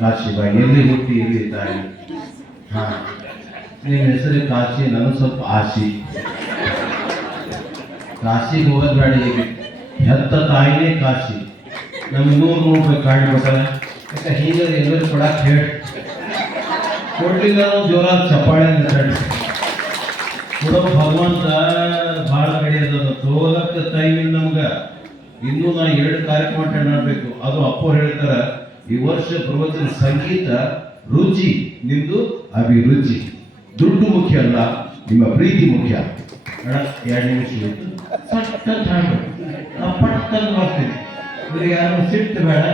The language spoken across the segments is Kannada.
ಕಾಶಿಬಾಯಿ ಎಲ್ಲಿ ಹುಟ್ಟಿ ಎಲ್ಲಿ ತಾಯಿ. ಹಾ, ನಿಮ್ಮ ಹೆಸರು ಕಾಶಿ, ನನಗೆ ಸ್ವಲ್ಪ ಆಶಿ. ಕಾಶಿಗೆ ಹೋಗೋದು ಬೇಡ, ಈಗ ಹೆತ್ತ ತಾಯಿನೇ ಕಾಶಿ. ನಮ್ಗೆ 100 ರೂಪಾಯಿ ಕಾಡಿ ಕೊಟ್ಟಾರೆ, ಯಾಕೆ ಹೀಗೆ ಎಲ್ಲರೂ ಕೊಡಕ್ಕೆ ಹೇಳಿ ಕೊಡ್ಲಿಲ್ಲ ಜೋರಾದ ಚಪ್ಪಾಳೆ ಕೊಡೋ ಭಗವಂತ ಭಾಳ ಕಡೆ ಅದ. ತೋಲಕ್ಕೆ ಟೈಮಿಲ್ಲ ನಮ್ಗೆ. ಇನ್ನೂ ನಾ 2 ಕಾರ್ಯಕ್ರಮ ಅಟೆಂಡ್ ಮಾಡಬೇಕು. ಅದು ಅಪ್ಪು ಹೇಳ್ತಾರ, ಈ ವರ್ಷ ಪ್ರವಚನ ಸಂಗೀತ ರುಚಿ, ನಿಮ್ದು ಅಭಿರುಚಿ. ದುಡ್ಡು ಮುಖ್ಯ ಅಲ್ಲ, ನಿಮ್ಮ ಪ್ರೀತಿ ಮುಖ್ಯ. 2 ನಿಮಿಷ ಇತ್ತು, ಸಟ್ಟಂತ ಹಾಡ್ಬೇಕು, ಪಟ್ಟಂತ ಮಾಡ್ತೀನಿ. ಇವ್ರಿಗೆ ಯಾರು ಸಿಟ್ಟು ಬೇಡ,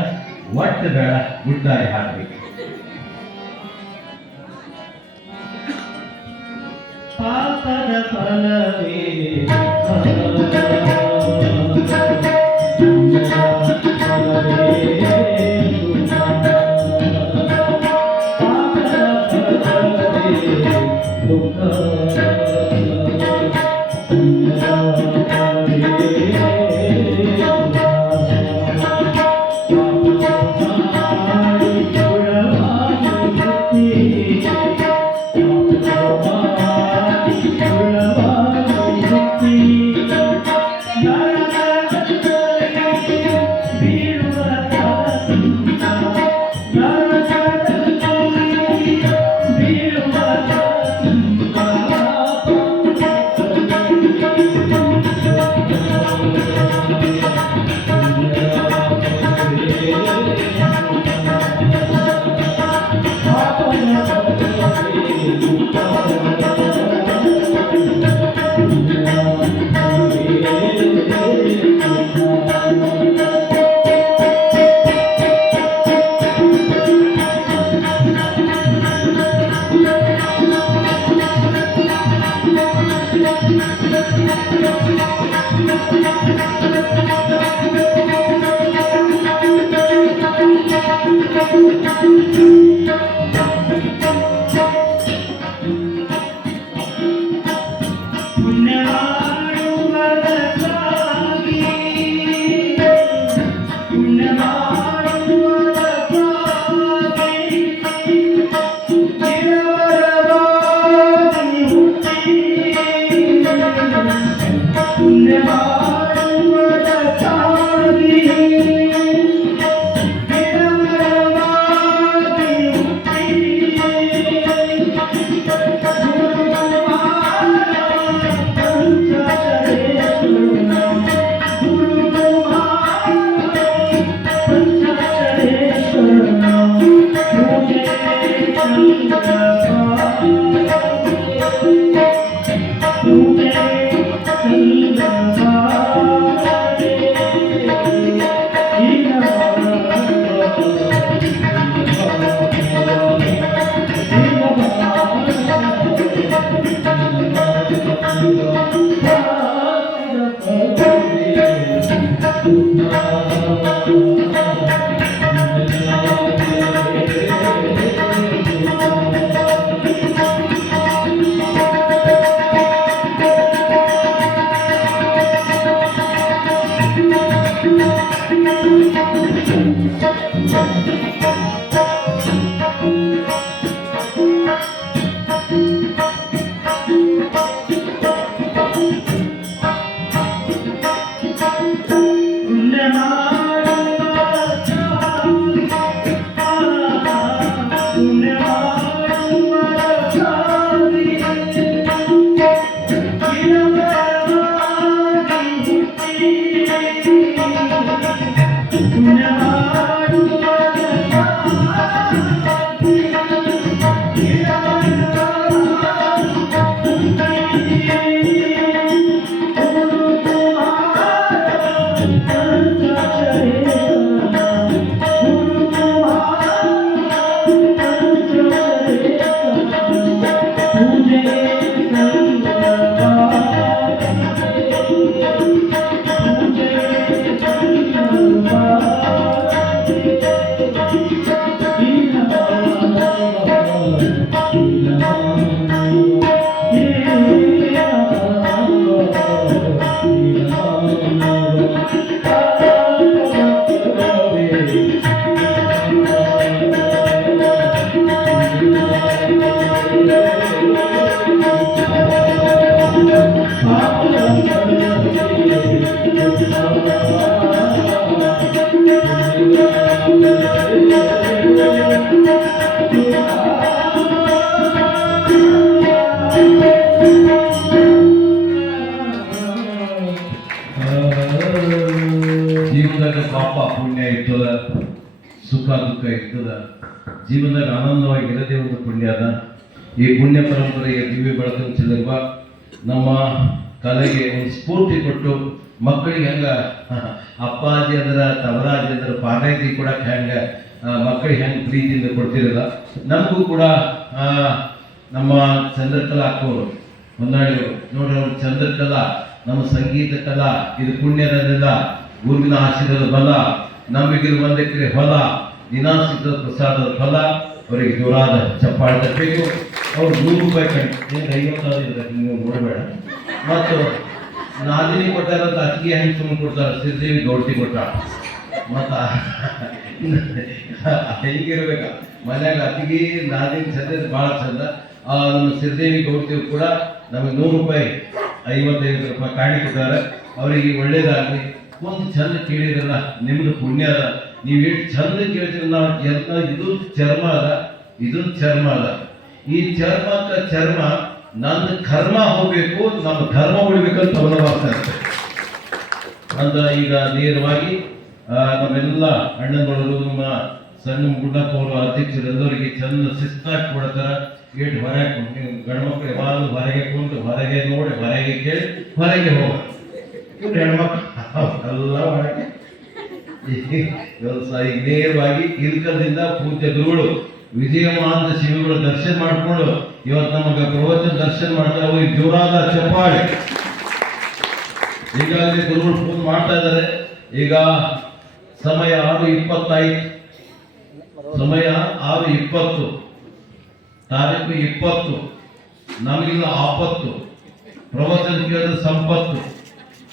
ಒಟ್ಟು ಬೇಡ, ಗುಡ್ಡಾಗಿ ಹಾಡ್ಬೇಕು. ಪಾಪದ ಫಲವೇ ಫಲವೇ ಜೀವನದಾಗ ಪಾಪ ಪುಣ್ಯ ಇರ್ತದ, ಸುಖ ದುಃಖ ಇರ್ತದ. ಜೀವನದಾಗ ಆನಂದವಾಗಿ ಇರದೇ ಒಂದು ಪುಣ್ಯ ಅದ. ಈ ಪುಣ್ಯ ಪರಂಪರೆಗೆ ದಿವ್ಯ ಬೆಳಕನ್ನು ಚೆಲ್ಲಿರುವ ನಮ್ಮ ಕಲೆಗೆ ಒಂದು ಸ್ಫೂರ್ತಿ ಕೊಟ್ಟು ಮಕ್ಕಳಿಗೆ ಹೆಂಗ ಅಪ್ಪಾಜಿ ಅಂದ್ರೆ ತವರಾಜಿ ಅಂದ್ರೆ ಪಾರೈತಿ ಕೊಡಕ್ಕೆ ಹೆಂಗ ಮಕ್ಕಳಿಗೆ ಹೆಂಗೆ ಪ್ರೀತಿಯಿಂದ ಕೊಡ್ತಿರಲ್ಲ, ನಮಗೂ ಕೂಡ ನಮ್ಮ ಚಂದ್ರಕಲಾ ಅಕ್ಕವರು ಹೊನ್ನಾಳಿಯವರು ನೋಡ್ರಿ, ಅವ್ರು ಚಂದ್ರಕಲಾ ನಮ್ಮ ಸಂಗೀತ ಕಲಾ ಇದು ಪುಣ್ಯದಲ್ಲ, ಗುರುವಿನ ಆಶೀರ್ವಾದ ಬಲ, ನಮಗಿರು 1 ಎಕರೆ ಹೊಲ, ದಿನಾ ಸಿದ್ಧ ಪ್ರಸಾದದ ಫಲ. ಅವರಿಗೆ ಜೋರಾದ ಚಪ್ಪಾಳೆ ತಪ್ಪಬೇಕು. ಅವ್ರು 100 ರೂಪಾಯಿ ಕಂಡು 50 ನೀವು ನೋಡಬೇಡ. ಮತ್ತು ನಾದಿನಿ ಕೊಟ್ಟಾರಂತ ಅಕ್ಕಿಗೆ ಹೆಂಗೆ ಸುಮ್ಮನೆ ಕೊಡ್ತಾರೆ, ಶ್ರೀದೇವಿ ಗೌಡ್ತಿ ಕೊಟ್ಟ. ಮತ್ತು ಹೆಂಗಿರ್ಬೇಕ ಮನ್ಯಾಗ ಅಕ್ಕಿಗೆ ನಾದಿನಿ ಚಂದ ಭಾಳ ಚಂದ. ನಮ್ಮ ಶ್ರೀದೇವಿ ಗೌಡ್ತಿ ಕೂಡ ನಮಗೆ 100 ರೂಪಾಯಿ 55 ರೂಪಾಯಿ ಕಾಣಿ ಕೊಟ್ಟಾರೆ. ಅವರಿಗೆ ಒಳ್ಳೇದಾಗಲಿ. ಒಂದು ಚಂದ ಕೇಳಿರಲ್ಲ, ನಿಮ್ದು ಪುಣ್ಯ ಅದ. ನೀವು ಎಷ್ಟು ಚಂದ ಕೇಳ್ತೀರ. ನಾವು ಇದು ಚರ್ಮ ಅದ, ಇದು ಚರ್ಮ ಅದ. ಈ ಚರ್ಮಕ್ಕೆ ಚರ್ಮ ನನ್ನ ಕರ್ಮ ಹೋಗ್ಬೇಕು, ನಮ್ಮ ಧರ್ಮ ಉಳಿಬೇಕಂತ ಅವಲವಾಗ್ತಾ ಇರ್ತದೆ ಅಂತ. ಈಗ ನೇರವಾಗಿ ನಮ್ಮೆಲ್ಲ ಅಣ್ಣನವರು, ನಮ್ಮ ಸಣ್ಣ ಗುಡ್ಡಪ್ಪ ಅವರು ಅಧ್ಯಕ್ಷರೆಲ್ಲರಿಗೆ ಚಂದ ಶಿಸ್ತಾಗಿ ಕೊಡ್ತಾರ. ಗೇಟ್ ಹೊರಗೆ ಗಂಡ್ಮಕ್ಳು ಯಾವಾಗಲೂ ಹೊರಗೆ ಕುಂತು ಹೊರಗೆ ನೋಡಿ ಹೊರಗೆ ಕೇಳಿ ಹೊರಗೆ ಹೋಗ. ಇವ್ರು ಹೆಣ್ಮಕ್ಳು ಎಲ್ಲ ಹೊರಗೆ. ಈಗ ನೇರವಾಗಿ ಇಲ್ಕದಿಂದ ಪೂಜ್ಯ ಗುರುಗಳು ವಿಜಯಮಾನ ಶಿವಗಳ ದರ್ಶನ ಮಾಡಿಕೊಂಡು ಇವತ್ತು ನಮಗೆ ಪ್ರವಚನ ದರ್ಶನ ಮಾಡ್ತಾರೆ. ಅವ್ರಿಗೆ ಜೋರಾದ ಚಪ್ಪಾಳೆ. ಈಗಾಗಲೇ ಗುರುಗಳು ಫೋನ್ ಮಾಡ್ತಾ ಇದ್ದಾರೆ. ಈಗ ಸಮಯ 6:25, ಸಮಯ 6:20, ತಾರೀಕು 20. ನಮಗಿಲ್ಲ ಆಪತ್ತು, ಪ್ರವಚನ ಕೇಳಿದ್ರೆ ಸಂಪತ್ತು,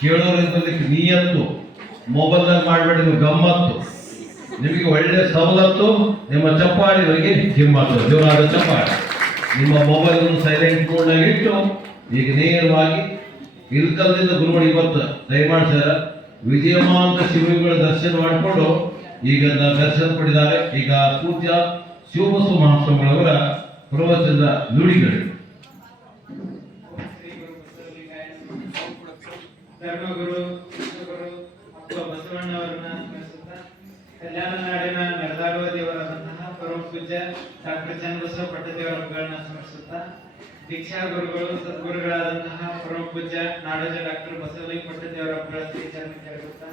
ಕೇಳೋರಿದ್ದಕ್ಕೆ ನಿಯತ್ತು. ಮೊಬೈಲ್ದಾಗ ಮಾಡಬೇಡಿ ನೀವು ಗಮ್ಮತ್ತು, ನಿಮಗೆ ಒಳ್ಳೆ ಸವಲತ್ತು. ನಿಮ್ಮ ಚಪ್ಪಾಳಿಗಳಿಗೆ ಕಿಮ್ಮತ್ತು, ಜೋರಾದ ಚಪ್ಪಾಳಿ. ನಿಮ್ಮ ಮೊಬೈಲ್ ಸೈಲೆಂಟ್ ಮೋಡ್ನಾಗ ಇಟ್ಟು ಈಗ ನೇರವಾಗಿ ಇಲ್ಕಲ್ದಿಂದ ಗುರುಗಳು ಇವತ್ತು ದಯಮಾಡಿ ಸರ್ ವಿಜಯಮಾನ ಶಿವಗಳ ದರ್ಶನ ಮಾಡಿಕೊಂಡು ಈಗ ದರ್ಶನ ಪಡೆದಾಗ ಈಗ ಪೂಜ್ಯ ಶಿವಬಸವ ಮಹಾಸ್ವಾಮಿಗಳವರ ಪ್ರವಚನದ ನುಡಿಗಳು. ಧರ್ಮಗುರು ಬಸವಣ್ಣವರನ್ನ ಸ್ಮರಿಸುತ್ತಾ ಕಲ್ಯಾಣ ನಾಡಿನ ನಡೆದಾಡುವ ದೇವರಾದಂತಹ ಪರಮ ಪೂಜ್ಯ ಡಾಕ್ಟರ್ ಚನ್ನಬಸವ ಪಟ್ಟದೇವರನ್ನ ಸ್ಮರಿಸುತ್ತಾ ದೀಕ್ಷಾ ಗುರುಗಳು ಸದ್ಗುರುಗಳಾದಂತಹ ಪರಮ ಪೂಜ್ಯ ನಾಡೋಜ ಡಾಕ್ಟರ್ ಬಸವಲಿಂಗ ಪಟ್ಟದೇವರ ಶ್ರೀ ಚರಣಕ್ಕೆ ಎರಗುತ್ತಾ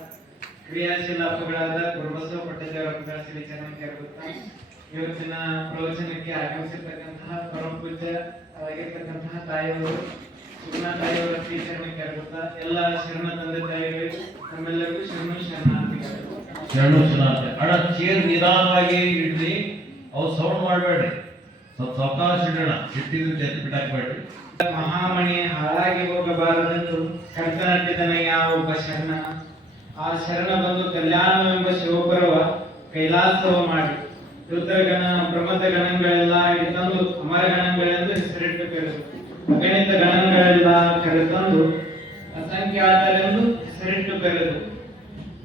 ಕ್ರಿಯಾಶೀಲ ಅಪ್ಪಗಳಾದ ಗುರುಬಸವ ಪಟ್ಟದೇವರ ಶ್ರೀ ಚರಣಕ್ಕೆ ಎರಗುತ್ತಾ ಇವತ್ತಿನ ಪ್ರವಚನಕ್ಕೆ ಆಗಮಿಸಿರ್ತಕ್ಕಂತಹ ಪರಮ ಪೂಜ್ಯ ಆಗಿರ್ತಕ್ಕಂತಹ ತಾಯಿಯವರು ಸುಗುಣ ತಾಯಿಯವರ ಶ್ರೀ ಚರಣಕ್ಕೆ ಎರಗುತ್ತಾ ಎಲ್ಲ ಶರಣ ತಂದೆ ತಾಯಿಗಳಿಗೆ ನಮ್ಮೆಲ್ಲರಿಗೂ ಶರಣು ಶರಣಾರ್ಥಿಗಳು. ಶರಣು ಶರಣಾರ್ಥಿ. ಅಣ್ಣ ಚೇರ್ ನಿಧಾನವಾಗಿ ಇಡ್ಲಿ, ಅವು ಸೌಂಡ್ ಮಾಡಬೇಡ್ರಿ, ಸ್ವಲ್ಪ ಅವಕಾಶ ಇಡೋಣ. ಸಿಟ್ಟಿದ್ದು ಚೆತ್ತು ಬಿಟ್ಟಾಕ್ಬೇಡ್ರಿ. ಮಹಾಮಣಿ ಹಾಳಾಗಿ ಹೋಗಬಾರದೆಂದು ಕರ್ತನಟ್ಟಿದನಯ್ಯ ಒಬ್ಬ ಶರಣ. ಆ ಶರಣ ಬಂದು ಕಲ್ಯಾಣವೆಂಬ ಶಿವಪರ್ವ ಕೈಲಾಸವ ಮಾಡಿ ರುದ್ರಗಣ ಪ್ರಮಥ ಗಣಗಳೆಲ್ಲ ಹಿಡಿತಂದು ಅಮರ ಗಣಗಳೆಂದು ಹೆಸರಿಟ್ಟು ಕರೆದು ಅಗಣಿತ ಗಣಗಳೆಲ್ಲ ಕರೆತಂದು ಅಸಂಖ್ಯಾತರೆಂದು ಹೆಸರಿಟ್ಟು ಕರೆದು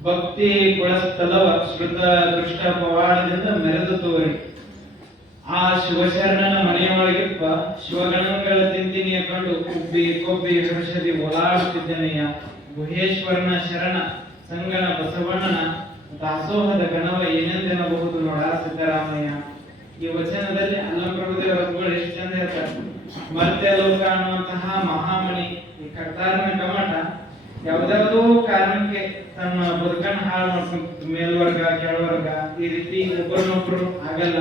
ಭಕ್ತಿ ಕುಳಸ್ಥಲವ ಶ್ರುತ ದೃಷ್ಟ ಪವಾಡದಿಂದ ಮೆರೆದು ತೋರಿ ಆ ಶಿವಶರಣನ ಮನೆಯೊಳಗಿಪ್ಪ ಶಿವಗಣಗಳ ತಿಂತಿನಿಯ ಕಂಡು ಉಬ್ಬಿ ಕೊಬ್ಬಿ ಹರ್ಷದಿ ಓಲಾಡುತ್ತಿದ್ದನೆಯ ಗುಹೇಶ್ವರನ ಶರಣ ಸಂಗಣ ಬಸವಣ್ಣನ ದಾಸೋಹದ ಗಣವ ಏನೆಂದೆನ್ನಬಹುದು ನೋಡ ಸಿದ್ದರಾಮಯ್ಯ. ಈ ವಚನದಲ್ಲಿ ಅಲ್ಲಂಪ್ರಭುದೇವರುಗಳು ಎಷ್ಟು ಚಂದ ಹೇಳ್ತಾರೆ. ಮರ್ತ್ಯಲೋಕ ಅನ್ನುವಂತಹ ಮಹಾಮಣಿ ಈ ಕರ್ತಾರನ ಕಮಟ ಯಾವ್ದಾವುದೋ ಕಾರಣಕ್ಕೆ ತನ್ನ ಬದುಕನ್ನು ಹಾಳು ಮಾಡ್ಕೊಂಡು ಮೇಲ್ವರ್ಗ ಕೆಳವರ್ಗ ಈ ರೀತಿ ಒಬ್ಬರನ್ನೊಬ್ರು ಆಗಲ್ಲ,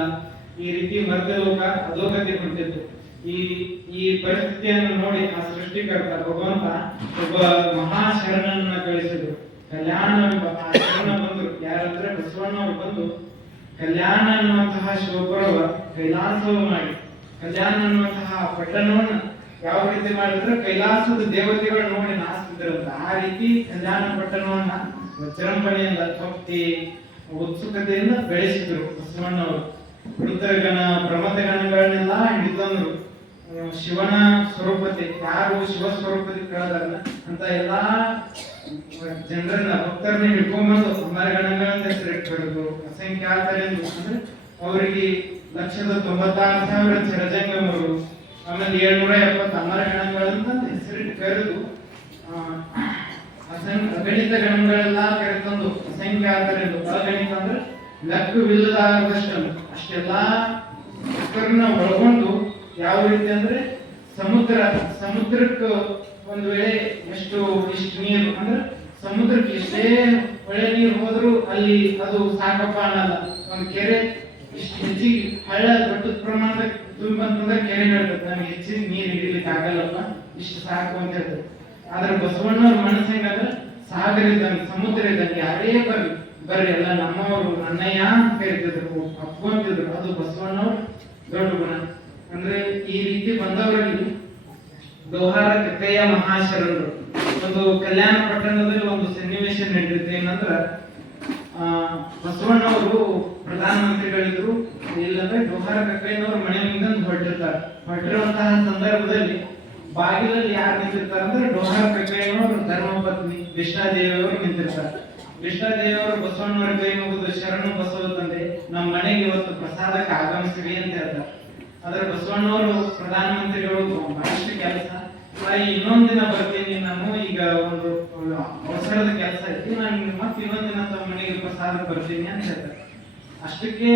ಈ ರೀತಿ ಮರ್ತ್ಯಲೋಕ ಅಧೋಗತಿ ಹೊಂಟಿತ್ತು. ಈ ಪರಿಸ್ಥಿತಿಯನ್ನು ನೋಡಿ ಆ ಸೃಷ್ಟಿಕರ್ತ ಭಗವಂತ ಒಬ್ಬ ಮಹಾಶರಣನ್ನ ಕಳಿಸಿದ್ರು. ಕಲ್ಯಾಣ ಆ ಶರಣ ಬಂದ್ರು ಯಾರಂದ್ರೆ ಬಸವಣ್ಣವರು ಬಂದು ಕಲ್ಯಾಣ ಅನ್ನುವಂತಹ ಶಿವಪುರವ ಕೈಲಾಸವ ಮಾಡಿ ಕಲ್ಯಾಣ ಅನ್ನುವಂತಹ ಪಟ್ಟಣವನ್ನ ಯಾವ ರೀತಿ ಮಾಡಿದ್ರೆ ಕೈಲಾಸದ ದೇವತೆಗಳು ನೋಡಿ ನಾಸ್ತಿದ್ರಂತ ಆ ರೀತಿ ಕಲ್ಯಾಣ ಪಟ್ಟಣವನ್ನ ವಿಜೃಂಭಣೆಯಿಂದ ಭಕ್ತಿ ಉತ್ಸುಕತೆಯಿಂದ ಬೆಳೆಸಿದ್ರು ಬಸವಣ್ಣವರು. ರುದ್ರಗಣ ಪ್ರಮಥ ಗಣಗಳನ್ನೆಲ್ಲ ಹಿಡಿತಂದ್ರು. ಶಿವನ ಸ್ವರೂಪತೆ ಯಾರು ಶಿವ ಸ್ವರೂಪತೆ ಕೇಳದಾರಲ್ಲ ಅಂತ ಎಲ್ಲಾ ಜನರನ್ನ ಭಕ್ತರನ್ನ ಹಿಡ್ಕೊಂಡ್ಬಂದು ಅಮರಗಣಗಳಂತ ಹೆಸರಿಟ್ಟಿರೋದು ಅಸಂಖ್ಯಾತರೆಂದು ಅಂದ್ರೆ ಅವರಿಗೆ 1,96,000 ಚರಜಂಗಮರು ಆಮೇಲೆ 770 ಅಮರಗಣಗಳಂತ ಹೆಸರಿಟ್ಟು ಕರೆದು ಅಗಣಿತ ಗಣಗಳೆಲ್ಲ ಕರೆತಂದು ಅಸಂಖ್ಯಾತರೆಂದು ಅಗಣಿತ ಅಂದ್ರೆ ಲೆಕ್ಕವಿಲ್ಲದಾಗದಷ್ಟು ಅಷ್ಟೆಲ್ಲಾ ಭಕ್ತರನ್ನ ಒಳಗೊಂಡು ಯಾವ ರೀತಿ ಅಂದ್ರೆ ಸಮುದ್ರಕ್ಕೆ ಒಂದು ವೇಳೆ ಇಷ್ಟು ನೀರು ಅಂದ್ರೆ ಸಮುದ್ರಕ್ಕೆ ಎಷ್ಟೇ ಒಳ್ಳೆ ನೀರು ಹೋದ್ರು ಅಲ್ಲಿ ಅದು ಸಾಕಪ್ಪ ಅನ್ನಲ್ಲ. ಒಂದು ಕೆರೆ ಇಷ್ಟು ಹೆಚ್ಚಿಗೆ ಹಳ್ಳ ದೊಡ್ಡ ಪ್ರಮಾಣದ ತುಂಬಂತಂದ್ರೆ ಕೆರೆ ಹೇಳ್ತದೆ ನಮ್ಗೆ ಹೆಚ್ಚಿಗೆ ನೀರು ಹಿಡಿಲಿಕ್ಕೆ ಆಗಲ್ಲಪ್ಪ ಇಷ್ಟು ಸಾಕು ಅಂತ ಹೇಳ್ತದೆ. ಆದ್ರೆ ಬಸವಣ್ಣವ್ರ ಮನಸ್ಸು ಹೆಂಗಂದ್ರೆ ಸಾಗರ ಇದ್ದಂಗೆ ಸಮುದ್ರ ಇದ್ದಂಗೆ ಯಾರೇ ಬರ್ರಿ ಎಲ್ಲ ನಮ್ಮವರು ನನ್ನಯ್ಯ ಅಂತ ಕರಿತಿದ್ರು ಅಪ್ಕೊಂತಿದ್ರು. ಅದು ಬಸವಣ್ಣವ್ರ ದೊಡ್ಡ ಗುಣ. ಅಂದ್ರೆ ಈ ರೀತಿ ಬಂದವರಲ್ಲಿ ದೋಹಾರ ಕಕ್ಕಯ್ಯ ಮಹಾಶರಣರು ಒಂದು ಕಲ್ಯಾಣ ಪಟ್ಟಣದಲ್ಲಿ ಒಂದು ಸನ್ನಿವೇಶ ನಡೆದಿದೆ. ಏನಂದ್ರ ಬಸವಣ್ಣವರು ಪ್ರಧಾನಮಂತ್ರಿಗಳಿದ್ರು, ಇಲ್ಲಂದ್ರೆ ದೋಹಾರ ಕಕ್ಕಯ್ಯನವರು ಮನೆ ಮುಂದೆ ಹೊರಟಿರ್ತಾರೆ. ಹೊರಟಿರುವಂತಹ ಸಂದರ್ಭದಲ್ಲಿ ಬಾಗಿಲಲ್ಲಿ ಯಾರು ನಿಂತಿರ್ತಾರೆ ಅಂದ್ರೆ ಡೋಹಾರ ಕಕ್ಕಯ್ಯನವರು ಧರ್ಮಪತ್ನಿ ಕೃಷ್ಣಾದೇವಿಯವರು ನಿಂತಿರ್ತಾರೆ. ಕೃಷ್ಣಾದೇವಿಯವರು ಬಸವಣ್ಣವರ ಕೈ ಮುಗಿದು ಶರಣು ಬಸವ ತಂದೆ ನಮ್ಮ ಮನೆಗೆ ಇವತ್ತು ಪ್ರಸಾದಕ್ಕೆ ಆಗಮಿಸಿರಿ ಅಂತ ಹೇಳ್ತಾರೆ. ಆದ್ರೆ ಬಸವಣ್ಣವರು ಪ್ರಧಾನಮಂತ್ರಿಗಳು ಬಹಳಷ್ಟು ಕೆಲಸ, ಇನ್ನೊಂದಿನ ಬರ್ತೀನಿ ನಾನು, ಈಗ ಒಂದು ಅವಸರದ ಕೆಲಸ ಐತಿ, ನಾನು ಮತ್ತೆ ಇನ್ನೊಂದಿನ ತಮ್ಮ ಮನೆಗೆ ಪ್ರಸಾದ ಬರ್ತೀನಿ ಅಂತ ಹೇಳ್ತಾರೆ. ಅಷ್ಟಕ್ಕೆ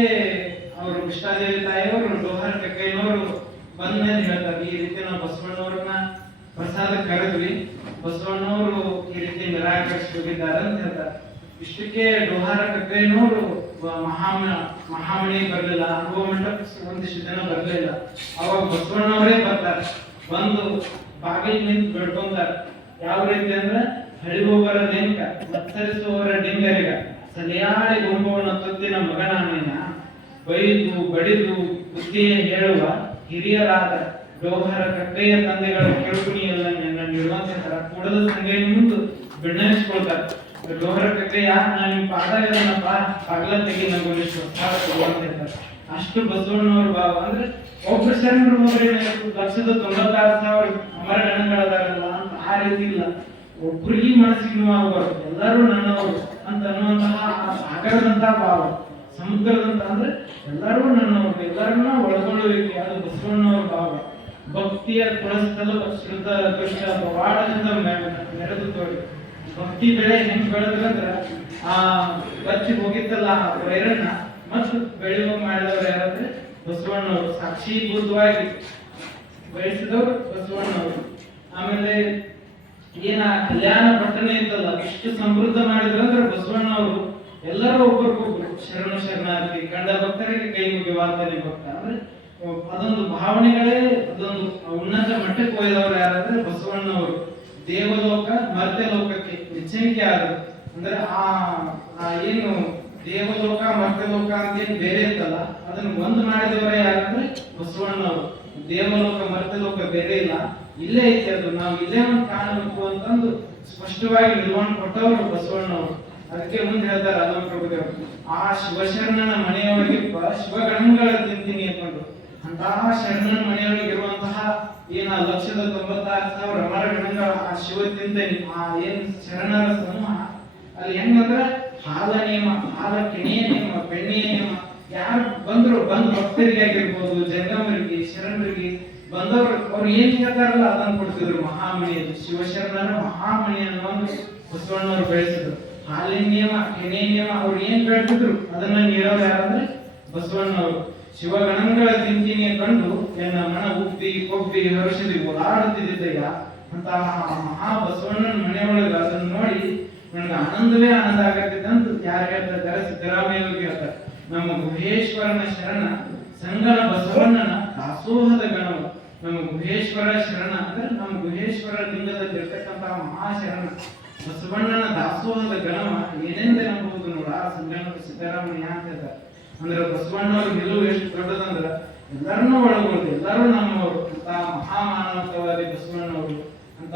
ಅವರು ಕೃಷ್ಣಾದೇವಿ ತಾಯಿಯವರು ಡೋಹಾರ ಕಕ್ಕಯ್ಯನವರು ಬಂದ ಮೇಲೆ ಹೇಳ್ತಾರೆ, ಈ ರೀತಿ ನಾವು ಬಸವಣ್ಣವ್ರನ್ನ ಪ್ರಸಾದ ಕರೆದ್ವಿ, ಬಸವಣ್ಣವರು ಈ ರೀತಿ ನಿರಾಕರಿಸಿ ಹೋಗಿದ್ದಾರೆ ಅಂತ ಹೇಳ್ತಾರೆ. ಇಷ್ಟಕ್ಕೆ ಡೋಹಾರ ಕಕ್ಕಯ್ಯನವರು ಮಹಾಮಣಿ ಬರ್ಲಿಲ್ಲ, ಅನುಭವ ಮಂಟಪ ಒಂದಿಷ್ಟು ಜನ ಬರ್ಲಿಲ್ಲ. ಅವಾಗ ಬಸವಣ್ಣವರೇ ಬರ್ತಾರೆ, ಬಂದು ಬಾಗಿಲು ನಿಂತು ಬೆಳ್ಕೊಂತಾರೆ. ಯಾವ ರೀತಿ ಅಂದ್ರೆ ಹಳಿಗೋಬರ ನೇಮಕ ಮತ್ಸರಿಸುವವರ ಡಿಂಗರಿಗ ಸಲಿಯಾಳಿ ಗೊಂಬವನ ತೊತ್ತಿನ ಮಗನಾನೇನ ಬೈದು ಬಡಿದು ಬುದ್ಧಿಯೇ ಹೇಳುವ ಹಿರಿಯರಾದ ಡೋಹಾರ ಕಕ್ಕಯ್ಯ ತಂದೆಗಳ ಕೆಳುಕುಣಿಯಲ್ಲ ನನ್ನ ನಿರುವಂತ ಕೂಡದ ಸಂಘ ಮುಂದೆ ಬಿನ್ನವಿಸ್ಕೊಳ್ತಾರೆ. ಡೋಹಾರ ಕಕ್ಕಯ್ಯ ನಾನು ನಿಮ್ಮ ಪಾದ ಇರೋನಪ್ಪ ಪಗಲ ತೆಗಿ ನಗೊಂಡಿಷ್ಟು ಅಂತ ಹೇಳ್ತಾರೆ. ಅಷ್ಟು ಬಸವಣ್ಣವ್ರ ಭಾವ ಅಂದ್ರೆ ಒಬ್ರು ಶರಣರು ಹೋದ್ರೆ 1,96,000 ಅಮರ ಗಣಗಳದಾರಲ್ಲ ಅಂತ ಆ ರೀತಿ ಇಲ್ಲ. ಒಬ್ರಿಗೆ ಮನಸ್ಸಿಗೆ ನೋವಾಗಬಾರ್ದು, ಎಲ್ಲರೂ ನನ್ನವರು ಅಂತ ಅನ್ನುವಂತಹ ಸಾಗರದಂತಹ ಭಾವ, ಸಮುದ್ರದಂತ ಅಂದ್ರೆ ಎಲ್ಲರೂ ನನ್ನವರು, ಎಲ್ಲರನ್ನ ಒಳಗೊಳ್ಳುವಿಕೆ, ಅದು ಬಸವಣ್ಣವ್ರ ಭಾವ. ಭಕ್ತಿಯ ಕುಳಸ್ಥಲ ಶ್ರುತ ಕೃಷ್ಣ ಪವಾಡದಿಂದ ಮೆರೆದು ತೋರಿ ಭಕ್ತಿ ಬೆಳೆ ಹೆಂಗ್ ಬೆಳೆದ್ರಂದ್ರ ಆ ಬಚ್ಚಿ ಹೋಗಿತ್ತಲ್ಲ ವೈರನ್ನ ಮತ್ತು ಬೆಳೆಯುವ ಮಾಡಿದವರು ಯಾರಂದ್ರೆ ಬಸವಣ್ಣವರು. ಸಾಕ್ಷೀಭೂತವಾಗಿ ಬೆಳೆಸಿದವರು ಬಸವಣ್ಣವರು. ಆಮೇಲೆ ಏನ ಕಲ್ಯಾಣ ಪಟ್ಟಣ ಇತ್ತಲ್ಲ ಇಷ್ಟು ಸಮೃದ್ಧ ಮಾಡಿದ್ರಂದ್ರೆ ಬಸವಣ್ಣವರು. ಎಲ್ಲರೂ ಒಬ್ಬರಿಗೊಬ್ರು ಶರಣಾರ್ಥಿ ಕಂಡ ಭಕ್ತರಿಗೆ ಕೈ ಮುಗಿವಾರ್ತಾನೆ ಭಕ್ತ ಅಂದ್ರೆ ಅದೊಂದು ಭಾವನೆಗಳೇ ಅದೊಂದು ಉನ್ನತ ಮಟ್ಟಕ್ಕೆ ಒಯ್ದವರು ಯಾರಂದ್ರೆ ಬಸವಣ್ಣವರು. ದೇವಲೋಕ ಮರ್ತ್ಯಲೋಕಕ್ಕೆ ಹೆಚ್ಚಿನಿಕೆ ಆದರು ಅಂದ್ರೆ ಆ ಏನು ದೇವಲೋಕ ಮರ್ತ್ಯಲೋಕ ಅಂತ ಏನು ಬೇರೆ ಇತ್ತಲ್ಲ ಅದನ್ನ ಒಂದು ಮಾಡಿದವರೇ ಯಾರಂದ್ರೆ ಬಸವಣ್ಣವರು. ದೇವಲೋಕ ಮರ್ತ್ಯಲೋಕ ಬೇರೆ ಇಲ್ಲ, ಇಲ್ಲೇ ಐತಿ, ಅದು ನಾವು ಇಲ್ಲೇ ಒಂದು ಕಾಣಬೇಕು ಅಂತಂದು ಸ್ಪಷ್ಟವಾಗಿ ನಿರ್ವಹಣೆ ಕೊಟ್ಟವರು ಬಸವಣ್ಣವರು. ಅದಕ್ಕೆ ಮುಂದೆ ಹೇಳ್ತಾರೆ ಅದೊಂದು ಪ್ರಭುದೇವರು, ಆ ಶಿವಶರಣನ ಮನೆಯೊಳಗೆ ಶಿವಗಣಗಳ ತಿಂತೀನಿ ಅಂದ್ಕೊಂಡು ಅಂತಹ ಶರಣನ ಮನೆಯೊಳಗೆ ಇರುವಂತಹ ಏನ 1,96,000 ಮರಗಣಗಳ ಆ ಶಿವ ತಿಂತನಿ ಆ ಏನ್ ಶರಣರ ಸಮೂಹ ಅಲ್ಲಿ ಹೆಂಗಂದ್ರ ಹಾಲ ನಿಯಮ, ಹಾಲ ಕೆಣೆಯ ನಿಯಮ, ಬೆಣ್ಣೆಯ ನಿಯಮ, ಯಾರು ಬಂದ್ರು ಭಕ್ತರಿಗೆ ಆಗಿರ್ಬೋದು, ಜಂಗಮರಿಗೆ, ಶರಣರಿಗೆ ಬಂದವರು ಅವ್ರು ಏನ್ ಹೇಳ್ತಾರಲ್ಲ ಅದನ್ನ ಕೊಡ್ತಿದ್ರು. ಮಹಾಮಣಿ ಅದು ಶಿವಶರಣರ ಮಹಾಮಣಿ ಅನ್ನೋ ಒಂದು ಬಸವಣ್ಣವ್ರು ಬೆಳೆಸಿದ್ರು. ಹಾಲಿನ ನಿಯಮ, ಕೆಣೆಯ ನಿಯಮ ಅವ್ರು ಏನ್ ಬೆಳೆಸಿದ್ರು ಅದನ್ನ ನೀಡೋರು ಯಾರಂದ್ರೆ ಬಸವಣ್ಣವರು. ಶಿವಗಣಗಳ ತಿಂತೀನಿ ಕಂಡು ಎನ್ನ ಮನ ಉಬ್ಬಿ ಕೊಬ್ಬಿ ಹರುಷದಿ ಓಡಾಡುತ್ತಿದ್ದಯ್ಯ ಅಂತ ಮಹಾ ಬಸವಣ್ಣನ ಮನೆಯೊಳಗ ಅದನ್ನ ನೋಡಿ ನನಗೆ ಆನಂದವೇ ಆನಂದ ಆಗತ್ತಿದೆ ಅಂತ ಯಾರು ಹೇಳ್ತಾರೆ? ಸಿದ್ದರಾಮಯ್ಯ ಹೇಳ್ತಾರೆ, ನಮ್ಮ ಗುಹೇಶ್ವರನ ಶರಣ ಸಂಗನ ಬಸವಣ್ಣನ ದಾಸೋಹದ ಗಣವ. ನಮ್ಮ ಗುಹೇಶ್ವರ ಶರಣ ಅಂದ್ರೆ ನಮ್ಮ ಗುಹೇಶ್ವರ ಲಿಂಗದಲ್ಲಿ ಇರ್ತಕ್ಕಂತಹ ಮಹಾಶರಣ ಬಸವಣ್ಣನ ದಾಸೋಹದ ಗಣವ ಏನೆಂದೇ ನಂಬುವುದು ನೋಡ ಆ ಸಂಗನ ಸಿದ್ದರಾಮಯ್ಯ ಅಂತ ಹೇಳ್ತಾರೆ. ಅಂದ್ರೆ ಬಸವಣ್ಣವ್ರ ನಿಲುವು ಎಷ್ಟು ದೊಡ್ಡದಂದ್ರ ಎಲ್ಲರನ್ನೂ ಒಳಗೊಂಡು ಎಲ್ಲರೂ ನಮ್ಮವರು ಅಂತ ಮಹಾಮಾನವತವಾದಿ ಬಸವಣ್ಣವರು ಅಂತ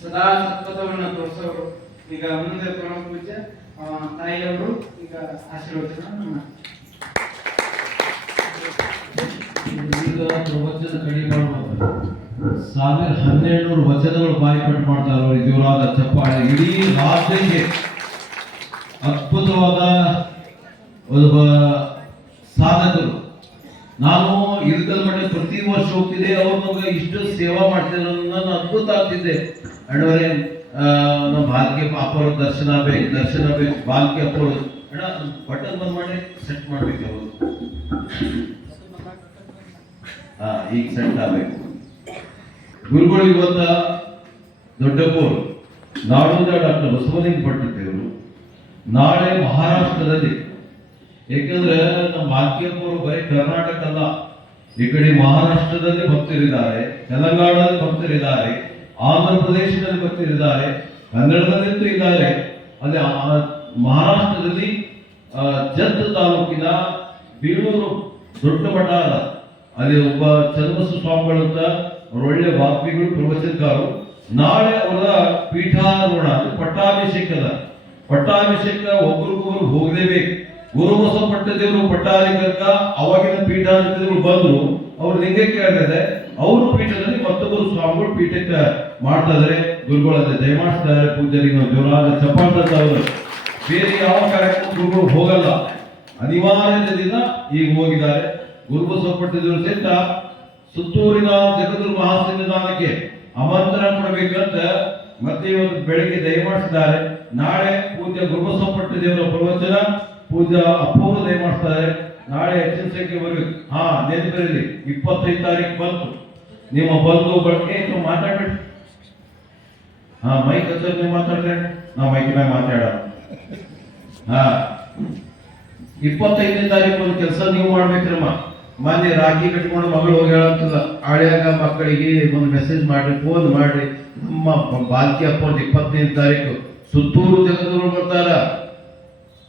ಸದಾ ಸತ್ಪಥವನ್ನ ತೋರಿಸೋರು. ಈಗ ಮುಂದೆ ಪ್ರಮುಖ ಪೂಜ್ಯ ತಾಯಿಯವರು ಈಗ ಆಶೀರ್ವಚನ ಈಗ ಪ್ರವಚನ ಕಡಿಮೆ ಮಾಡ್ಬೋದು. 1200 ವಚನಗಳು ಬಾಯಿಪಾಠ ಮಾಡ್ತಾರೆ ಅವರು. ಜೋರಾದ ಚಪ್ಪಾಳೆ. ಇಡೀ ರಾಜ್ಯಕ್ಕೆ ಅದ್ಭುತವಾದ ಒಬ್ಬ ಸಾಧಕರು. ನಾನು ಇಲ್ಕಲ್ ಮಠ ಪ್ರತಿ ವರ್ಷ ಹೋಗ್ತಿದ್ದೆ, ಅವ್ರು ನಮಗೆ ಇಷ್ಟು ಸೇವಾ ಮಾಡ್ತಿದ್ರು, ನಾನು ಅದ್ಭುತ ಆಗ್ತಿದ್ದೆ. ಅಣ್ಣವರೇ ನಮ್ಮ ಭಾಗ್ಯ ಅಪ್ಪವ್ರ ದರ್ಶನ ಬೇಕು ಭಾಗ್ಯ ಅಪ್ಪವ್ರು ಅಣ್ಣ ಬಟನ್ ಬಂದ್ ಮಾಡಿ ಸೆಟ್ ಮಾಡ್ಬೇಕು. ಅವರು ಈಗ ಸೆಟ್ ಆಗ್ಬೇಕು. ಗುರುಗಳು ಇವತ್ತ ದೊಡ್ಡಪ್ಪವರು ನಾಡೋದ ಡಾಕ್ಟರ್ ಬಸವಲಿಂಗ ಭಟ್ಟಿದ್ದೇವರು ನಾಳೆ ಮಹಾರಾಷ್ಟ್ರದಲ್ಲಿ, ಏಕೆಂದ್ರೆ ನಮ್ಮ ಭಾಗ್ಯಪ್ಪವರು ಬರೀ ಕರ್ನಾಟಕ ಅಲ್ಲ, ಈ ಕಡೆ ಮಹಾರಾಷ್ಟ್ರದಲ್ಲಿ ಭಕ್ತರಿದ್ದಾರೆ, ತೆಲಂಗಾಣದಲ್ಲಿ ಭಕ್ತರಿದ್ದಾರೆ, ಆಂಧ್ರ ಪ್ರದೇಶದಲ್ಲಿ ಭಕ್ತರಿದ್ದಾರೆ, ಕನ್ನಡದಲ್ಲಂತೂ ಇದ್ದಾರೆ. ಅಲ್ಲಿ ಮಹಾರಾಷ್ಟ್ರದಲ್ಲಿ ಜತ್ ತಾಲೂಕಿನ ಬೀಳೂರು ದೊಡ್ಡ ಮಠ ಅದ, ಅಲ್ಲಿ ಒಬ್ಬ ಚನ್ನಬಸವ ಸ್ವಾಮಿಗಳು ಅಂತ ಒಳ್ಳೆ ವಾಗ್ಮಿಗಳು, ಪ್ರವಚನಕಾರರು. ನಾಳೆ ಅವರ ಪೀಠಾರೋಹಣ ಪಟ್ಟಾಭಿಷೇಕ ಒಬ್ರಿಗೊಬ್ರು ಹೋಗಲೇಬೇಕು. ಗುರುಬಸವ ಪಟ್ಟದೇವರು ಪಟ್ಟಾಧಿಕ ಅವಾಗಿನ ಪೀಠಾಧಿಪತಿಗಳು ಬಂದ್ರು, ಅವ್ರು ಲಿಂಗಕ್ಕೆ ಹೇಳ್ತಾರೆ, ಅವರು ಪೀಠದಲ್ಲಿ ಮತ್ತೊಬ್ಬರು ಸ್ವಾಮಿಗಳು ಪೀಠಕ್ಕೆ ಮಾಡ್ತಾ ಇದಾರೆ. ಗುರುಗಳಲ್ಲಿ ದಯಮಾಡಿಸಿದ್ದಾರೆ. ಪೂಜಾರಿಗೆ ನಾವು ಜೋರಾದ ಚಪ್ಪಾಳೆ ಅವರು. ಬೇರೆ ಯಾವ ಕಾರ್ಯಕ್ರಮ ಗುರುಗಳು ಹೋಗಲ್ಲ, ಅನಿವಾರ್ಯತೆಯಿಂದ ಈಗ ಹೋಗಿದ್ದಾರೆ. ಗುರುಬಸವ ಪಟ್ಟದೇವರು ಸಹಿತ ಸುತ್ತೂರಿನ ಜಗದ್ಗುರು ಮಹಾಸನ್ನಿಧಾನಕ್ಕೆ ಆಮಂತ್ರಣ ಕೊಡಬೇಕಂತ ಮತ್ತೆ ಇವತ್ತು ಬೆಳಿಗ್ಗೆ ದಯಮಾಡಿಸಿದ್ದಾರೆ. ನಾಳೆ ಪೂಜ್ಯ ಗುರುಬಸವ ಪಟ್ಟದೇವರ ಪ್ರವಚನ ಪೂಜ್ಯ ಅಪ್ಪವರು ದಯಮಾಡಿಸ್ತಾರೆ. ನಾಳೆ ಹೆಚ್ಚಿನ ಸಂಖ್ಯೆ ಬರಬೇಕು. ನೆನಪಿರಲಿ, 25 ತಾರೀಕು ಬಂತು. ನಿಮ್ಮ ಬಂಧು ಬಳಕೆ ನೀವು ಮಾತಾಡ್ಬೇಡಿ. ಮೈಕ್ ಹಚ್ಚೋದು ನೀವು ಮಾತಾಡ್ರೆ ನಾವು ಮೈಕಿನ ಮಾತಾಡ. 25ನೇ ತಾರೀಕು ಒಂದು ಕೆಲಸ ನೀವು ಮಾಡ್ಬೇಕ್ರಮ್ಮ. ಮೊನ್ನೆ ರಾಖಿ ಕಟ್ಕೊಂಡು ಮಗಳು ಹೋಗಿ ಹೇಳಂತಲ್ಲ, ಹಳೆಯಾಗ ಮಕ್ಕಳಿಗೆ ಒಂದು ಮೆಸೇಜ್ ಮಾಡ್ರಿ, ಫೋನ್ ಮಾಡ್ರಿ. ನಮ್ಮ ಬಾಲ್ಕಿ ಅಪ್ಪ 25ನೇ ತಾರೀಕು ಸುತ್ತೂರು ಜಗದ್ಗುರು ಬರ್ತಾರ.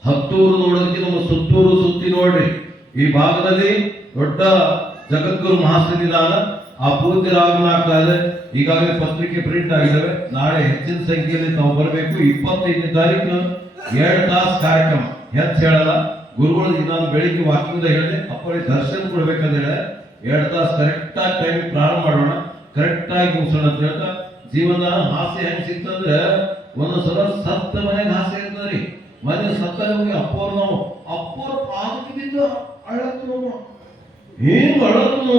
ಹತ್ತೂರು ನೋಡೋದಕ್ಕೆ ನಮ್ಮ ಸುತ್ತೂರು ಸುತ್ತಿ ನೋಡ್ರಿ. ಈ ಭಾಗದಲ್ಲಿ ದೊಡ್ಡ ಜಗದ್ಗುರು ಮಹಾಸನ್ನಿಧಾನ. ಆ ಪೂಜ್ಯರ ಆಗಮನ ಆಗ್ತಾ ಇದೆ. ಈಗಾಗಲೇ ಪತ್ರಿಕೆ ಪ್ರಿಂಟ್ ಆಗಿದ್ದಾವೆ. ನಾಳೆ ಹೆಚ್ಚಿನ ಸಂಖ್ಯೆಯಲ್ಲಿ ತಾವು ಬರಬೇಕು. 25ನೇ ತಾರೀಕು 2 ತಾಸು ಕಾರ್ಯಕ್ರಮ. ಹೆಚ್ಚು ಹೇಳಲ್ಲ. ಗುರುಗಳು ನಾನು ಬೆಳಿಗ್ಗೆ ವಾಕಿಂಗ್ ಹೇಳಿದೆ, ಅಪ್ಪಳಿಗೆ ದರ್ಶನ ಕೊಡ್ಬೇಕಂತ ಹೇಳ 2 ತಾಸು ಕರೆಕ್ಟಾಗಿ ಟೈಮ್ ಪ್ರಾರಂಭ ಮಾಡೋಣ, ಕರೆಕ್ಟಾಗಿ ಮುಗಿಸೋಣ ಅಂತ ಹೇಳ್ತಾ, ಜೀವನ ಹಾಸ್ಯ ಹೆಂಗ್ ಸಿಕ್ತಂದ್ರೆ ಒಂದೊಂದ್ಸಲ ಸತ್ತ ಮನೆಗೆ ಹಾಸ್ಯ ಇರ್ತದ್ರಿ. ಮನೆ ಸತ್ತ ಹೋಗಿ ಅಪ್ಪವ್ರು ಅಪ್ಪವ್ರ ಪಾದಕ್ಕೆ ಬಿದ್ದು ಅಳತ್ತು, ಹಿಂಗ್ ಅಳತ್ತು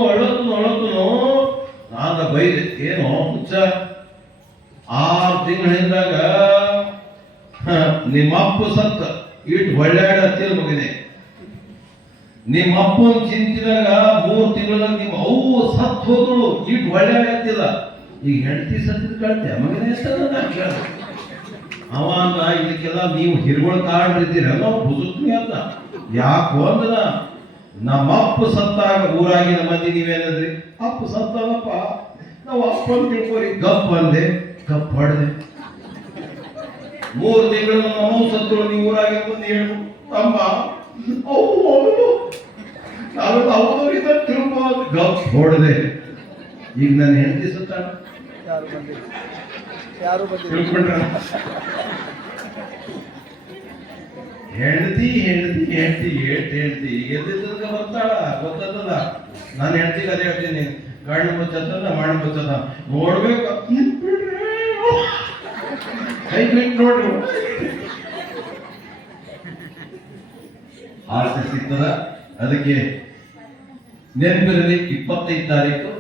ನಾನು ಬೈದೆ. ಏನು ಹುಚ್ಚ, 6 ತಿಂಗಳಿಂದಾಗ ನಿಮ್ಮಪ್ಪ ಸತ್ತ ಇಟ್ಟು ಒಳ್ಳೆಯಾಡ ಹತ್ತಿರ ಮಗನೆ. ನಿಮ್ಮ ಅಪ್ಪನ ಚಿಂತಿದಾಗ 3 ತಿಂಗಳಾಗ ನಿಮ್ಮ ಅವು ಸತ್ ಹೋದಳು ಇಟ್ಟು ಒಳ್ಳೆಯಾಡ ಹತ್ತಿಲ್ಲ. ಈಗ ಹೆಂಡತಿ ಸತ್ತಿದ ಕಳ್ತೆ ಮಗನೇ ಅವ ಅಂತ. ಇದಕ್ಕೆಲ್ಲ ನೀವು ಹಿರುಗಳ ಕಾರಣ ಇದ್ದೀರಲ್ಲ, ಬುಸುಕ್ನಿ ಅಂತ. ಯಾಕೋ ಅಂದ್ರ ನಮ್ಮಪ್ಪ ಸತ್ತಾಗ ಊರಾಗಿನ ಮಂದಿ ನೀವೇನಂದ್ರಿ, ಅಪ್ಪ ಸತ್ತಲ್ಲಪ್ಪ, ನಾವು ಅಪ್ಪನ ತಿಳ್ಕೋರಿ. ಗಪ್ ಅಂದೆ, ಗಪ್ ಹೊಡೆದೆ. 3 ತಿಂಗಳು ನಮ್ಮ ಅಮ್ಮ ಸತ್ತಳು, ನೀವು ಊರಾಗಿ ಬಂದು ಹೇಳು ತಮ್ಮ ಅವರಿಗೆ ತಿಳ್ಕೋ, ಗಪ್ ಹೊಡೆದೆ. ಈಗ ನನ್ನ ಹೆಂಡತಿ ಸತ್ತಾಳ, ತಿಳ್ಕೊಂಡ್ರ ಹೆಂಡತಿ ಹೆಂಡತಿ ಹೆಂಡತಿ ಹೇಳ್ತಿ ಎದ್ದಿದ್ದ ಬರ್ತಾಳ ಗೊತ್ತದ. ನಾನು ಹೆಂಡತಿಗೆ ಅದೇ ಹೇಳ್ತೀನಿ, ಗಂಡು ಮುಚ್ಚದ ಮಾಡಿ ಮುಚ್ಚದ ನೋಡ್ಬೇಕು ಕೈ ಬಿಟ್ಟು ನೋಡ್ರಿ ಆಸೆ ಸಿಗ್ತದ. ಅದಕ್ಕೆ ನೆನಪಿರಲಿ, 25 ತಾರೀಕು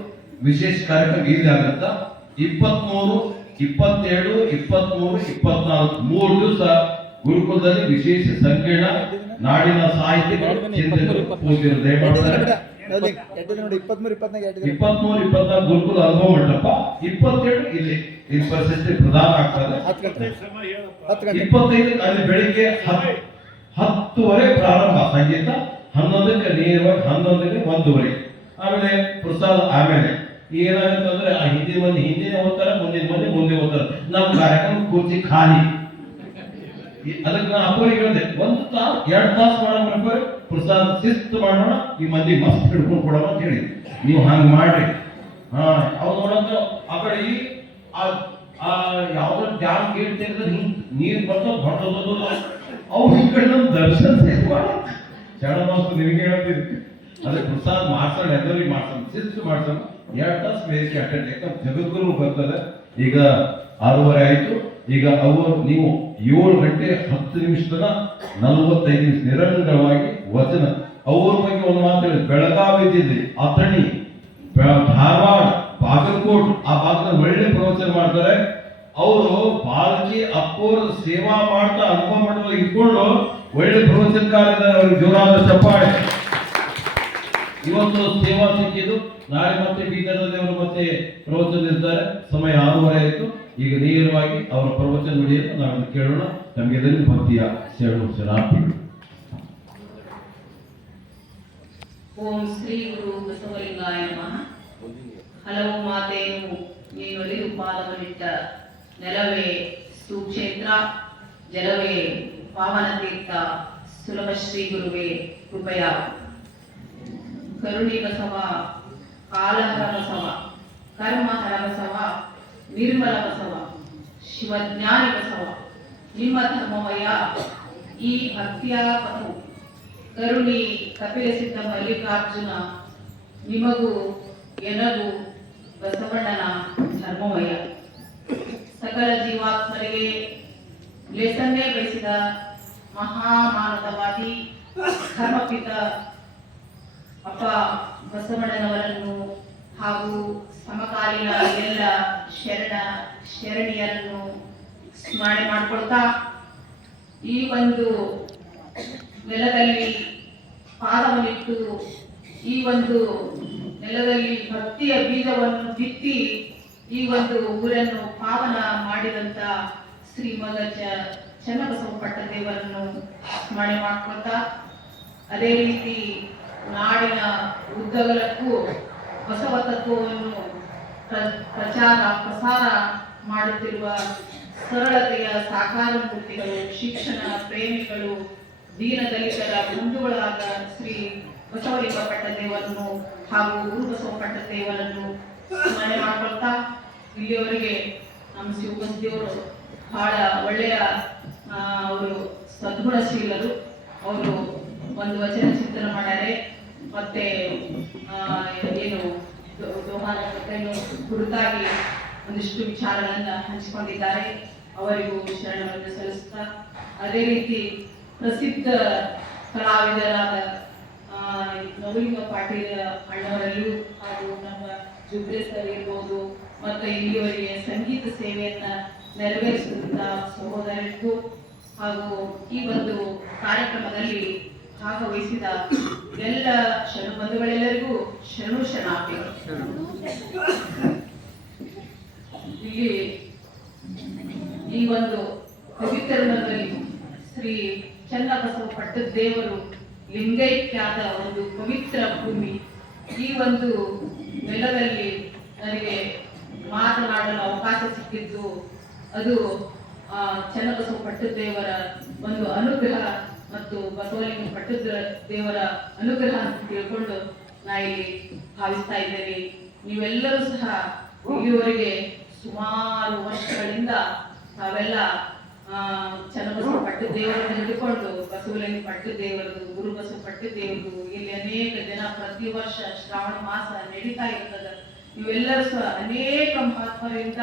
ವಿಶೇಷ ಕಾರ್ಯಕ್ರಮ ಇಲ್ಲಿ ಆಗತ್ತ. 23, 27, 23, 24 3 ದಿವಸ ಗುರುಕುಲದಲ್ಲಿ ವಿಶೇಷ ಸಂಕೀರ್ಣ, ನಾಡಿನ ಸಾಹಿತಿಗಳು, ಚಿಂತಕರು, ಪೂಜ್ಯರು ದಯಮಾಡ್ತಾರೆ. 23, 24 ಗುರುಕುಲ ಅನುಭವ ಮಂಟಪ, 27 ಇಲ್ಲಿ ಪರಿಸ್ಥಿತಿ ಪ್ರಧಾನ ಆಗ್ತದೆ. 25 ಅಲ್ಲಿ ಬೆಳಿಗ್ಗೆ 10:30 ಪ್ರಾರಂಭ ಸಂಗೀತ, 11ಕ್ಕೆ ನೇರವಾಗಿ 11ಕ್ಕೆ 1:30. ಆಮೇಲೆ ಪ್ರಸಾದ. ಆಮೇಲೆ ಏನಾಗುತ್ತೆ ಅಂದ್ರೆ ಆ ಹಿಂದಿನ ಮಂದಿ ಹಿಂದಿನ ಓದ್ತಾರೆ, ಮುಂದಿನ ಮಂದಿ ಮುಂದೆ ಓದ್ತಾರೆ. ನಮ್ಮ ಕಾರ್ಯಕ್ರಮ ಕೂರ್ಚಿ ಖಾಲಿ. ಅದಕ್ಕೆ ನಾ ಅಪ್ಪರಿಗೆ ಹೇಳಿದೆ, 1 ತಾಸು 2 ತಾಸು ಮಾಡೋಣ, ಪ್ರಸಾದ ಶಿಸ್ತು ಮಾಡೋಣ, ಈ ಮಂದಿ ಮಸ್ತ್ ಹಿಡ್ಕೊಂಡು ಕೊಡೋಣ ಅಂತ ಹೇಳಿ. ನೀವು ಹಂಗ ಮಾಡ್ರಿ. ಅವ್ರು ನೋಡಂತ ಆ ಕಡೆ ಯಾವ್ದೋ ಡ್ಯಾಮ್ ಗೇಟ್ ತೆಗೆದ್ರೆ ಹಿಂಗ್ ನೀರ್ ಬರ್ತಾವ ಹೊರಟೋದು. ಅವ್ರು ಈ ಕಡೆ ನಮ್ ದರ್ಶನ ಚಣ ಮಾಸ್ತು ನಿಮಗೆ ಹೇಳ್ತೀರಿ. ಅದಕ್ಕೆ ಪ್ರಸಾದ ಮಾಡ್ಸೋಣ, ಎಲ್ಲರಿಗೆ ಮಾಡ್ಸೋಣ, ಶಿಸ್ತು ಮಾಡ್ಸೋಣ. 2 ತಾಸು ವೇದಿಕೆ ಅಟೆಂಡ್. ಯಾಕಂದ್ರೆ ಜಗದ್ಗುರು ಬರ್ತದೆ. ಈಗ 6:30 ಆಯ್ತು. ಈಗ ಅವರು ನೀವು 7 ಗಂಟೆ 10 ನಿಮಿಷದ 45 ನಿಮಿಷ ನಿರಂತರವಾಗಿ ವಚನ. ಅವ್ರ ಬಗ್ಗೆ ಒಂದು ಮಾತು ಹೇಳಿ, ಬೆಳಗಾವಿ ಜಿಲ್ಲೆ ಅಥಣಿ, ಧಾರವಾಡ, ಬಾಗಲಕೋಟ್ ಆ ಭಾಗದಲ್ಲಿ ಒಳ್ಳೆ ಪ್ರವಚನ ಮಾಡ್ತಾರೆ. ಅವರು ಬಾಲಕಿ ಅಪ್ಪೋರ ಸೇವಾ ಮಾಡ್ತಾ ಅನುಭವ ಮಂಟಪದಲ್ಲಿ ಇಟ್ಕೊಂಡು ಒಳ್ಳೆ ಪ್ರವಚನಕಾರದ ಅವ್ರಿಗೆ ಜೋರಾದ ಚಪ್ಪಾಳೆ. ಇವತ್ತು ಸೇವಾ ಸಿಕ್ಕಿದ್ದು. ನಾಳೆ ಮತ್ತೆ ಬೀದರ್ನಲ್ಲಿ ಅವರು ಮತ್ತೆ ಪ್ರವಚನ ಇರ್ತಾರೆ. ಸಮಯ 6:30 ಆಯಿತು. ಈಗ ನೇರವಾಗಿ ಅವರ ಪ್ರವಚನ ನುಡಿಯನ್ನು ನಾವು ಕೇಳೋಣ. ನಮಗೆಲ್ಲರಿಗೂ ಭಕ್ತಿಯ ಶರಣಾರ್ಥಿ. ಓಂ ಶ್ರೀ ಗುರು ಬಸವಲಿಂಗಾಯ ನಮಃ. ಹಲವು ಮಾತೇನು ನೀನೊಲಿದು ಪಾದವನಿಟ್ಟ ನೆಲವೇ ಸುಕ್ಷೇತ್ರ, ಜಲವೇ ಪಾವನ ತೀರ್ಥ, ಸುಲಭ ಶ್ರೀ ಗುರುವೇ ಕೃಪಯ. ಕರುಣಿ ಬಸವ, ಕಾಲಹರ ಬಸವ, ಕರ್ಮಹರ ಬಸವ, ನಿರ್ಮಲ ಬಸವ, ಶಿವಜ್ಞಾನಿ ಬಸವ, ನಿಮ್ಮ ಧರ್ಮವಯ ಈ ಭಕ್ತಿಯ ಪಥವು. ಕರುಣಿ ಕಪಿಲ ಸಿದ್ಧ ಮಲ್ಲಿಕಾರ್ಜುನ, ನಿಮಗೂ ಎನಗೂ ಬಸವಣ್ಣನ ಧರ್ಮವಯ. ಸಕಲ ಜೀವಾತ್ಮರಿಗೆ ಲೇಸನ್ನೇ ಬಯಸಿದ ಮಹಾಮಾನವವಾದಿ ಧರ್ಮಪಿತ ಅಪ್ಪ ಬಸವಣ್ಣನವರನ್ನು ಹಾಗೂ ಸಮಕಾಲೀನ ಎಲ್ಲ ಶರಣೀಯರನ್ನು ಸ್ಮರಣೆ ಮಾಡಿಕೊಳ್ತಾ, ಈ ಒಂದು ನೆಲದಲ್ಲಿ ಪಾದವನ್ನಿಟ್ಟು ಈ ಒಂದು ನೆಲದಲ್ಲಿ ಭಕ್ತಿಯ ಬೀಜವನ್ನು ಬಿತ್ತಿ ಈ ಒಂದು ಊರನ್ನು ಪಾವನ ಮಾಡಿದಂತ ಶ್ರೀಮದ ಚನ್ನಬಸವ ಪಟ್ಟದೇವರನ್ನು ಸ್ಮರಣೆ ಮಾಡ್ಕೊಳ್ತಾ, ಅದೇ ರೀತಿ ನಾಡಿನ ಉದ್ದಗಲಕ್ಕೂ ಬಸವ ತತ್ವವನ್ನು ಪ್ರಚಾರ ಪ್ರಸಾರ ಮಾಡುತ್ತಿರುವ ಸರಳತೆಯ ಸಾಕಾರ ಮೂರ್ತಿಗಳು, ಶಿಕ್ಷಣ ಪ್ರೇಮಿಗಳು, ದೀನ ದಲಿತರ ಬಂಧುಗಳಾದ ಶ್ರೀ ಬಸವಲಿಂಗ ಪಟ್ಟದೇವರನ್ನು ಹಾಗೂ ಗುರು ಬಸವ ಪಟ್ಟದೇವರನ್ನು ಸ್ಮರಣೆ ಮಾಡ್ಕೊಳ್ತಾ, ಇಲ್ಲಿಯವರೆಗೆ ನಮ್ಮ ಶಿವಬಸ್ತಿಯವರು ಬಹಳ ಒಳ್ಳೆಯ ಅವರು ಸದ್ಗುಣಶೀಲರು. ಅವರು ಒಂದು ವಚನ ಚಿಂತನೆ ಮಾಡ್ಯಾರೆ, ಮತ್ತೆ ಏನು ದೋಹಾನು ಕುರಿತಾಗಿ ಒಂದಿಷ್ಟು ವಿಚಾರಗಳನ್ನ ಹಂಚಿಕೊಂಡಿದ್ದಾರೆ. ಅವರಿಗೂ ಶರಣವನ್ನು ಸಲ್ಲಿಸ್ತಾ, ಅದೇ ರೀತಿ ಪ್ರಸಿದ್ಧ ಕಲಾವಿದರಾದ ನವಲಿಂಗ ಪಾಟೀಲ್ ಅಣ್ಣವರಲ್ಲೂ ಹಾಗೂ ನಮ್ಮ ಜುಬ್ರೆ ಸರ್ ಇರ್ಬೋದು, ಮತ್ತು ಇಲ್ಲಿಯವರೆಗೆ ಸಂಗೀತ ಸೇವೆಯನ್ನ ನೆರವೇರಿಸಿದಂತ ಸಹೋದರರಿಗೂ ಹಾಗೂ ಈ ಒಂದು ಕಾರ್ಯಕ್ರಮದಲ್ಲಿ ಭಾಗವಹಿಸಿದ ಎಲ್ಲ ಶರಣ ಬಂಧುಗಳೆಲ್ಲರಿಗೂ ಶರಣಾರ್ಥಿ. ಇಲ್ಲಿ ಈ ಒಂದು ಪವಿತ್ರದಲ್ಲಿ ಶ್ರೀ ಚನ್ನಬಸವ ಪಟ್ಟದೇವರು ಲಿಂಗೈಕ್ಯಾದ ಒಂದು ಪವಿತ್ರ ಭೂಮಿ. ಈ ಒಂದು ನೆಲದಲ್ಲಿ ನನಗೆ ಮಾತನಾಡಲು ಅವಕಾಶ ಸಿಕ್ಕಿದ್ದು ಅದು ಚನ್ನಬಸವ ಪಟ್ಟದೇವರ ಒಂದು ಅನುಗ್ರಹ ಮತ್ತು ಬಸವಲಿಂಗ ಪಟ್ಟದೇವರ ಅನುಗ್ರಹ ಅಂತ ತಿಳ್ಕೊಂಡು ನಾ ಇಲ್ಲಿ ಭಾವಿಸ್ತಾ ಇದ್ದೇನೆ. ನೀವೆಲ್ಲರೂ ಸಹ ಇಲ್ಲಿವರೆಗೆ ಸುಮಾರು ವರ್ಷಗಳಿಂದ ತಾವೆಲ್ಲ ಚನ್ನಬಸವ ಪಟ್ಟದೇವರನ್ನು ಹಿಡಿದುಕೊಂಡು ಬಸವಲಿಂಗ ಪಟ್ಟದೇವರದು, ಗುರು ಬಸವ ಪಟ್ಟದೇವರದು, ಇಲ್ಲಿ ಅನೇಕ ಜನ ಪ್ರತಿ ವರ್ಷ ಶ್ರಾವಣ ಮಾಸ ನಡೀತಾ ಇರ್ತದೆ. ಇವೆಲ್ಲರೂ ಸಹ ಅನೇಕ ಮಹಾತ್ಮರಿಂದ,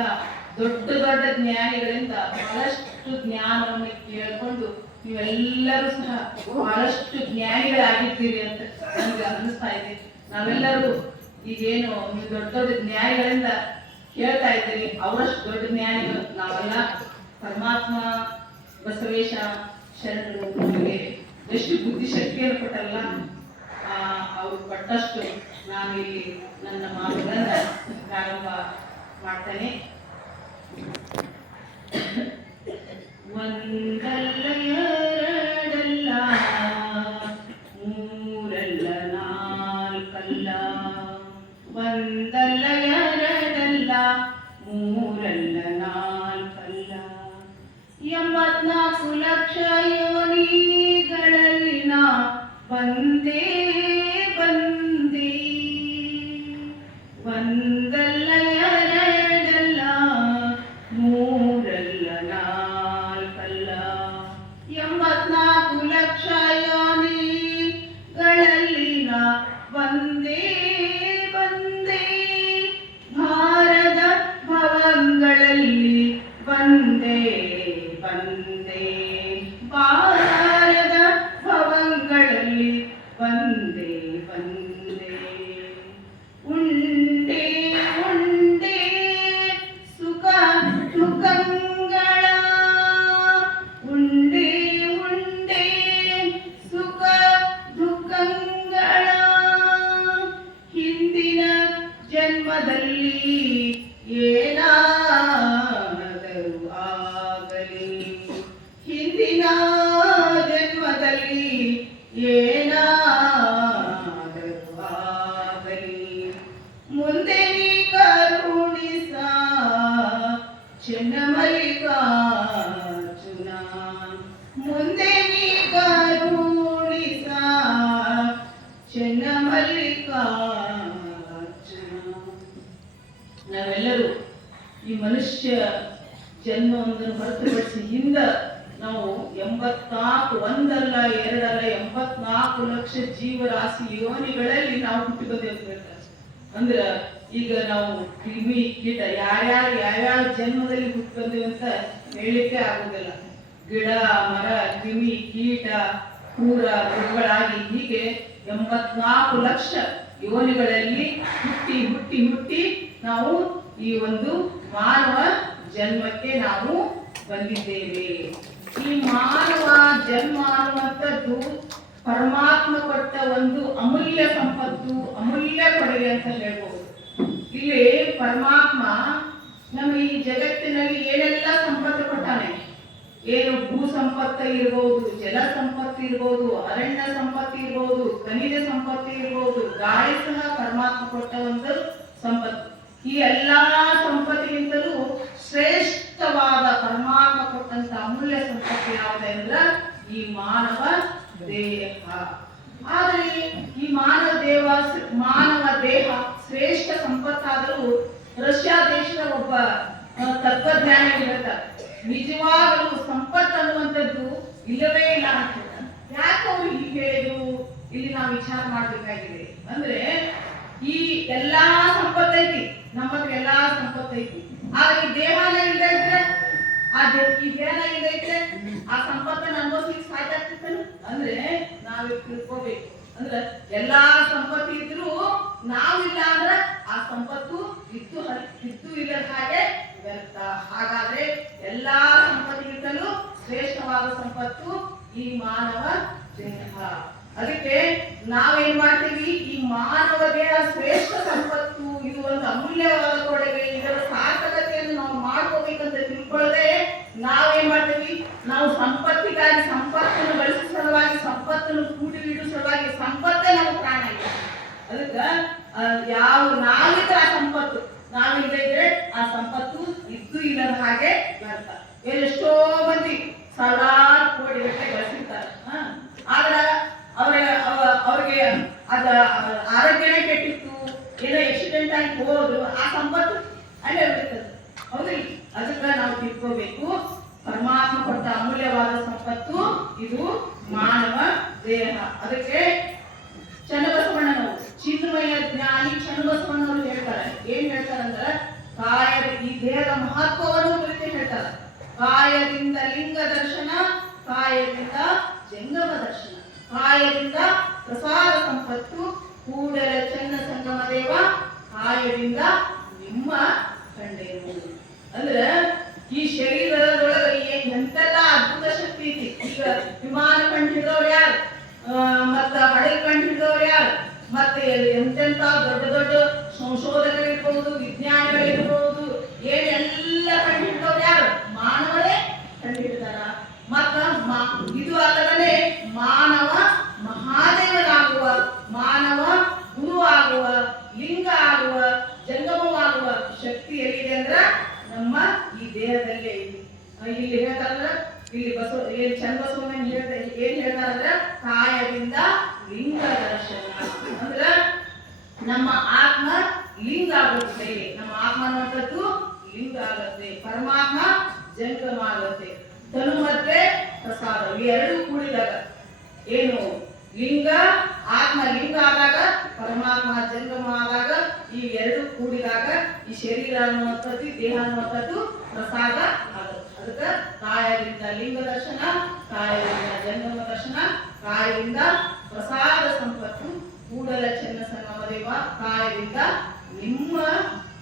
ದೊಡ್ಡ ದೊಡ್ಡ ಜ್ಞಾನಿಗಳಿಂದ ಬಹಳಷ್ಟು ಜ್ಞಾನವನ್ನು ಕೇಳಿಕೊಂಡು ನೀವೆಲ್ಲರೂ ಸಹ ಬಹಳಷ್ಟು ಜ್ಞಾನಿಗಳಾಗಿದ್ದೀರಿ ಅಂತ ನಮ್ಗೆ ಅನ್ನಿಸ್ತಾ ಇದೆ. ನಾವೆಲ್ಲರೂ ಈಗೇನು ನೀವು ದೊಡ್ಡ ದೊಡ್ಡ ಜ್ಞಾನಿಗಳಿಂದ ಕೇಳ್ತಾ ಇದ್ದೀರಿ, ಅವರಷ್ಟು ದೊಡ್ಡ ಜ್ಞಾನಿಗಳು ನಾವೆಲ್ಲ. ಪರಮಾತ್ಮ ಬಸವೇಶ ಶರಣರು ನಮಗೆ ಎಷ್ಟು ಬುದ್ಧಿಶಕ್ತಿಯನ್ನು ಕೊಟ್ಟಲ್ಲ, ಅವರು ಕೊಟ್ಟಷ್ಟು ನಾನು ಇಲ್ಲಿ ನನ್ನ ಮಾತುಗಳನ್ನು ಪ್ರಾರಂಭ ಮಾಡ್ತೇನೆ. ಒಂದಲ್ಲ ಎರಡಲ್ಲ ಮೂರಲ್ಲ ನಾಲ್ಕಲ್ಲ, ಒಂದಲ್ಲ ಎರಡಲ್ಲ ಮೂರಲ್ಲ ನಾಲ್ಕಲ್ಲ, 84 ಲಕ್ಷ ಯೋನಿಗಳಲ್ಲಿನ ಬಂದೇ ಬಂದೇ, ಒಂದಲ್ಲ ಎರಡಲ್ಲ ಮೂರಲ್ಲ ನಾಲ್ಕಲ್ಲ, 84 ಲಕ್ಷ ಯೋನಿಗಳಲ್ಲಿನ ಬಂದೇ ಬಂದೇ, ಭಾರದ ಭವಂಗಳಲ್ಲಿ ಬಂದೇ ಬಂದೇ, ಭಾರದ ಭವಂಗಳಲ್ಲಿ ಬಂದೇ ಬಂದೇ, ಉಂಡೆ ಉಂಡೆ ಸುಖ ದುಃಖಗಳ, ಉಂಡೆ ಉಂಡೆ ಸುಖ ದುಃಖಗಳ, ಹಿಂದಿನ ಜನ್ಮದಲ್ಲಿ ಏನಾದರೂ ಆಗಲಿ, ಹಿಂದಿನ ಜನ್ಮದಲ್ಲಿ ಏನಾದರೂ ಆಗಲಿ, ಮುಂದೆ ನೀ ಕರುಣಿಸ ಚೆನ್ನಮಲ್ಲಿಕಾರ್ಜುನ, ಮುಂದೆ ನೀ ಕರುಣಿಸ ಚೆನ್ನಮಲ್ಲಿಕಾರ್ಜುನ. ನಾವೆಲ್ಲರೂ ಈ ಮನುಷ್ಯ ಜನ್ಮವನ್ನು ಹೊರತುಪಡಿಸಿ ಹಿಂದ ನಾವು 84 ಒಂದಲ್ಲ ಎರಡಲ್ಲ 84 ಲಕ್ಷ ಜೀವರಾಶಿ ಯೋನಿಗಳಲ್ಲಿ ನಾವು ಹುಟ್ಟಿ ಬಂದಿರ್ತಾರೆ. ಅಂದ್ರ ಈಗ ನಾವು ಕ್ರಿಮಿ ಕೀಟ ಯಾವ್ಯಾವ ಜನ್ಮದಲ್ಲಿ ಹುಟ್ಟಿ ಬಂದಿವೆ ಅಂತ ಹೇಳಿಕೆ ಆಗುದಿಲ್ಲ. ಗಿಡ ಮರ ಕ್ರಿಮಿ ಕೀಟ ಕ್ರೂರ ಮೃಗಗಳಾಗಿ ಹೀಗೆ 84 ಲಕ್ಷ ಯೋನಿಗಳಲ್ಲಿ ಹುಟ್ಟಿ ಹುಟ್ಟಿ ಹುಟ್ಟಿ ನಾವು ಈ ಒಂದು ಮಾನವ ಜನ್ಮಕ್ಕೆ ನಾವು ಬಂದಿದ್ದೇವೆ. ಈ ಮಾನವ ಜನ್ಮ ಅನ್ನುವಂಥದ್ದು ಪರಮಾತ್ಮ ಕೊಟ್ಟ ಒಂದು ಅಮೂಲ್ಯ ಸಂಪತ್ತು, ಅಮೂಲ್ಯ ಕೊಡುಗೆ ಅಂತ ಹೇಳ್ಬಹುದು. ಇಲ್ಲಿ ಪರಮಾತ್ಮ ನಮ್ಮ ಈ ಜಗತ್ತಿನಲ್ಲಿ ಏನೆಲ್ಲ ಸಂಪತ್ತು ಕೊಟ್ಟಾನೆ, ಏನು ಭೂ ಸಂಪತ್ತು ಇರ್ಬೋದು, ಜಲ ಸಂಪತ್ತು ಇರ್ಬೋದು, ಅರಣ್ಯ ಸಂಪತ್ತು ಇರ್ಬೋದು, ಖನಿಜ ಸಂಪತ್ತು ಇರ್ಬೋದು, ಗಾಳಿ ಸಹ ಪರಮಾತ್ಮ ಕೊಟ್ಟ ಒಂದು ಸಂಪತ್ತು. ಈ ಎಲ್ಲಾ ಸಂಪತ್ತಿಗಿಂತಲೂ ಶ್ರೇಷ್ಠವಾದ ಪರಮಾತ್ಮ ಕೊಟ್ಟಂತ ಅಮೂಲ್ಯ ಸಂಪತ್ತು ಯಾವುದಂದ್ರೆ ಈ ಮಾನವ ದೇಹ. ಆದರೆ ಈ ಮಾನವ ದೇಹ ಶ್ರೇಷ್ಠ ಸಂಪತ್ತಾದರೂ ರಷ್ಯಾ ದೇಶದ ಒಬ್ಬ ತತ್ವಜ್ಞಾನಿ ಹೇಳ್ತಾರೆ, ನಿಜವಾಗಲೂ ಸಂಪತ್ತು ಅನ್ನುವಂಥದ್ದು ಇಲ್ಲವೇ ಇಲ್ಲ ಅಂತ. ಯಾಕೆ ಅವರು ಹೀಗೆ ಹೇಳಿದ್ರು ಇಲ್ಲಿ ನಾವು ವಿಚಾರ ಮಾಡ್ಬೇಕಾಗಿದೆ. ಅಂದ್ರೆ ಈ ಎಲ್ಲಾ ಸಂಪತ್ತೈತಿ, ನಮ್ಮ ಹತ್ರ ಎಲ್ಲಾ ಸಂಪತ್ತೈತಿ, ಆದ್ರೆ ಈ ದೇಹನ ಇಲ್ಲದೆ ಇದ್ರೆ ಈ ದೇಹನ ಇಲ್ಲದೆ ಇದ್ರೆ ಆ ಸಂಪತ್ತನ್ನು ಅನುಭವಿಸ್ಲಿಕ್ಕೆ ಸಾಧ್ಯ ಆಗ್ತಿತ್ತಲ್ಲ. ಅಂದ್ರೆ ನಾವೇ ತಿಳ್ಕೋಬೇಕು. ಅಂದ್ರೆ ಎಲ್ಲಾ ಸಂಪತ್ತು ಇದ್ರೂ ನಾವಿಲ್ಲ ಅಂದ್ರೆ ಆ ಸಂಪತ್ತು ಇದ್ದು ಇಲ್ಲದ ಹಾಗೆ ವ್ಯರ್ಥ. ಹಾಗಾದ್ರೆ ಎಲ್ಲಾ ಸಂಪತ್ತಿಗಿಂತಲೂ ಶ್ರೇಷ್ಠವಾದ ಸಂಪತ್ತು ಈ ಮಾನವ ದೇಹ. ಅದಕ್ಕೆ ನಾವೇನ್ ಮಾಡ್ತೀವಿ, ಈ ಮಾನವ ದೇಹ ಶ್ರೇಷ್ಠ ಸಂಪತ್ತು, ಇದು ಒಂದು ಅಮೂಲ್ಯವಾದ ಕೊಡುಗೆ, ಇದರ ಸಾರ್ಥಕತೆಯನ್ನು ನಾವು ಮಾಡ್ಕೋಬೇಕಂತ ತಿಳ್ಕೊಳ್ಳದೆ ನಾವೇನ್ ಮಾಡ್ತೀವಿ, ನಾವು ಸಂಪತ್ತಿಗಾಗಿ ಸಂಪತ್ತನ್ನು ಗಳಿಸುವ ಸಲುವಾಗಿ, ಸಂಪತ್ತನ್ನು ಕೂಡಿ ಇಡುವ ಸಲುವಾಗಿ, ಸಂಪತ್ತೇ ನಾವು ಪ್ರಾಣ ಇಲ್ಲ. ಅದಕ್ಕೆ ನಾವಿದ್ರೆ ಆ ಸಂಪತ್ತು, ನಾವಿಲ್ಲದೆ ಇದ್ರೆ ಆ ಸಂಪತ್ತು ಇದ್ದು ಇಲ್ಲದ ಹಾಗೆ ವ್ಯರ್ಥ. ಎಷ್ಟೋ ಮಂದಿ ಸಾವಿರಾರು ಕೋಟಿ ಗಟ್ಟಲೆ ಗಳಿಸಿರ್ತಾರೆ, ಆದ್ರೆ ಅವ್ರಿಗೆ ಅದ ಆರೋಗ್ಯನೇ ಕೆಟ್ಟಿತ್ತು, ಏನೋ ಆಕ್ಸಿಡೆಂಟ್ ಆಗಿ ಹೋದ್ರು, ಆ ಸಂಪತ್ತು ಅಲ್ಲೇ ಇರ್ತದೆ. ಹೌದಿಲ್ಲ? ಅದಕ್ಕೆ ನಾವು ತಿಳ್ಕೋಬೇಕು, ಪರಮಾತ್ಮ ಕೊಟ್ಟ ಅಮೂಲ್ಯವಾದ ಸಂಪತ್ತು ಇದು ಮಾನವ ದೇಹ. ಅದಕ್ಕೆ ಚನ್ನಬಸವಣ್ಣನವರು ಚಿನ್ಮಯ ಜ್ಞಾನಿ ಚನ್ನಬಸವಣ್ಣವರು ಹೇಳ್ತಾರೆ, ಏನ್ ಹೇಳ್ತಾರಂದ್ರೆ ಕಾಯದ ಈ ದೇಹದ ಮಹತ್ವವನ್ನು ಕುರಿತು ಹೇಳ್ತಾರೆ. ಕಾಯದಿಂದ ಲಿಂಗ ದರ್ಶನ, ಕಾಯದಿಂದ ಜಂಗಮ ದರ್ಶನ, ಕಾಯದಿಂದ ಪ್ರಸಾದ ಸಂಪತ್ತು, ಕೂಡಲ ಚನ್ನ ಸಂಗಮ ದೇವ, ಕಾಯದಿಂದ ನಿಮ್ಮ ಕಂಡೆನು. ಅಂದ್ರೆ ಈ ಶರೀರದೊಳಗೆ ಎಂತೆಲ್ಲ ಅದ್ಭುತ ಶಕ್ತಿ ಐತಿ. ಈಗ ವಿಮಾನ ಕಂಡಿದ್ದವ್ರು ಯಾರು, ಮತ್ತ ಹಡಲ್ ಕಂಡಿದ್ದವ್ರು ಯಾರು, ಮತ್ತೆ ಎಂತೆಂತ ದೊಡ್ಡ ದೊಡ್ಡ ಸಂಶೋಧಕರಿರ್ಬಹುದು, ವಿಜ್ಞಾನಿಗಳಿರ್ಬಹುದು, ಏನೆಲ್ಲ ಕಂಡಿದ್ದವ್ರು ಯಾರು, ಮಾನವರೇ ಕಂಡಿಡ್ತಾರ. ಮತ್ತ ಇದು ಅಲ್ಲದೆ ಮಾನವ ಮಹಾದೇವನಾಗುವ, ಮಾನವ ಗುರು ಆಗುವ, ಲಿಂಗ ಆಗುವ, ಜಂಗಮವಾಗುವ ಶಕ್ತಿ ಎಲ್ಲಿದೆ ಅಂದ್ರ ನಮ್ಮ ಈ ದೇಹದಲ್ಲೇ ಇದೆ. ಇಲ್ಲಿ ಹೇಳ್ತಾರಂದ್ರ, ಇಲ್ಲಿ ಚನ್ನಬಸವಣ್ಣ ಏನ್ ಹೇಳ್ತಾರಂದ್ರ ಕಾಯದಿಂದ ಲಿಂಗ ದರ್ಶನ ಅಂದ್ರ ನಮ್ಮ ಆತ್ಮ ಲಿಂಗ ಆಗುತ್ತೆ. ನಮ್ಮ ಆತ್ಮ ಅನ್ನುವಂಥದ್ದು ಲಿಂಗ ಆಗುತ್ತೆ, ಪರಮಾತ್ಮ ಜಂಗಮ ಆಗುತ್ತೆ. ತನು ಮತ್ತೆ ಪ್ರಸಾದ ಇವೆರಡೂ ಕೂಡಿದಾಗ ಏನು ಲಿಂಗ, ಆತ್ಮ ಲಿಂಗ ಆದಾಗ, ಪರಮಾತ್ಮ ಜಂಗಮ ಆದಾಗ, ಈ ಎರಡು ಕೂಡಿದಾಗ ಈ ಶರೀರ ಅನ್ನುವಂಥದ್ದು, ದೇಹ ಅನ್ನುವಂಥದ್ದು ಪ್ರಸಾದ ಆಗುತ್ತೆ. ಅದಕ್ಕೆ ಕಾಯದಿಂದ ಲಿಂಗ ದರ್ಶನ, ಕಾಯದಿಂದ ಜಂಗಮ ದರ್ಶನ, ಕಾಯದಿಂದ ಪ್ರಸಾದ ಸಂಪತ್ತು, ಕೂಡಲ ಚೆನ್ನ ಸಂಗಮ ದೇವ, ಕಾಯದಿಂದ ನಿಮ್ಮ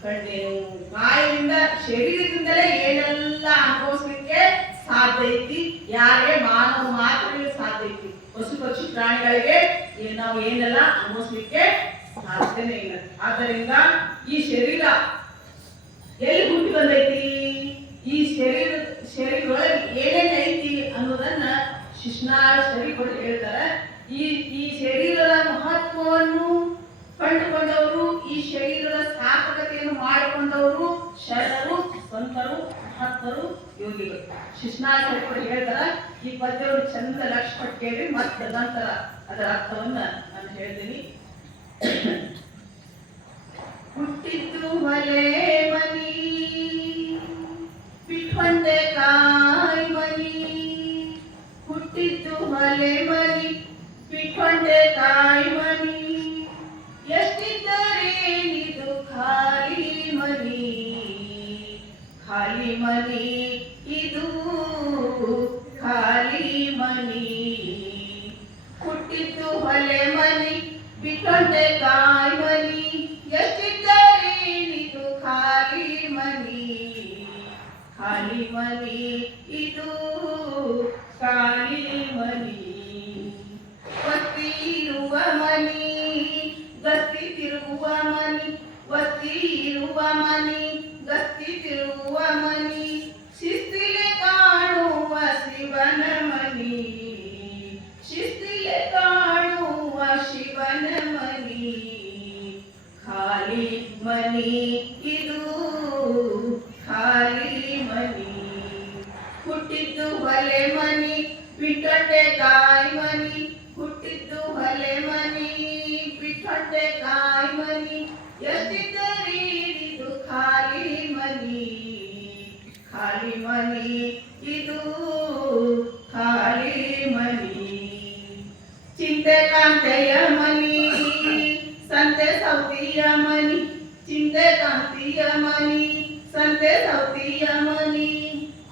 ಕಂಡೆನು. ಕಾಯದಿಂದ ಶರೀರದಿಂದಲೇ ಏನೆಲ್ಲ ಅನುಭವಿಸ್ಲಿಕ್ಕೆ ಸಾಧ್ಯ ಐತಿ, ಯಾರೇ ಮಾನವ ಮಾತ್ರವೇ ಸಾಧ್ಯ ಐತಿ. ಪಶು ಪಕ್ಷಿ ಪ್ರಾಣಿಗಳಿಗೆ ನಾವು ಏನೆಲ್ಲ ಅನುಭವಿಸ್ಲಿಕ್ಕೆ ಸಾಧ್ಯನೇ ಇಲ್ಲ. ಆದ್ದರಿಂದ ಈ ಶರೀರ ಎಲ್ಲಿ ಹುಟ್ಟಿ ಬಂದೈತಿ, ಈ ಶರೀರದೊಳಗೆ ಏನೇನ್ ಐತಿ ಅನ್ನೋದನ್ನ ಶಿಶ್ನಾಳ ಶರೀರಗಳು ಹೇಳ್ತಾರೆ. ಈ ಶರೀರದ ಮಹತ್ವವನ್ನು ಕಂಡುಕೊಂಡವರು, ಈ ಶರೀರದ ಸಾರ್ಥಕತೆಯನ್ನು ಮಾಡಿಕೊಂಡವರು ಶರಣರು, ಸಂತರು, ಮಹತ್ತರು, ಯೋಗಿಗಳು. ಶಿಶ್ನಾಳ ಶರೀರಗಳು ಹೇಳ್ತಾರ. ಈ ಪದ್ಯವರು ಚಂದ ಲಕ್ಷ ಪಟ್ಟು ಕೇಳಿ ಮತ್ತೆ ನಂತರ ಅದರ ಅರ್ಥವನ್ನ ನಾನು ಹೇಳ್ತೀನಿ. ಹುಟ್ಟಿದ್ದು ಹೊಲೆ ಮನಿ, ಬಿಟ್ಕೊಂಡೆ ಕಾಯಿ ಮನಿ, ಹುಟ್ಟಿದ್ದು ಹೊಲೆ ಮನಿ, ಬಿಟ್ಕೊಂಡೆ ಕಾಯಿ ಮನಿ, ಎಷ್ಟಿದ್ದರೇನಿದು ಖಾಲಿ ಮನಿ, ಖಾಲಿ ಮನಿ ಇದು ಖಾಲಿ ಮನಿ, ಹುಟ್ಟಿದ್ದು ಹೊಲೆ ಮನಿ, ಬಿಟ್ಕೊಂಡೆ ಕಾಯಿ ಮನಿ, ಎಷ್ಟಿದ್ದರೇನಿದು ಖಾಲಿ ಮನಿ, ಖಾಲಿ ಮನಿ ಇದು ಖಾಲಿ ಮನಿ, ಒತ್ತಿ ಇರುವ ಮನಿ, ಗಸ್ತಿ ತಿರುಗುವ ಮನಿ, ಒತ್ತಿ ಇರುವ ಮನಿ, ಗಸ್ತಿ ತಿರುಗುವ ಮನಿ, ಶಿಸ್ತಿಲೆ ಕಾಣುವ ಶಿವನ ಮನಿ, ಶಿಸ್ತಿಲೆ ಕಾಣುವ ಶಿವನ ಮನಿ, ಖಾಲಿ ಮನಿ ಇದು ಖಾಲಿ ಮನಿ, ಹುಟ್ಟಿದ್ದು ಹೊಲೆ ಮನಿ, ಬಿಟ್ಕೊಂಡೆ ಕಾಯಿ ಮನಿ, ಹುಟ್ಟಿದ್ದು ಹೊಲೆ ಮನಿ, ಬಿಟ್ಕೊಂಡೆ ಕಾಯಿ ಮನಿ, ಎಷ್ಟಿದ್ದರೇನಿದು ಖಾಲಿ ಮನಿ, ಖಾಲಿ ಮನಿ ಇದು ಖಾಲಿ ಮನಿ, ಚಿಂತೆ ಕಾಂತೆಯ ಮನಿ, ಸಂತೆ ಸೌತಿಯ ಮನಿ, ಚಿಂತೆ ಕಾಂತಿಯ ಮನಿ, ಸಂತೆ ಸೌತಿಯ ಮನಿ,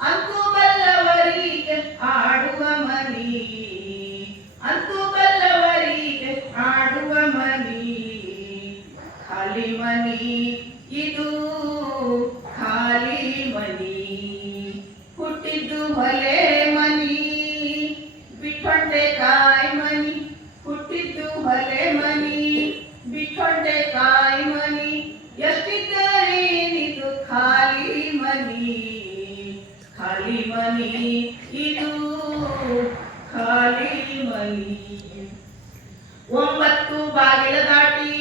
ಅಂತೂ ಬಲ್ಲವರಿಗೆ ಆಡುವ ಮನಿ, ಅಂತೂ ಬಲ್ಲವರಿಗೆ ಆಡುವ ಮನಿ, ಖಾಲಿ ಮನಿ ಇದು ಖಾಲಿ ಮನಿ, ಹುಟ್ಟಿದ್ದು ಹೊಲೆ ಮನಿ, ಬಿಟ್ಕೊಂಡೆ ಕಾಯಿ ಮನಿ, ಹುಟ್ಟಿದ್ದು ಹೊಲೆ ಮನಿ, ಬಿಟ್ಕೊಂಡೆ ಕಾಯಿ ಮನಿ, ಎಷ್ಟಿದ್ದರೇನಿದು ಖಾಲಿ ಮನಿ, ಖಾಲಿ ಮನಿ ಇದು ಖಾಲಿ ಮನಿ, ಒಂಬತ್ತು ಬಾಗಿಲ ದಾಟಿ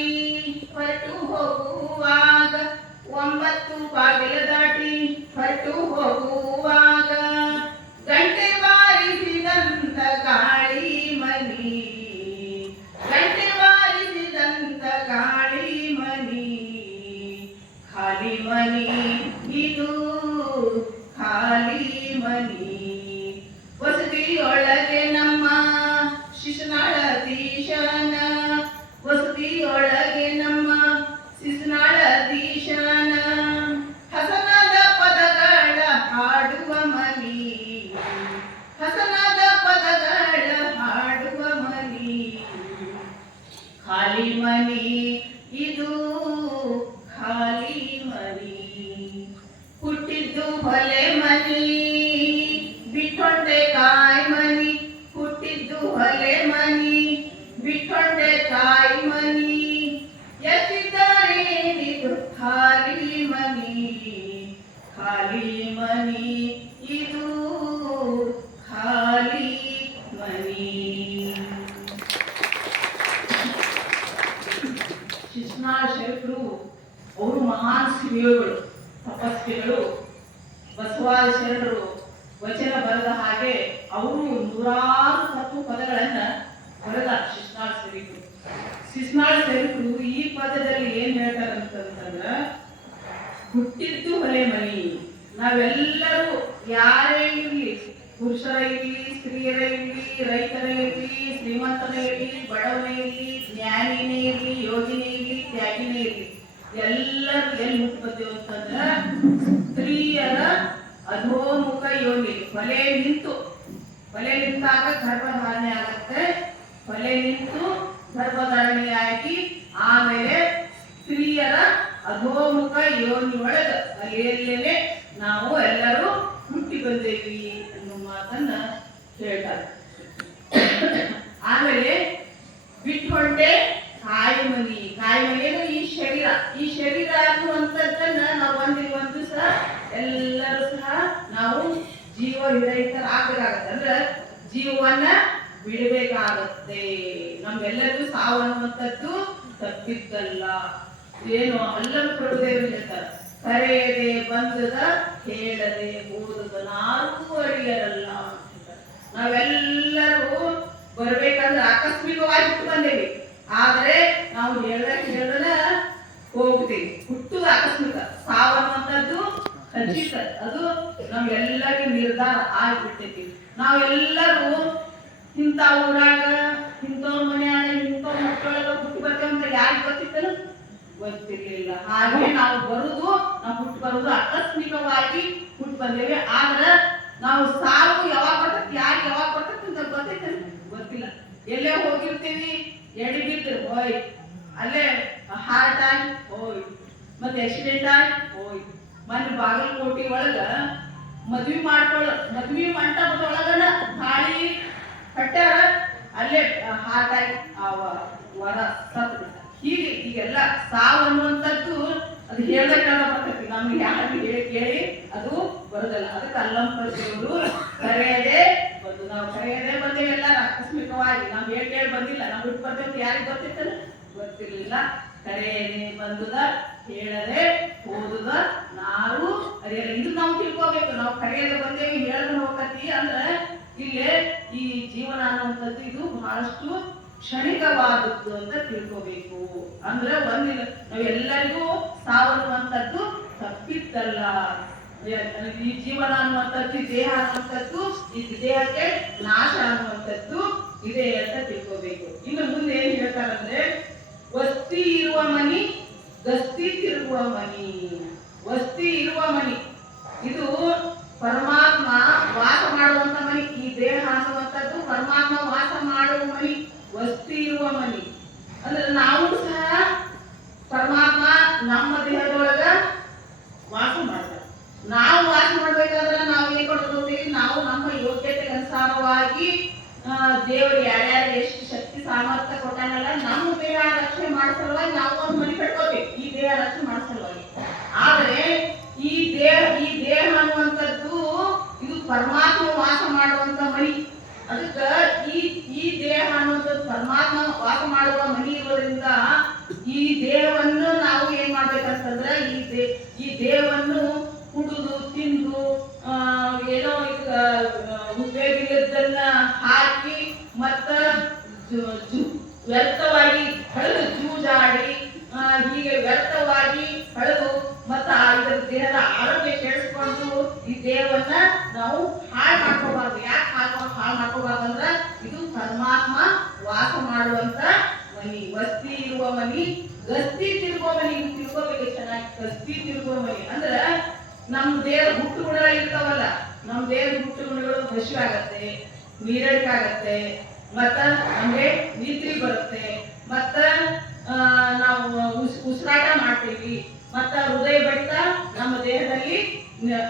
ಹೊರಟು ಹೋಗುವಾಗ, ಒಂಬತ್ತು ಬಾಗಿಲ ದಾಟಿ ಹೊರಟು ಹೋಗುವಾಗ, ಗಂಟೆ ಬಾರಿಸಿದಂತ ಗಾಳಿ ಮನಿ, ಗಂಟೆ ಬಾರಿಸಿದಂತ ಗಾಳಿ ಮನಿ, ಖಾಲಿ ಮನಿ ಇದು ಖಾಲಿ ಮನಿ, ಸತೀಶನ ವಸತಿಯೊಳಗೆ ನಮ್ಮ ಶಿಶುನಾಳಧೀಶನ ಹಸನಾದ ಪದಗಳ ಹಾಡುವ ಮನಿ, ಹಸನಾದ ಪದಗಳ ಹಾಡುವ ಮನಿ. ಖಾಲಿ ಮನಿ ಇದು ಖಾಲಿ ಮನಿ, ಹುಟ್ಟಿದ್ದು ಹೊಲೆ ಮನಿ ಬಿಟ್ಕೊಂಡೆ ಕಾಯಿ ಮನಿ, ಹುಟ್ಟಿದ್ದು ಹೊಲೆ ಮನಿ ಬಿಟ್ಕೊಂಡೆ ಕಾಯಿ ಮನಿ. ಎತ್ತಿದ್ದರೇನಿದು ಖಾಲಿ ಮನಿ, ಖಾಲಿ ಮನಿ ಇದು ಖಾಲಿ ಮನಿ. ಶಿಶುನಾಳ ಶರೀಫರು ಅವರು ಮಹಾನ್ ಶಿವಿಯೋಗಳು, ತಪಸ್ವಿಗಳು. ಬಸವಾದ ಶರಣರು ವಚನ ಬರೆದ ಹಾಗೆ ಅವರು ನೂರಾರು ತತ್ವ ಪದಗಳನ್ನ ಬರೆದ ಶಿಶುನಾಳ ಶರೀಫರು. ಶಿಶುನಾಳ ಶರೀಫರು ಈ ಪದದಲ್ಲಿ ಏನ್ ಹೇಳ್ತಾರೆ ಅಂತಂದ್ರ, ಹುಟ್ಟಿದ್ದು ಹೊಲೆ ಮನಿ. ನಾವೆಲ್ಲರೂ ಯಾರೇ ಇರ್ಲಿ, ಪುರುಷರ ಇರ್ಲಿ, ಸ್ತ್ರೀಯರ ಇರ್ಲಿ, ರೈತರ ಇರ್ಲಿ, ಶ್ರೀಮಂತನೇ ಇರ್ಲಿ, ಬಡವನೇ ಇರ್ಲಿ, ಜ್ಞಾನಿನೇ ಇರ್ಲಿ, ಯೋಗಿನೇ ಇರ್ಲಿ, ತ್ಯಾಗಿನೇ ಇರ್ಲಿ, ಎಲ್ಲರೂ ಎಲ್ಲಿ ಹುಟ್ಟುತ್ತೇವೆ ಅಂತಂದ್ರ ಸ್ತ್ರೀಯರ ಅಧೋಮುಖ ಯೋನಿ. ಹೊಲೆ ನಿಂತಾಗ ಗರ್ಭಧಾರಣೆ ಆಗತ್ತೆ. ಹೊಲೆ ನಿಂತು ಗರ್ಭಧಾರಣೆಯಾಗಿ ಆಮೇಲೆ ಸ್ತ್ರೀಯರ ಅಧೋಮುಖ ಯೋನಿ ಒಳಗ ಅಲ್ಲಿಯಲ್ಲೇನೆ ನಾವು ಎಲ್ಲರೂ ಹುಟ್ಟಿ ಬಂದೇವಿ ಅನ್ನೋ ಮಾತನ್ನ ಹೇಳ್ತಾರೆ. ಆಮೇಲೆ ಬಿಟ್ಕೊಂಡೆ ಕಾಯಿ ಮನಿ. ಕಾಯಿ ಮನಿ ಅಂದ್ರೆ ಈ ಶರೀರ ಅನ್ನುವಂಥದ್ದನ್ನ ನಾವು ಒಂದು ದಿವಸ ಎಲ್ಲರೂ ಸಹ ನಾವು ಜೀವ ವಿರಹಿತರಾಗಬೇಕಾಗತ್ತೆ. ಅಂದ್ರೆ ಜೀವವನ್ನ ಬಿಡಬೇಕಾಗತ್ತೆ. ನಮ್ಗೆಲ್ಲರಿಗೂ ಸಾವು ಅನ್ನುವಂಥದ್ದು ತಪ್ಪಿದ್ದಲ್ಲ. ಏನು ಅಲ್ಲಮ ಪ್ರಭುದೇವರು ಹೇಳ್ತಾರೆ, ಕರೆಯದೆ ಬಂದದ ಹೇಳದೆ ಹೋದದ ನಾಲ್ಕು ಅರಿಯರಲ್ಲ. ನಾವೆಲ್ಲರೂ ಬರ್ಬೇಕಂದ್ರೆ ಆಕಸ್ಮಿಕವಾಗಿ ಹುಟ್ಟು ಬಂದೇವಿ, ಆದ್ರೆ ನಾವು ಹೇಳ್ದನ ಹೋಗ್ತೀವಿ. ಹುಟ್ಟುದು ಆಕಸ್ಮಿಕ, ಸಾವನ್ನುವಂಥದ್ದು ಖಚಿತ. ಅದು ನಮ್ಗೆಲ್ಲರಿಗೂ ನಿರ್ಧಾರ ಆಗ್ಬಿಡ್ತೈತಿ. ನಾವೆಲ್ಲರೂ ಇಂಥ ಊರಾಗ, ಇಂಥವ್ರ ಮನ್ಯಾಗ, ಇಂಥವ್ರ ಮಕ್ಕಳೊಳಗ ಹುಟ್ಟಿ ಬರ್ತೇವೆ ಅಂತ ಯಾರಿಗೆ ಗೊತ್ತಿತ್ತಲ್ಲ? ಗೊತ್ತಿರ್ಲಿಲ್ಲ. ಹಾಗೆ ನಾವು ಹುಟ್ಟು ಬರುದು ಆಕಸ್ಮಿಕವಾಗಿ ಹುಟ್ಟು ಬಂದೇವೆ. ಆದ್ರೆ ನಾವು ಸಾವು ಯಾವಾಗ ಬರ್ತೈತಿ, ಯಾರಿಗೆ ಯಾವಾಗ ಬರ್ತೈತಿ ಅಂತ ಗೊತ್ತೈತೆ? ಗೊತ್ತಿಲ್ಲ. ಎಲ್ಲೇ ಹೋಗಿರ್ತೀವಿ, ಎಡಿಬಿದ್ದು ಹೋಯ್, ಅಲ್ಲೇ ಹಾರ್ಟ್ ಆಗಿ ಹೋಯ್, ಮತ್ತೆ ಆಕ್ಸಿಡೆಂಟ್ ಆಗಿ ಹೋಯ್. ಮೊನ್ನೆ ಬಾಗಲಕೋಟೆ ಒಳಗ ಮದ್ವಿ ಮಂಟಪದೊಳಗನ ಗಾಳಿ ಕಟ್ಟಾರ, ಅಲ್ಲೇ ಹಾರ್ಟ್ ಆಗಿ ವರ ಸತ್ ಬಿಟ್ಟ. ಈಗೆಲ್ಲ ಸಾವು ಅನ್ನುವಂಥದ್ದು ಅದು ಹೇಳ್ಬೇಕಾದ್ರೆ ಬರ್ತೈತಿ, ನಮ್ಗೆ ಯಾರು ಕೇಳಿ ಅದು ಬರೋದಲ್ಲ. ಅದಕ್ಕೆ ಅಲ್ಲಮ ಪ್ರಭುದೇವರು ಕರೆಯದೆ ಬಂದು, ನಾವು ಕರೆಯದೆ ಬಂದೇವೆಲ್ಲ ಆಕಸ್ಮಿಕವಾಗಿ, ನಾವು ಹೇಳಿ ಬಂದಿಲ್ಲ. ನಾವು ಹುಟ್ಟು ಬರ್ತೇವೆ ಯಾರಿಗೆ ಗೊತ್ತಿತ್ತಲ್ಲ? ಗೊತ್ತಿರ್ಲಿಲ್ಲ. ಕರೆಯದೆ ಬಂದುದ ಹೇಳದೆ ಹೋದುದ ನಾವು ಅರಿಯಲ್ಲ. ಇದು ನಾವು ತಿಳ್ಕೋಬೇಕು. ನಾವು ಕರೆಯದೆ ಬಂದೇವಿ, ಹೇಳದ ಹೋಗತಿ ಅಂದ್ರೆ ಇಲ್ಲೇ ಈ ಜೀವನ ಅನ್ನುವಂಥದ್ದು ಇದು ಬಹಳಷ್ಟು ಕ್ಷಣಿಕವಾದದ್ದು ಅಂತ ತಿಳ್ಕೋಬೇಕು. ಅಂದ್ರೆ ಒಂದಿನ ನಾವೆಲ್ಲರಿಗೂ ಸಾವನ್ನುವಂಥದ್ದು ತಪ್ಪಿದ್ದಲ್ಲ. ಈ ಜೀವನ ಅನ್ನುವಂಥದ್ದು, ದೇಹ ಅನ್ನುವಂಥದ್ದು, ಈ ದೇಹಕ್ಕೆ ನಾಶ ಅನ್ನುವಂಥದ್ದು ಇದೆ ಅಂತ ತಿಳ್ಕೋಬೇಕು. ಇನ್ನು ಮುಂದೆ ಏನ್ ಹೇಳ್ತಾರಂದ್ರೆ, ವಸ್ತಿ ಇರುವ ಮನಿ ಗಸ್ತಿ ತಿರುಗುವ ಮನಿ. ವಸ್ತಿ ಇರುವ ಮನಿ ಇದು ಪರಮಾತ್ಮ ವಾಸ ಮಾಡುವಂತ ಮನಿ. ಈ ದೇಹ ಅನ್ನುವಂಥದ್ದು ಪರಮಾತ್ಮ ವಾಸ ಮಾಡುವ ಮನಿ, ವಸ್ತಿ ಇರುವ ಮನಿ. ಅಂದ್ರೆ ನಾವು ಸಹ ಪರಮಾತ್ಮ ನಮ್ಮ ದೇಹದೊಳಗ ವಾಸ ಮಾಡ್ತಾರೆ. ನಾವು ವಾಸ ಮಾಡ್ಬೇಕಾದ್ರೆ ನಾವು ಏನ್ ಕೊಡ್ತೀವಿ? ನಾವು ನಮ್ಮ ಯೋಗ್ಯತೆಗೆ ಅನುಸಾರವಾಗಿ ದೇವರು ಯಾರ್ಯಾರು ಎಷ್ಟು ಶಕ್ತಿ ಸಾಮರ್ಥ್ಯ ಕೊಟ್ಟಾನಲ್ಲ, ನಮ್ಮ ದೇಹ ರಕ್ಷಣೆ ಮಾಡೋ ಸಲುವಾಗಿ ನಾವು ಒಂದು ಮನಿ ಕಟ್ಕೋತೀವಿ, ಈ ದೇಹ ರಕ್ಷಣೆ ಮಾಡೋ ಸಲುವಾಗಿ. ಆದ್ರೆ ಈ ದೇಹ ಅನ್ನುವಂಥದ್ದು ಇದು ಪರಮಾತ್ಮ ವಾಸ ಮಾಡುವಂತ ಮನಿ. ಅದಕ್ಕೆ ಈ ದೇಹ ಅನ್ನುವಂಥದ್ದು ಪರಮಾತ್ಮ ವಾಸ ಮಾಡುವ ಮನಿ ಇರೋದ್ರಿಂದ ಈ ದೇಹವನ್ನು ನಾವು ಏನ್ ಮಾಡ್ಬೇಕಂತಂದ್ರೆ, ಈ ದೇಹವನ್ನು ಕುಡಿದು ತಿಂದು ಏನೋ ಉಪಯೋಗ ಇಲ್ಲದನ್ನ ಹಾಕಿ ಮತ್ತ ವ್ಯರ್ಥವಾಗಿ ಕಳೆದು ಜೂಜಾಡಿ ಹೀಗೆ ವ್ಯರ್ಥವಾಗಿ ಕಳೆದು ಮತ್ತ ಇದರ ದೇಹದ ಆರೋಗ್ಯ ಕೆಡಿಸ್ಕೊಂಡು ಈ ದೇಹವನ್ನ ನಾವು ಹಾಳು ಮಾಡ್ಕೋಬಾರ್ದು. ಯಾಕೆ ಹಾಳು ಮಾಡ್ಕೋಬಾರ್ದು ಅಂದ್ರೆ ಇದು ಪರಮಾತ್ಮ ವಾಸ ಮಾಡುವಂತ ಮನಿ, ವಸ್ತಿ ಇರುವ ಮನಿ, ಗಸ್ತಿ ತಿರುಗುವ ಮನಿ. ತಿಳ್ಕೋಬೇಕು ಚೆನ್ನಾಗಿ. ಗಸ್ತಿ ತಿರುಗುವ ಮನಿ ಅಂದ್ರ ನಮ್ ದೇಹದ ಹುಟ್ಟುಗುಣ ಇರ್ತಾವಲ್ಲ, ನಮ್ ದೇಹದ ಹುಟ್ಟುಗುಣಗಳು ಹಸಿವು ಆಗತ್ತೆ, ನೀರಡಿಕೆ ಆಗತ್ತೆ, ಮತ್ತ ನಮ್ಗೆ ನಿದ್ರೆ ಬರುತ್ತೆ, ಮತ್ತ ನಾವು ಉಸಿರಾಟ ಮಾಡ್ತೀವಿ, ಮತ್ತ ಹೃದಯ ಬಡಿತ ನಮ್ಮ ದೇಹದಲ್ಲಿ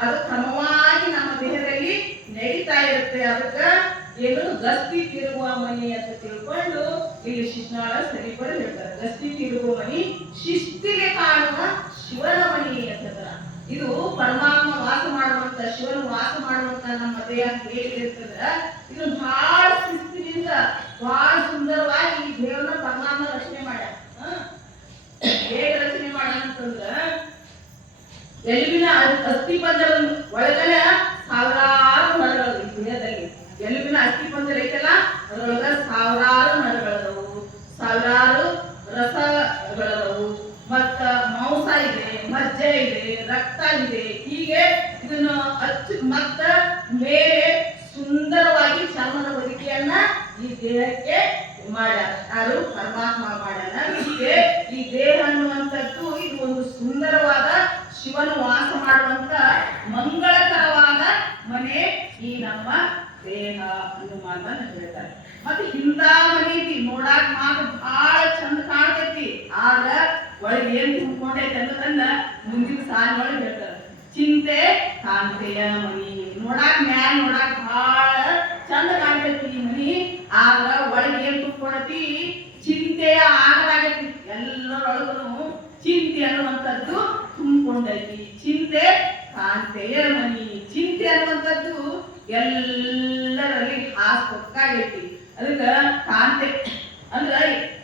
ಅದು ಕ್ರಮವಾಗಿ ನಮ್ಮ ದೇಹದಲ್ಲಿ ನಡೀತಾ ಇರುತ್ತೆ. ಅದಕ್ಕ ಏನು ಗಸ್ತಿ ತಿರುಗುವ ಮನಿ ಅಂತ ತಿಳ್ಕೊಂಡು ಇಲ್ಲಿ ಶಿಶುನಾಳ ಸರಿಪಡ ಹೇಳ್ತಾರೆ. ಗಸ್ತಿ ತಿರುಗುವ ಮನಿ, ಶಿಸ್ತಿಗೆ ಕಾಣುವ ಶಿವನ ಮನಿ ಅಂತಂದ್ರ ಇದು ಪರಮಾತ್ಮ ವಾಸ ಮಾಡುವಂತ, ಶಿವನು ವಾಸ ಮಾಡುವಂತ ನಮ್ಮ ದೇಹ ಹೇಗಿರ್ತದ್ರ ಇದು ಬಹಳ ಶಿಸ್ತಿನಿಂದ ಬಹಳ ಸುಂದರವಾಗಿ ಈ ದೇವನ ಪರಮಾತ್ಮ ರಚನೆ ಮಾಡ್ಯಾರ. ಹೇಗೆ ರಚನೆ ಮಾಡ್ಯಾನಂತಂದ್ರ ಎಲುಬಿನ ಅಸ್ಥಿ ಪಂಜರ ಒಳಗಡೆ ಸಾವಿರಾರು ನರಗಳು ಈ ದೇಹದಲ್ಲಿ. ಎಲುಬಿನ ಅಸ್ಥಿ ಪಂಜರ ಐತಲ್ಲ ಅದರೊಳಗ ಸಾವಿರಾರು ನರಗಳದವು, ಸಾವಿರಾರು ರಸಗಳದವು, ಮತ್ತ ಮಾಂಸ ಇದೆ, ಮಜ್ಜೆ ಇದೆ, ರಕ್ತ ಇದೆ. ಹೀಗೆ ಇದನ್ನು ಮತ್ತ ಮೇಲೆ ಸುಂದರವಾಗಿ ಚರ್ಮದ ಹೊದಿಕೆಯನ್ನ ಈ ದೇಹಕ್ಕೆ ಮಾಡ್ಯಾರ. ಯಾರು? ಪರಮಾತ್ಮ ಮಾಡ್ಯಾನ. ಹೀಗೆ ಈ ದೇಹ ಅನ್ನುವಂಥದ್ದು ಇದು ಒಂದು ಸುಂದರವಾದ ಶಿವನು ವಾಸ ಮಾಡುವಂತ ಮಂಗಳಕರವಾದ ಮನೆ ಈ ನಮ್ಮ ದೇಹ ಅನ್ನೋ ಮಾತನ್ನ ಹೇಳ್ತಾರೆ. ಮತ್ತೆ ಇಂಥ ಮನೆ ಐತಿ, ನೋಡಾಕ ಮಾತ್ರ ಬಹಳ ಚಂದ ಕಾಣ್ತೈತಿ, ಆದ್ರ ಒಳಗೆ ಏನ್ ತುಂಬಿಕೊಂಡೈತಿ ಅನ್ನೋದನ್ನ ಮುಂದಿನ ಸಾಲಿನೊಳಗೆ ಹೇಳ್ತಾರೆ. ಚಿಂತೆ ಕಾಂತೆಯ ಮನಿ. ನೋಡಾಕ ಮ್ಯಾಲ ನೋಡಾಕ ಬಹಳ ಚಂದ ಕಾಣ್ತೈತಿ ಈ ಮನಿ, ಆದ್ರ ಒಳಗೆ ಏನ್ ತುಂಬಿಕೊಂಡೈತಿ? ಚಿಂತೆಯ ಆಗಲಾಗೈತಿ. ಎಲ್ಲರೊಳಗೂ ಚಿಂತೆ ಅನ್ನುವಂಥದ್ದು ತುಂಬಿಕೊಂಡೈತಿ. ಚಿಂತೆ ಕಾಂತೆಯ ಮನಿ. ಚಿಂತೆ ಅನ್ನುವಂಥದ್ದು ಎಲ್ಲರಲ್ಲಿ ಹಾಸ್ಪಕ್ಕಾಗೈತಿ. ಅದಕ್ಕ ಕಾಂತೆ ಅಂದ್ರ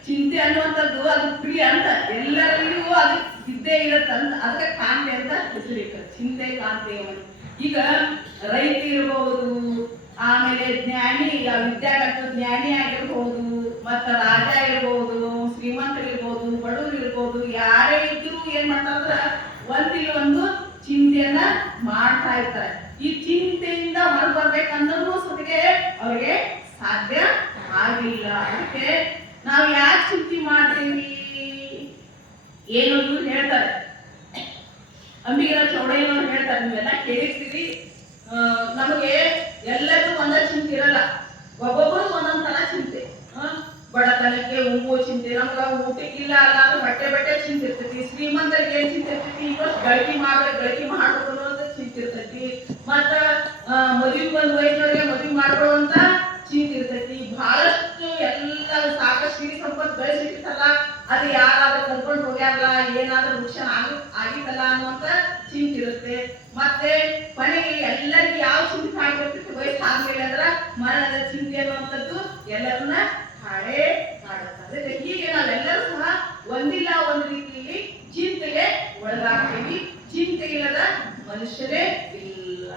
ಚಿಂತೆ ಅನ್ನುವಂಥದ್ದು ಅದು ಪ್ರಿಯ ಅಂತ ಎಲ್ಲರಿಗೂ ಅದು ಇದ್ದೇ ಇರತ್ತಂತ, ಅದಕ್ಕೆ ಕಾಂತೆ ಅಂತ ಹೆಸರಿಟ್ಟ. ಚಿಂತೆ ಕಾಂತೆಯ ಮನಿ. ಈಗ ರೈತ ಇರಬಹುದು, ಆಮೇಲೆ ಜ್ಞಾನಿ, ವಿದ್ಯಾರ್ಥಿ ಜ್ಞಾನಿ ಆಗಿರ್ಬಹುದು, ಮತ್ತ ರಾಜ ಇರ್ಬಹುದು, ಶ್ರೀಮಂತರಿರ್ಬಹುದು, ಬಡವರು ಇರ್ಬಹುದು, ಯಾರೇ ಇದ್ರು ಏನ್ ಮಾಡ್ತಾರಂದ್ರ ಒಂದಿಲ್ಲ ಒಂದು ಚಿಂತೆಯನ್ನ ಮಾಡ್ತಾ ಇರ್ತಾರೆ. ಈ ಚಿಂತೆಯಿಂದ ಹೊರಬರ್ಬೇಕನ್ನೋದು ಸತಿಗೆ ಅವ್ರಿಗೆ ಸಾಧ್ಯ ಆಗಿಲ್ಲ. ಅದಕ್ಕೆ ನಾವು ಯಾಕೆ ಚಿಂತೆ ಮಾಡ್ತೀವಿ ಏನು ಇವ್ರು ಹೇಳ್ತಾರೆ. ಅಂಬಿಗರ ಚೌಡಯ್ಯನವ್ರು ಹೇಳ್ತಾರೆ, ನೀವೆಲ್ಲ ಕೇಳಿರ್ತೀರಿ, ನಮಗೆ ಎಲ್ಲರಿಗೂ ಒಂದೇ ಚಿಂತೆ ಇರಲ್ಲ, ಒಬ್ಬೊಬ್ಬರು ಒಂದೊಂದ್ ತರ ಚಿಂತೆ. ಬಡತನಕ್ಕೆ ಉಂಬುವ ಚಿಂತೆ, ನಮ್ಗ ಊಟಕ್ಕಿಲ್ಲ ಅಲ್ಲ ಬಟ್ಟೆ ಚಿಂತೆ ಇರ್ತೈತಿ. ಶ್ರೀಮಂತರಿಗೆ ಏನ್ ಚಿಂತೆ ಇರ್ತೈತಿ? ಇವತ್ತು ಗಳಿಕೆ ಮಾಡ್ಬೇಕು ಅನ್ನೋದು ಚಿಂತೆ ಇರ್ತೈತಿ. ಮತ್ತ ಮದುವೆ ಬಂದು ವಯಸ್ಸಿನವ್ರಿಗೆ ಮದುವೆ ಮಾಡ್ಕೊಳ್ಳುವಂತ ಚಿಂತೆ ಇರ್ತೈತಿ. ಬಹಳಷ್ಟು ಎಲ್ಲ ಸಾಕಷ್ಟು ಸಿರಿ ಸಂಪತ್ತು ಗಳಿಸಿರ್ತಲ್ಲ, ಅದು ಯಾರಾದ್ರೂ ಕರ್ಕೊಂಡು ಹೋಗ್ಯಾರಲ್ಲ, ಏನಾದ್ರೂ ವೃಕ್ಷ ಆಗಿತ್ತಲ್ಲ ಅನ್ನುವಂತ ಚಿಂತೆ ಇರುತ್ತೆ. ಮತ್ತೆ ಕೊನೆಗೆ ಎಲ್ಲರಿಗೂ ಯಾವ ಚಿಂತೆ ಕಾಡ್ತಿರ್ತೈತಿ? ವಯಸ್ಸು ಆದ್ಮೇಲೆ ಅಂದ್ರ ಮರಣದ ಚಿಂತೆ ಅನ್ನುವಂಥದ್ದು ಎಲ್ಲರನ್ನ ಹಾಳೇ ಮಾಡುತ್ತದೆ. ಹೀಗೆ ನಾವೆಲ್ಲರೂ ಸಹ ಒಂದಿಲ್ಲ ಒಂದು ರೀತಿಯಲ್ಲಿ ಚಿಂತೆಗೆ ಒಳಗಾಗ್ತೀವಿ. ಚಿಂತೆ ಇಲ್ಲದ ಮನುಷ್ಯರೇ ಇಲ್ಲ.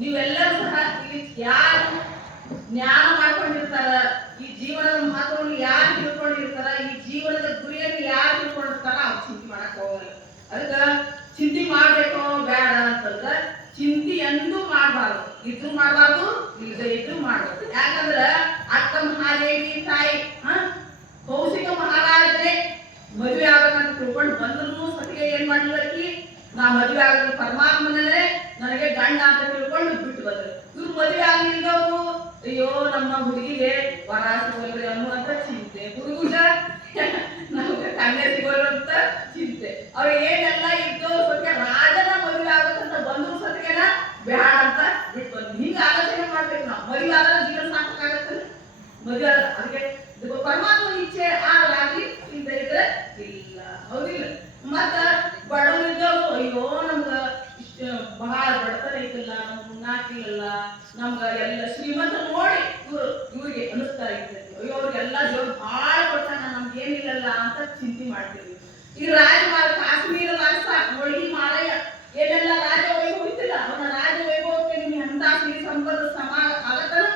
ನೀವೆಲ್ಲರೂ ಸಹ ಇಲ್ಲಿ ಯಾರು ಜ್ಞಾನ ಮಾಡ್ಕೊಂಡಿರ್ತಾರ, ಈ ಜೀವನದ ಮಹತ್ವವನ್ನು ಯಾರು ತಿಳ್ಕೊಂಡಿರ್ತಾರ, ಈ ಜೀವನದ ಗುರಿಯನ್ನು ಯಾರು ತಿಳ್ಕೊಂಡಿರ್ತಾರ, ಅವ್ರು ಚಿಂತೆ ಮಾಡಕ್ ಹೋಗಲ್ಲ. ಅದಕ್ಕ ಚಿಂತೆ ಮಾಡ್ಬೇಕು ಬೇಡ ಅಂತಂದ್ರ ಚಿಂತೆ ಎಂದೂ ಮಾಡಬಾರ್ದು. ಇದ್ರು ಮಾಡಬಾರ್ದು, ಇಲ್ಲದೆ ಇದ್ರು ಮಾಡ್ಬೇಕು. ಯಾಕಂದ್ರ ಅಕ್ಕ ಮಹಾದೇವಿ ತಾಯಿ ಕೌಶಿಕ ಮಹಾರಾಜರೇ ಮದುವೆ ಆಗ್ಬೇಕಂತ ತಿಳ್ಕೊಂಡು ಬಂದ್ರು ಸತಿಗೆ ಏನ್ ಮಾಡ್ಲಿಕ್ಕೆ, ನಾ ಮದುವೆ ಆಗಲಿ ಪರಮಾತ್ಮನೇ ನನಗೆ ಗಂಡ ಅಂತ ತಿಳ್ಕೊಂಡು ಬಿಟ್ಟು ಬಂದ್ರು. ಇವ್ರು ಮದುವೆ ಆಗ್ಲಿಲ್ದವ್ರು ಅಯ್ಯೋ ನಮ್ಮ ಹುಡುಗಿಗೆ ವರ ಸಿಗೋಲ್ರಿ ಅನ್ನುವಂತ ಚಿಂತೆ, ಹುಡುಗ ನಮ್ಗೆ ಕನ್ಯೆ ಸಿಗೋಲ್ಲ ಅಂತ ಚಿಂತೆ. ಅವ್ರು ಏನೆಲ್ಲ ಇದ್ದೋ ಸತ್ಯ ರಾಜನ ಮದುವೆ ಆಗ್ಬೇಕಂತ ಬಂದ್ರು ಸತ್ಯನ ಬ್ಯಾಡ ಅಂತ ಬಿಟ್ಟು ಬಂದ್ರು. ಹಿಂಗ ಆಲೋಚನೆ ಮಾಡ್ಬೇಕು ನಾವು. ಮದುವೆ ಆದ್ರೆ ಜೀವನ ಸಾಕಾಗತ್ತೆ, ಮದುವೆ ಆದ್ರೆ ಅದಕ್ಕೆ ಪರಮಾತ್ಮನ ಇಚ್ಛೆ ಆಗಲಾಗ್ಲಿ, ಚಿಂತೆ ಇದ್ರೆ ಇಲ್ಲ. ಹೌದಿಲ್ಲ? ಮತ್ತ ಬಡವರಿದ್ದವರು ಅಯ್ಯೋ ನಮ್ಗ ಇಷ್ಟ ಬಹಳ ಬಡತನ ಐತಿಲ್ಲ, ನಮ್ಗೆ ಉಣ್ಣಾಕಿಲ್ಲ, ನಮ್ಗ ಎಲ್ಲ ಶ್ರೀಮಂತ ನೋಡಿ ಇವ್ರಿಗೆ ಅನಿಸ್ತಾ ಇರ್ತೈತಿ, ಅಯ್ಯೋ ಅವ್ರಿಗೆಲ್ಲ ದೇವ್ರು ಬಹಳ ಕೊಡ್ತಾನ, ನಮ್ಗೆ ಏನಿಲ್ಲಲ್ಲ ಅಂತ ಚಿಂತೆ ಮಾಡ್ತೀವಿ. ಈ ರಾಜ ಕಾಶ್ಮೀರದ ಅರಸ ಹೋಳಿಗೆ ಮಾರಯ್ಯ ಏನೆಲ್ಲ ರಾಜ ವೈಭವ ಹೋಯ್ತಿಲ್ಲ, ಅವನ ರಾಜ ವೈಭವಕ್ಕೆ ನಿಮ್ಗೆ ಅಂತ ಸಿರಿ ಸಂಪದ ಸಮ ಆಗತ್ತನ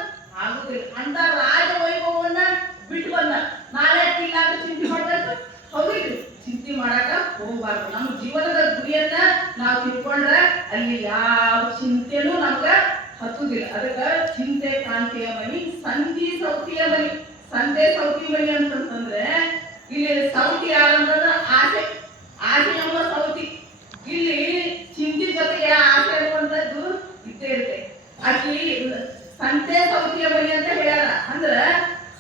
ಆಗುದಿಲ್ಲ. ಅಂತ ರಾಜ ವೈಭವವನ್ನ ಬಿಟ್ಟು ಬಂದ, ನಾಳೆ ಇಲ್ಲ ಅಂತ ಚಿಂತೆ ಮಾಡ್ಬೇಕು. ಹೌದಿಲ್ಲ? ಚಿಂತೆ ಮಾಡಾಕ ಹೋಗ್ಬಾರ್ದು. ನಮ್ಮ ಜೀವನದ ಗುರಿಯನ್ನ ನಾವು ತಿಳ್ಕೊಂಡ್ರೆ ಅಲ್ಲಿ ಯಾವ ಚಿಂತೆನೂ ನಮ್ಗ ಹತ್ತುದಿಲ್ಲ. ಅದಕ್ಕ ಚಿಂತೆ ಕಾಂತಿಯ ಮನಿ, ಸಂಧಿ ಸೌತಿಯ ಮನಿ. ಸಂತೆ ಸೌತಿ ಮನಿ ಅಂತಂದ್ರೆ ಇಲ್ಲಿ ಸೌತಿ ಯಾರಂತಂದ್ರೆ ಆಸೆ, ಆಸೆ ಎಂಬ ಸೌತಿ. ಇಲ್ಲಿ ಚಿಂತಿ ಜೊತೆಗೆ ಆಸೆ ಅನ್ನುವಂಥದ್ದು ಇದ್ದೇ ಇರುತ್ತೆ. ಆಕಿ ಸಂತೆ ಸೌತಿಯ ಮನಿ ಅಂತ ಹೇಳ್ಯಾರ. ಅಂದ್ರ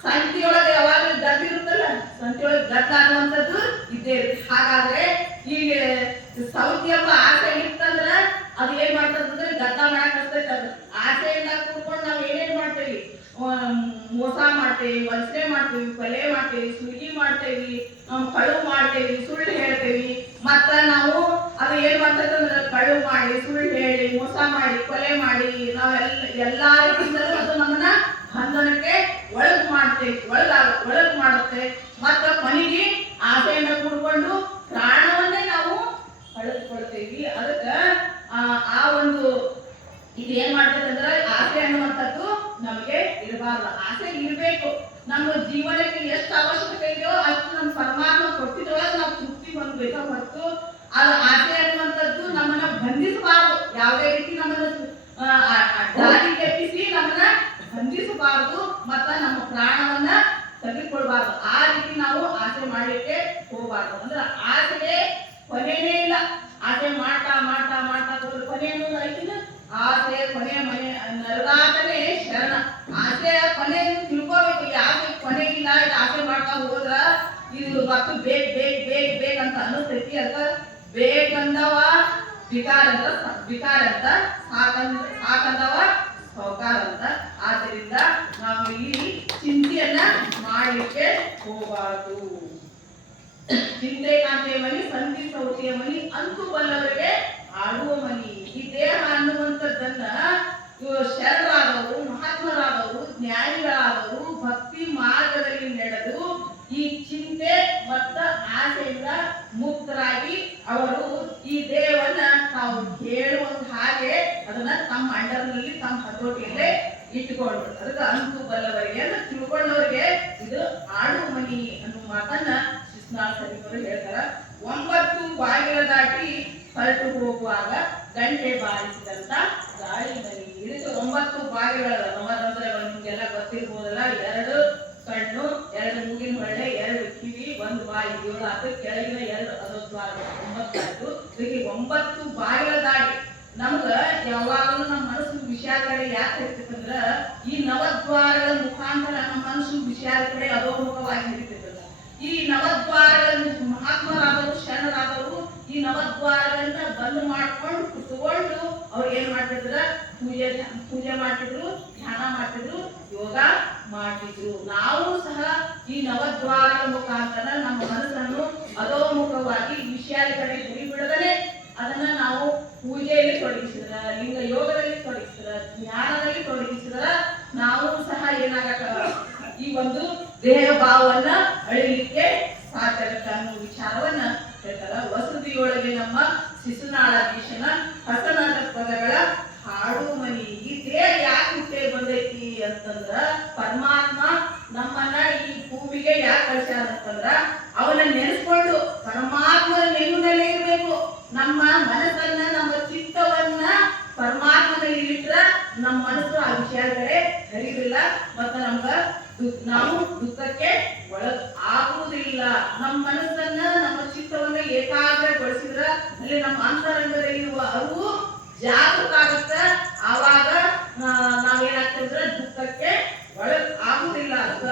ಸಂತಿಯೊಳಗೆ ಯಾವಾಗ ಗದ್ದಿರುತ್ತಲ್ಲ, ಸಂತಿಯೊಳಗೆ ಗದ್ದ ಅನ್ನುವಂಥದ್ದು ಇದ್ದೇ ಇರುತ್ತೆ. ಹಾಗಾದ್ರೆ ಈಗ ಸೌತಿ ಎಂಬ ಆಸೆ ಇತ್ತಂದ್ರ ಅದು ಏನ್ ಮಾಡ್ತದಂದ್ರೆ ಗದ್ದ ಮಾಡಕ್ ಹಸ್ತೈತೆ. ಅದು ಆಸೆಯಿಂದ ಕೂತ್ಕೊಂಡು ನಾವ್ ಏನೇನ್ ಮಾಡ್ತೇವಿ, ಮೋಸ ಮಾಡ್ತೇವಿ, ವಂಚನೆ ಮಾಡ್ತೇವಿ, ಕೊಲೆ ಮಾಡ್ತೇವಿ, ಸುಲಿಗೆ ಮಾಡ್ತೇವಿ, ಕಳುವು ಮಾಡ್ತೇವಿ, ಸುಳ್ಳು ಹೇಳ್ತೇವಿ. ಮತ್ತ ನಾವು ಅದು ಏನ್ ಮಾಡ್ತೈತೆ ಅಂದ್ರೆ ಕಳುವು ಮಾಡಿ, ಸುಳ್ಳು ಹೇಳಿ, ಮೋಸ ಮಾಡಿ, ಕೊಲೆ ಮಾಡಿ ಎಲ್ಲಾ ರೀತಿಯಿಂದಲೂ ಅದು ನಮ್ಮನ್ನ ಬಂಧನಕ್ಕೆ ಒಳಗ್ ಮಾಡ್ತೇವೆ, ಒಳಗ್ ಮಾಡುತ್ತೆ. ಮತ್ತ ಕೊನೆಗೆ ಆಸೆಯಿಂದ ಕೂಡ್ಕೊಂಡು ಪ್ರಾಣವನ್ನೇ ನಾವು ಕಳೆದುಕೊಳ್ತೇವಿ. ಅದಕ್ಕ ಆ ಒಂದು ಇದು ಏನ್ ಮಾಡ್ತೈತೆ ಅಂದ್ರೆ ಆಸೆ ಅನ್ನುವಂಥದ್ದು ನಮಗೆ ಇರಬಾರ್ದು. ಆಸೆ ಇರಬೇಕು. ನಮ್ಮ ಜೀವನಕ್ಕೆ ಎಷ್ಟು ಅವಶ್ಯಕತೆ ಇದೆಯೋ ಅಷ್ಟು ನಮ್ಮ ಪರಮಾತ್ಮ ಕೊಟ್ಟಿದ್ರೊಳಗೆ ನಾವು ತೃಪ್ತಿ ಹೊಂದಬೇಕು ಹೊರತು ಅದು ಆಸೆ ಅನ್ನುವಂಥದ್ದು ನಮ್ಮನ್ನ ಬಂಧಿಸಬಾರದು. ಯಾವುದೇ ರೀತಿ ನಮ್ಮನ್ನು ದಾರಿ ತಪ್ಪಿಸಿ ನಮ್ಮನ್ನ ಬಂಧಿಸಬಾರದು. ಮತ್ತ ನಮ್ಮ ಪ್ರಾಣವನ್ನ ತೆಗೆದುಕೊಳ್ಬಾರ್ದು. ಆ ರೀತಿ ನಾವು ಆಸೆ ಮಾಡ್ಲಿಕ್ಕೆ ಹೋಗಬಾರ್ದು. ಅಂದ್ರೆ ಆಸೆಗೆ ಕೊನೆನೇ ಇಲ್ಲ. ಆಸೆ ಮಾಡ್ತಾ ಮಾಡ್ತಾ ಮಾಡ್ತಾ ಕೊನೆ ಅನ್ನೋದು ಐತಿನ ಆಸೆ ಕೊನೆ ಮನೆ ನರಗಾಟನೆ ಶರಣ. ಆಸೆಯ ಕೊನೆ ತಿಳ್ಕೋಬೇಕು. ಈ ಆಸೆ ಕೊನೆ ಇಲ್ಲ, ಇದು ಆಸೆ ಮಾಡ್ತಾ ಹೋದ್ರ ಇದು ಮತ್ತು ಬೇಕ್ ಬೇಕ್ ಬೇಕ್ ಬೇಕ್ ಅಂತ ಅನ್ನಿಸ್ತೈತಿ. ಅದ ಬೇಕಂದವ ವಿಕಾರ ಅಂತ ಸಾಕಂದವ ಸೌಕಾರ ಅಂತ. ಆದ್ದರಿಂದ ನಾವು ಇಲ್ಲಿ ಚಿಂತೆಯನ್ನ ಮಾಡ್ಲಿಕ್ಕೆ ಹೋಗಬಾರ್ದು. ಚಿಂತೆ ಕಾಂತೆಯ ಮನಿ, ಸಂಧಿ ಸೌತಿಯ ಮನಿ, ಅಂತೂ ಬಲ್ಲವರಿಗೆ ಆಡುವ ಮನಿ. ಈ ದೇಹ ಅನ್ನುವಂಥದ್ದನ್ನ ಶರಣರಾದವರು, ಮಹಾತ್ಮರಾದವರು, ಜ್ಞಾನಿಗಳಾದವರು ಭಕ್ತಿ ಮಾರ್ಗದಲ್ಲಿ ನಡೆದು ಈ ಚಿಂತೆ ಮತ್ತು ಆಸೆಯಿಂದ ಮುಕ್ತರಾಗಿ ಅವರು ಈ ದೇಹವನ್ನ ತಾವು ಹೇಳುವಂತ ಹಾಗೆ ಅದನ್ನ ತಮ್ಮ ಅಂಡರ್ನಲ್ಲಿ, ತಮ್ಮ ಹತೋಟಿಯಲ್ಲೇ ಇಟ್ಟುಕೊಂಡ್ರು. ಅದಕ್ಕೆ ಅಂತೂ ಬಲ್ಲವರಿಗೆ ಅಂದ್ರೆ ತಿಳ್ಕೊಂಡವರಿಗೆ ಇದು ಆಡುವ ಮನಿ ಅನ್ನುವ ಮಾತನ್ನ ಶಿಸ್ನಾಳರು ಹೇಳ್ತಾರ. 9 ಬಾಗಿಲ ದಾಟಿ ಹೊರಟು ಹೋಗುವಾಗ ಗಂಟೆ ಬಾರಿಸಿದಂತ ಗಾಳಿ ಮನಿ. ಇದಕ್ಕೆ 9 ಬಾಗಿಲುಗಳದ. 9 ಅಂದ್ರೆ ನಿಮ್ಗೆಲ್ಲ ಗೊತ್ತಿರ್ಬೋದಲ್ಲ. 2 ಕಣ್ಣು, 2 ಮೂಗಿನ ಹೊಳ್ಳೆ, 2 ಕಿವಿ, 1 ಬಾಯಿ, 7 ಆತು. ಕೆಳಗಿನ 2 ಅದೊಂದು 9 ಆಯ್ತು. ಇದಕ್ಕೆ 9 ಬಾಗಿಲ ದಾಟಿ ನಮ್ಗ ಯಾವಾಗಲೂ ನಮ್ಮ ಮನಸ್ಸು ವಿಷಯ ಕಡೆ ಯಾಕೆ ಇರ್ತೈತಂದ್ರ ಈ ನವದ್ವಾರಗಳ ಮುಖಾಂತರ ನಮ್ಮ ಮನಸ್ಸು ವಿಷಯ ಕಡೆ ಅಧೋಮುಖವಾಗಿ ನಡೀತೈತಲ್ಲ. ಈ ನವದ್ವಾರಗಳನ್ನು ಮಹಾತ್ಮರಾದವರು, ಶರಣರಾದವರು ಈ ನವದ್ವಾರಗಳನ್ನ ಬಂದ್ ಮಾಡ್ಕೊಂಡು ಕುತ್ಕೊಂಡು ಅವ್ರು ಏನ್ ಮಾಡ್ತಿದ್ರ, ಪೂಜೆ ಮಾಡ್ತಿದ್ರು, ಧ್ಯಾನ ಮಾಡ್ತಿದ್ರು, ಯೋಗ ಮಾಡ್ತಿದ್ರು. ನಾವು ಸಹ ಈ ನವದ್ವಾರಗಳ ಮುಖಾಂತರ ನಮ್ಮ ಮನಸ್ಸನ್ನು ಅಧೋಮುಖವಾಗಿ ವಿಷಯದ ಕಡೆ ಗುರಿ ಬಿಡದನೆ ಅದನ್ನ ನಾವು ಪೂಜೆಯಲ್ಲಿ ತೊಡಗಿಸಿದ್ರ, ಲಿಂಗ ಯೋಗದಲ್ಲಿ ತೊಡಗಿಸಿದ್ರ, ಧ್ಯಾನದಲ್ಲಿ ತೊಡಗಿಸಿದ್ರ ನಾವು ಸಹ ಏನಾಗಕ್ಕ ಈ ಒಂದು ದೇಹ ಭಾವವನ್ನ ಅಳಿಲಿಕ್ಕೆ ಸಾಧ್ಯ ಅನ್ನೋ ವಿಚಾರವನ್ನ ಹೇಳ್ತಾರ. ವಸತಿಯೊಳಗೆ ನಮ್ಮ ಶಿಶುನಾಳಾಧೀಶನ ಹಸನಾದ ಪದಗಳ ಹಾಡು ಮನಿ. ಈ ದೇಹ ಯಾಕೆ ಹುಟ್ಟೆ ಬಂದೈತಿ ಅಂತಂದ್ರ ಪರಮಾತ್ಮ ನಮ್ಮನ್ನ ಈ ಭೂಮಿಗೆ ಯಾಕೆ ಕಳ್ಸ್ಯಾರ ಅಂತಂದ್ರ ಅವನ ನೆನೆಸ್ಕೊಂಡು ಪರಮಾತ್ಮನ ನೆನಪಿನಲ್ಲೇ ಇರ್ಬೇಕು. ನಮ್ಮ ಮನಸ್ಸನ್ನ, ನಮ್ಮ ಚಿತ್ತವನ್ನ ಪರಮಾತ್ಮನಲ್ಲಿ ಇಟ್ರ ನಮ್ಮ ಮನಸ್ಸು ಆ ವಿಷಯ ಕಡೆ ಹರಿವಿಲ್ಲ. ಮತ್ತ ನಮ್ಗ ನಾವು ದುಃಖಕ್ಕೆ ಒಳಗ್ ಆಗುವುದಿಲ್ಲ. ನಮ್ಮ ಮನಸ್ಸನ್ನ, ನಮ್ಮ ಚಿತ್ತವನ್ನ ಏಕಾಗ್ರಗೊಳಿಸಿದ್ರ ಅಲ್ಲಿ ನಮ್ಮ ಅಂತರಂಗದಲ್ಲಿರುವ ಅರಿವು ಜಾಗೃತ ಆಗುತ್ತ. ಆವಾಗ ನಾವೇನಾಗ್ತಂದ್ರ ದುಃಖಕ್ಕೆ ಒಳಗ್ ಆಗುದಿಲ್ಲ. ಅದ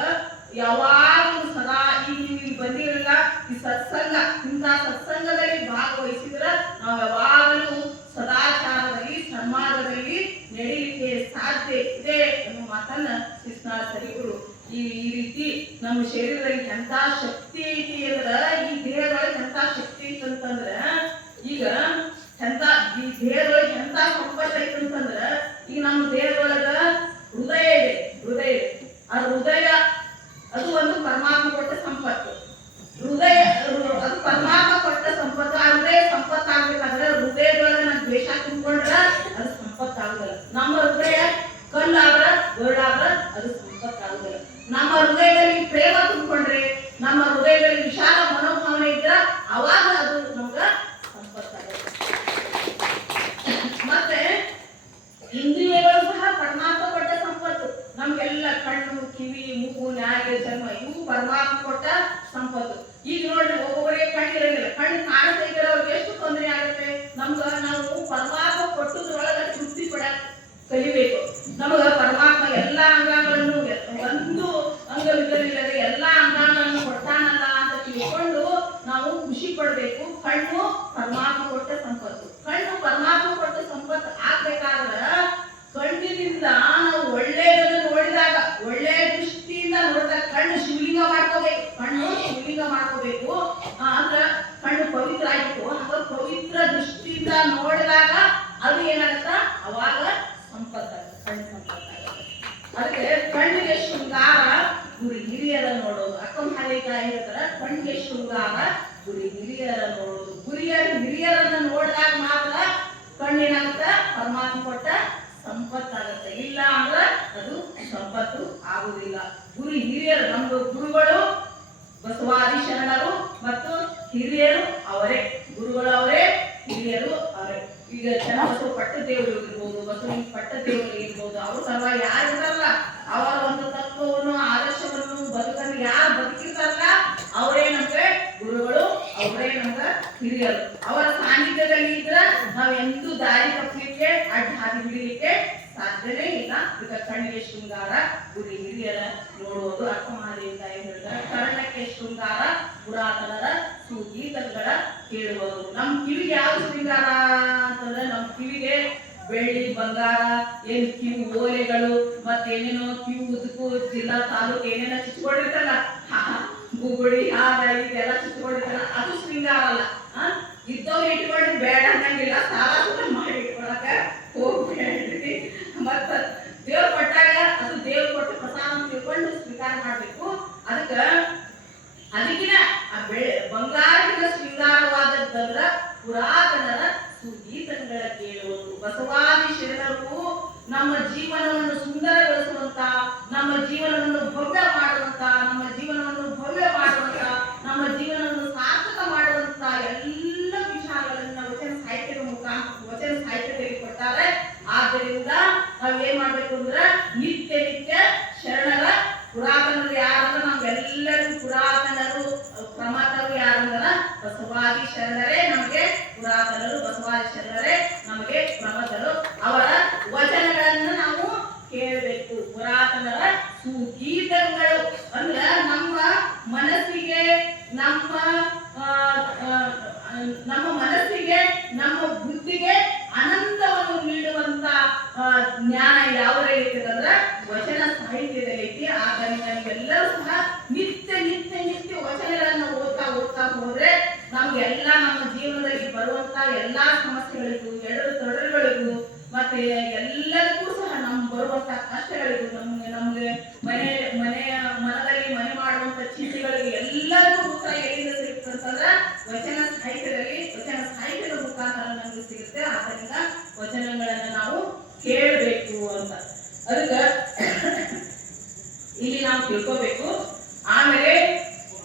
ಯಾವಾಗಲೂ ಸದಾ ಈಗ ಬಂದಿರಲ್ಲ ಈ ಸತ್ಸಂಗ, ಇಂಥ ಸತ್ಸಂಗದಲ್ಲಿ ಭಾಗವಹಿಸಿದ್ರ ನಾವು ಯಾವಾಗಲೂ ಸದಾಚಾರದಲ್ಲಿ, ಸನ್ಮಾರ್ಗದಲ್ಲಿ ನಡೀಲಿಕ್ಕೆ ಸಾಧ್ಯ ಇದೆ ಅನ್ನೋ ಮಾತನ್ನ ಶಿಸ್ನಾಳರು ಈ ರೀತಿ ನಮ್ಮ ಶರೀರದಲ್ಲಿ ಎಂತ ಶಕ್ತಿ ಐತಿ ಅಂದ್ರ, ಈ ದೇಹದೊಳಗೆ ಎಂತ ಶಕ್ತಿ ಐತಿ ಅಂತಂದ್ರ, ಈಗ ಎಂತ ಈ ದೇಹದೊಳಗೆ ಎಂತ ಸಂಪತ್ತು ಐತಿ ಅಂತಂದ್ರ, ಈಗ ನಮ್ಮ ದೇಹದೊಳಗ ಹೃದಯ ಇದೆ. ಆ ಹೃದಯ ಅದು ಒಂದು ಪರಮಾತ್ಮ ಕೊಟ್ಟ ಸಂಪತ್ತು. ಹೃದಯ ಅದು ಪರಮಾತ್ಮ ಕೊಟ್ಟ ಸಂಪತ್ತು. ಆ ಹೃದಯ ಸಂಪತ್ತಾಗ್ಬೇಕಾದ್ರೆ ಹೃದಯದೊಳಗೆ ನಾವು ದ್ವೇಷ ತುಂಬಿಕೊಂಡ್ರ ಅದು ಸಂಪತ್ತಾಗುದಿಲ್ಲ. ನಮ್ಮ ಹೃದಯ ಕಲ್ಲಾದ್ರ ಗೊರಳಾದ್ರ ಅದು ಸಂಪತ್ತಾಗುದಿಲ್ಲ. ನಮ್ಮ ಹೃದಯದಲ್ಲಿ ಪ್ರೇಮ ತುಂಬಿಕೊಂಡ್ರೆ, ನಮ್ಮ ಹೃದಯದಲ್ಲಿ ವಿಶಾಲ ಮನೋಭಾವನೆ ಇದ್ರ ಅವಾಗ ಅದು ನಮ್ಗ ಸಂಪತ್ತಾಗುತ್ತೆ. ಮತ್ತೆ ಇಂದ್ರಿಯಗಳು ಸಹ ಪರಮಾತ್ಮ ಕೊಟ್ಟ ಸಂಪತ್ತು. ನಮ್ಗೆಲ್ಲ ಕಣ್ಣು, ಕಿವಿ, ಮೂಗು, ನಾಲಿಗೆ, ಚರ್ಮ ಸಂಪತ್ತು. ಈಗ ನೋಡ್ರಿ ಒಬ್ಬೊಬ್ಬರಿಗೆ ಕಣ್ಣಿರಂಗಿಲ್ಲ, ಕಣ್ಣು ಕಾಣದೇ ಇರೋರಿಗೆ ಎಷ್ಟು ತೊಂದರೆ ಆಗುತ್ತೆ. ನಾವು ಪರಮಾತ್ಮ ಕೊಟ್ಟದ್ರೊಳಗೆ ತೃಪ್ತಿ ಪಡಕ್ ಕಲಿಬೇಕು. ನಮಗ ಪರಮಾತ್ಮ ಎಲ್ಲಾ ಅಂಗಗಳನ್ನು ಒಂದು ಅಂಗವಿಲ್ಲದೆ ಎಲ್ಲಾ ಅಂಗಗಳನ್ನು ಕೊಡ್ತಾನಲ್ಲ ಅಂತ ತಿಳ್ಕೊಂಡು ನಾವು ಖುಷಿ ಪಡ್ಬೇಕು. ಕಣ್ಣು ಪರಮಾತ್ಮ ಕೊಟ್ಟ ಸಂಪತ್ತು. ಕಣ್ಣು ಪರಮಾತ್ಮ ಕೊಟ್ಟ ಸಂಪತ್ತು ಆಗ್ಬೇಕಾದ್ರ ಕಣ್ಣಿನಿಂದ ನಾವು ಒಳ್ಳೆಯದನ್ನು ನೋಡಿದಾಗ, ಒಳ್ಳೆಯ ದೃಷ್ಟಿಯಿಂದ ನೋಡಿದಾಗ ಕಣ್ಣು ಶಿವಲಿಂಗ ಮಾಡ್ಕೋಬೇಕು. ಕಣ್ಣು ಶಿವಲಿಂಗ ಮಾಡ್ಕೋಬೇಕು ಅಂದ್ರ ಕಣ್ಣು ಪವಿತ್ರ ಆಗಿತ್ತು. ಹಂಗ ಪವಿತ್ರ ದೃಷ್ಟಿಯಿಂದ ನೋಡಿದಾಗ ಅದು ಏನಾಗತ್ತ, ಅವಾಗ ಸಂಪತ್ತಾಗುತ್ತೆ, ಕಣ್ಣು ಸಂಪತ್ತಾಗುತ್ತೆ. ಅದಕ್ಕೆ ಕಣ್ಣಿಗೆ ಶೃಂಗಾರ ಗುರಿ ಹಿರಿಯರ ನೋಡೋದು. ಅಕ್ಕಮ್ಮ ಹಾಲಿಕಾಯಿ ಹೇಳ್ತಾರ, ಕಣ್ಣಿಗೆ ಶೃಂಗಾರ ಗುರಿ ಹಿರಿಯರ ನೋಡೋದು. ಹಿರಿಯರನ್ನ ನೋಡಿದಾಗ ಮಾತ್ರ ಕಣ್ಣಿನಾಗತ್ತ ಪರಮಾತ್ಮ ಕೊಟ್ಟ ಸಂಪತ್ತಾಗತ್ತೆ. ಇಲ್ಲ ಅಂದ್ರ ಅದು ಸಂಪತ್ತು ಆಗುವುದಿಲ್ಲ. ಗುರಿ ಹಿರಿಯರು, ನಮ್ದು ಗುರುಗಳು ಬಸವಾದಿ ಶರಣರು ಮತ್ತು ಹಿರಿಯರು ಅವರೇ. ಗುರುಗಳು ಅವರೇ, ಹಿರಿಯರು ಅವರೇ. ಈಗ ಚನ್ನಬಸವ ಪಟ್ಟದೇವರು ಇರ್ಬೋದು, ಬಸವಲಿಂಗ ಪಟ್ಟದೇವರು ಇರ್ಬೋದು, ಅವರು ಸರ್ವ ಯಾರು ಇರಲ್ಲ, ಅವರ ಒಂದು ತತ್ವವನ್ನು ಆದರ್ಶವನ್ನು ಬದುಕನ್ನು ಯಾರು ಬದುಕಿರ್ತಾರಲ್ಲ ಅವರೇ ನಮ್ಗೆ ಗುರುಗಳು, ಅವರೇ ನಮ್ಗೆ ಹಿರಿಯರು. ಅವರ ಸಾನ್ನಿಧ್ಯದಲ್ಲಿ ಇದ್ರ ನಾವ್ ಎಂದೂ ದಾರಿ ತಪ್ಪಲಿಕ್ಕೆ, ಅಡ್ಡ ಹಾದಿ ಹಿಡಿಲಿಕ್ಕೆ ಸಾಧ್ಯನೇ ಇಲ್ಲ. ಈಗ ಕಣ್ಣಿಗೆ ಶೃಂಗಾರ ಗುರಿ ಹಿರಿಯರ ನೋಡುವುದು. ಅಕ್ಕ ಮಹಾದೇವಿತ ಹೇಳಿದ್ರೆ ಕರ್ಣಕ್ಕೆ ಶೃಂಗಾರ ಪುರಾತನರ ಸುಗೀತಗಳ ಕೇಳುವುದು. ನಮ್ ಕಿವಿಗೆ ಯಾವ ಶೃಂಗಾರ ಅಂತಂದ್ರೆ, ನಮ್ ಕಿವಿಗೆ ಬೆಳ್ಳಿ ಬಂಗಾರ, ಏನ್ ಕಿವಿ ಓಲೆಗಳು, ಮತ್ತೇನೇನೋ ಕಿವಿ ಉದುಕು ಜಿಲ್ಲಾ ತಾಲೂಕು ಏನೇನೋ ಚುಚ್ಕೊಂಡಿರ್ತಾರಲ್ಲ, ಗುಗುಡಿ ಹಾರ ಇದೆಲ್ಲ ಚುಚ್ಕೊಂಡಿರ್ತಾರ, ಅದು ಶೃಂಗಾರ ಅಲ್ಲ. ಇದ್ದವ್ರು ಇಟ್ಕೊಂಡು ಬೇಡ ಅನ್ನಂಗಿಲ್ಲ, ಸಾಲ ಕೂಡ ಮಾಡಿ ಇಟ್ಕೊಳಕ ಹೋಗ್ಬೇಡ್ರಿ. ಮತ್ತ ದೇವ್ರು ಕೊಟ್ಟಾಗ ಅದು ದೇವ್ರು ಕೊಟ್ಟ ಪ್ರಸಾದ ತಿಳ್ಕೊಂಡು ಸ್ವೀಕಾರ ಮಾಡ್ಬೇಕು. ಅದಕ್ಕಿನ ಬಂಗಾರದಿಂದ ಶೃಂಗಾರವಾದದ್ದಂದ್ರ ಪುರಾತನರ ಸುಗೀತಗಳ ಕೇಳುವುದು. ಬಸವಾದಿ ಶರಣರು ನಮ್ಮ ಜೀವನವನ್ನು ಸುಂದರಗೊಳಿಸುವಂತ, ನಮ್ಮ ಜೀವನವನ್ನು ಭವ್ಯ ಮಾಡುವಂತ, ನಮ್ಮ ಜೀವನವನ್ನು ಸಾರ್ಥಕ ಮಾಡುವಂತ ಎಲ್ಲ ವಿಚಾರಗಳನ್ನ ವಚನ ಸಾಹಿತ್ಯದಲ್ಲಿ ಕೊಡ್ತಾರೆ. ಆದ್ದರಿಂದ ನಾವ್ ಏನ್ ಮಾಡ್ಬೇಕು ಅಂದ್ರೆ, ನಿತ್ಯ ಶರಣರ ಪುರಾತನರು ಯಾರಂದ್ರೆ ನಾವೆಲ್ಲರೂ ಪುರಾತನರು, ಪ್ರಮಥರು ಯಾರಂದ್ರ ಬಸವಾದಿ ಶರಣರೇ ನಮಗೆ ಪುರಾತನರು, ಬಸವಾದಿ ಶರಣರೇ ನಮಗೆ ಪ್ರಮಥರು. ಅವರ ವಚನಗಳನ್ನು ನಾವು ಕೇಳಬೇಕು. ಪುರಾತನರ ಸುಗೀತಗಳು ಅಂದ್ರ ನಮ್ಮ ಮನಸ್ಸಿಗೆ, ನಮ್ಮ ಬುದ್ಧಿಗೆ ಆನಂದವನ್ನು ನೀಡುವಂತ ಜ್ಞಾನ ಯಾವುದೇ ಇರ್ತದಂದ್ರ ವಚನ ಸಾಹಿತ್ಯದಲ್ಲಿ ಐತಿ. ಆದ್ದರಿಂದ ನೀವೆಲ್ಲರೂ ಸಹ ನಿತ್ಯ ವಚನಗಳನ್ನ ಓದ್ತಾ ಹೋದ್ರೆ ನಮ್ಗೆಲ್ಲ ನಮ್ಮ ಜೀವನದಲ್ಲಿ ಬರುವಂತ ಎಲ್ಲಾ ಸಮಸ್ಯೆಗಳಿಗೂ, ತೊಡರುಗಳಿಗೂ, ಮತ್ತೆ ಎಲ್ಲದಕ್ಕೂ ಸಹ ಬರುವಂತ ಕಷ್ಟಗಳಿಗೂ, ನಮ್ಗೆ ಮನದಲ್ಲಿ ಮನೆ ಮಾಡುವಂತ ಚಿಂತೆಗಳಿಗೆ ಎಲ್ಲರಿಗೂ ಉತ್ತರ ಎಲ್ಲಿಂದ ಸಿಗುತ್ತೆ ಅಂತಂದ್ರ ವಚನ ಸಾಹಿತ್ಯದ ಮುಖಾಂತರ ನಮ್ಗೆ ಸಿಗುತ್ತೆ. ಆದ್ದರಿಂದ ವಚನಗಳನ್ನ ನಾವು ಕೇಳಬೇಕು ಅಂತ ಅದಕ್ಕ ಇಲ್ಲಿ ನಾವು ತಿಳ್ಕೋಬೇಕು. ಆಮೇಲೆ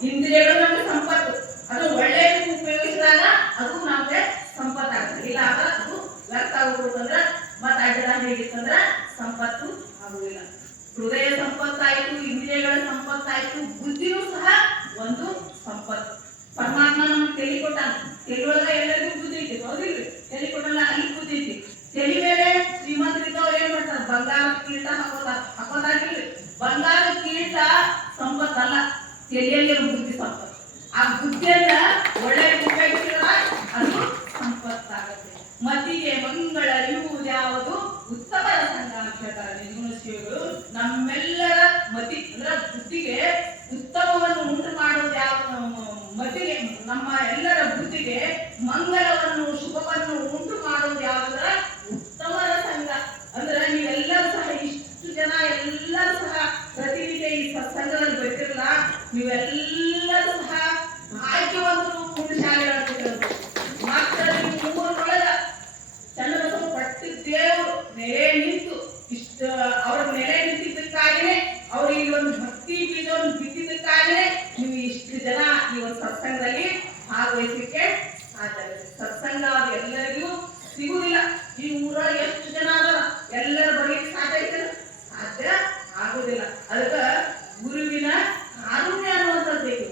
ಇಂದ್ರಿಯಗಳು ನಮ್ಗೆ ಸಂಪತ್ತು, ಅದು ಒಳ್ಳೆಯದಕ್ಕೆ ಉಪಯೋಗಿಸಿದಾಗ ಅದು ನಮ್ಗೆ ಸಂಪತ್ತಾಗುತ್ತೆ. ಇಲ್ಲ ಆಗ ಅದು ವ್ಯರ್ಥ ಆಗ್ಬಿಡುತ್ತಂದ್ರ ಮತ್ತೆ ಅಡ್ಡದಾರಿ ಹಿಡಿತಂದ್ರ ಸಂಪತ್ತು ಆಗುವುದಿಲ್ಲ. ಹೃದಯ ಸಂಪತ್ತಾಯ್ತು, ಇಂದ್ರಿಯಗಳ ಸಂಪತ್ತಾಯ್ತು, ಬುದ್ಧಿನೂ ಸಹ ಒಂದು ಸಂಪತ್ತು. ಪರಮಾತ್ಮ ನಮ್ಗೆ ತಲೆ ಕೊಟ್ಟಾನ. ತಲೆಯೊಳಗ ಎಲ್ಲರಿಗೂ ಬುದ್ಧಿ ಐತಿ, ಹೌದಿಲ್ರಿ? ತಲೆ ಕೊಟ್ಟಲ್ಲ, ಅಲ್ಲಿ ಬುದ್ಧಿ ಐತಿ. ತಲೆ ಮೇಲೆ ಶ್ರೀಮಂತರಿದ್ದವ್ರು ಏನ್ ಮಾಡ್ತಾರ? ಬಂಗಾರ ಕಿರೀಟ ಹಾಕೋದಾಗಿರ್ಲಿ. ಬಂಗಾರ ಕಿರೀಟ ಸಂಪತ್ತಲ್ಲ, ತಲೆಯಲ್ಲಿರೋ ಬುದ್ಧಿ ಸಂಪತ್ತು. ಆ ಬುದ್ಧಿಯನ್ನ ಒಳ್ಳೆಯ ಉಪಯೋಗಿಸಿದ್ರೆ ಅದು ಸಂಪತ್ತಾಗುತ್ತೆ. ಮತಿಗೆ ಮಂಗಳ ಇರುವುದ್ಯಾವುದು ಉತ್ತಮರ ಸಂಘ ಅಂತ ಹೇಳ್ತಾರೆ ನಿರ್ಗುಣಶಿವಗಳು. ನಮ್ಮೆಲ್ಲರ ಮತಿ ಅಂದ್ರೆ ಬುದ್ಧಿಗೆ ಉತ್ತಮವನ್ನು ಉಂಟು ಮಾಡುವುದು ಯಾವುದು? ಮತಿಗೆ, ನಮ್ಮ ಎಲ್ಲರ ಬುದ್ಧಿಗೆ ಮಂಗಲವನ್ನು, ಶುಭವನ್ನು ಉಂಟು ಮಾಡುವುದು ಯಾವುದ್ರ? ಉತ್ತಮರ ಸಂಘ. ಅಂದ್ರೆ ನೀವೆಲ್ಲರೂ ಸಹ ಇಷ್ಟು ಜನ ಎಲ್ಲರೂ ಸಹ ಪ್ರತಿನಿತ್ಯ ಈ ಸತ್ಸಂಗದಲ್ಲಿ ಬರ್ತಿರಲ್ಲ, ನೀವೆಲ್ಲರೂ ಸಹ ಭಾಗ್ಯವಂತರು, ಪುಣ್ಯಶಾಲಿಗಳು. ಮಾತ್ರ ನೀವು ಊರೊಳಗ ಚನ್ನಬಸವ ಪಟ್ಟದೇವರು ನೆಲೆ ನಿಂತು ಅವ್ರ ನೆಲೆ ನಿಂತಿದ್ದಕ್ಕಾಗಿನೇ, ಅವ್ರಿಗೆ ಒಂದು ಭಕ್ತಿ ಬೀಜವನ್ನು ಬಿತ್ತಿದ್ದಕ್ಕಾಗಿನೇ ನೀವು ಇಷ್ಟು ಜನ ಈ ಒಂದು ಸತ್ಸಂಗದಲ್ಲಿ ಭಾಗವಹಿಸಲಿಕ್ಕೆ ಸಾಧ್ಯ. ಸತ್ಸಂಗ ಅದು ಎಲ್ಲರಿಗೂ ಸಿಗುವುದಿಲ್ಲ. ಈ ಊರೊಳಗೆ ಎಷ್ಟು ಜನ ಅದಲ್ಲ, ಎಲ್ಲರ ಬರ್ಲಿಕ್ಕೆ ಸಾಧ್ಯ ಐತೆ? ಸಾಧ್ಯ ಆಗುದಿಲ್ಲ. ಅದಕ್ಕೆ ಗುರುವಿನ ಕಾರುಣ್ಯ ಅನ್ನುವಂಥದ್ದು ಬೇಕು.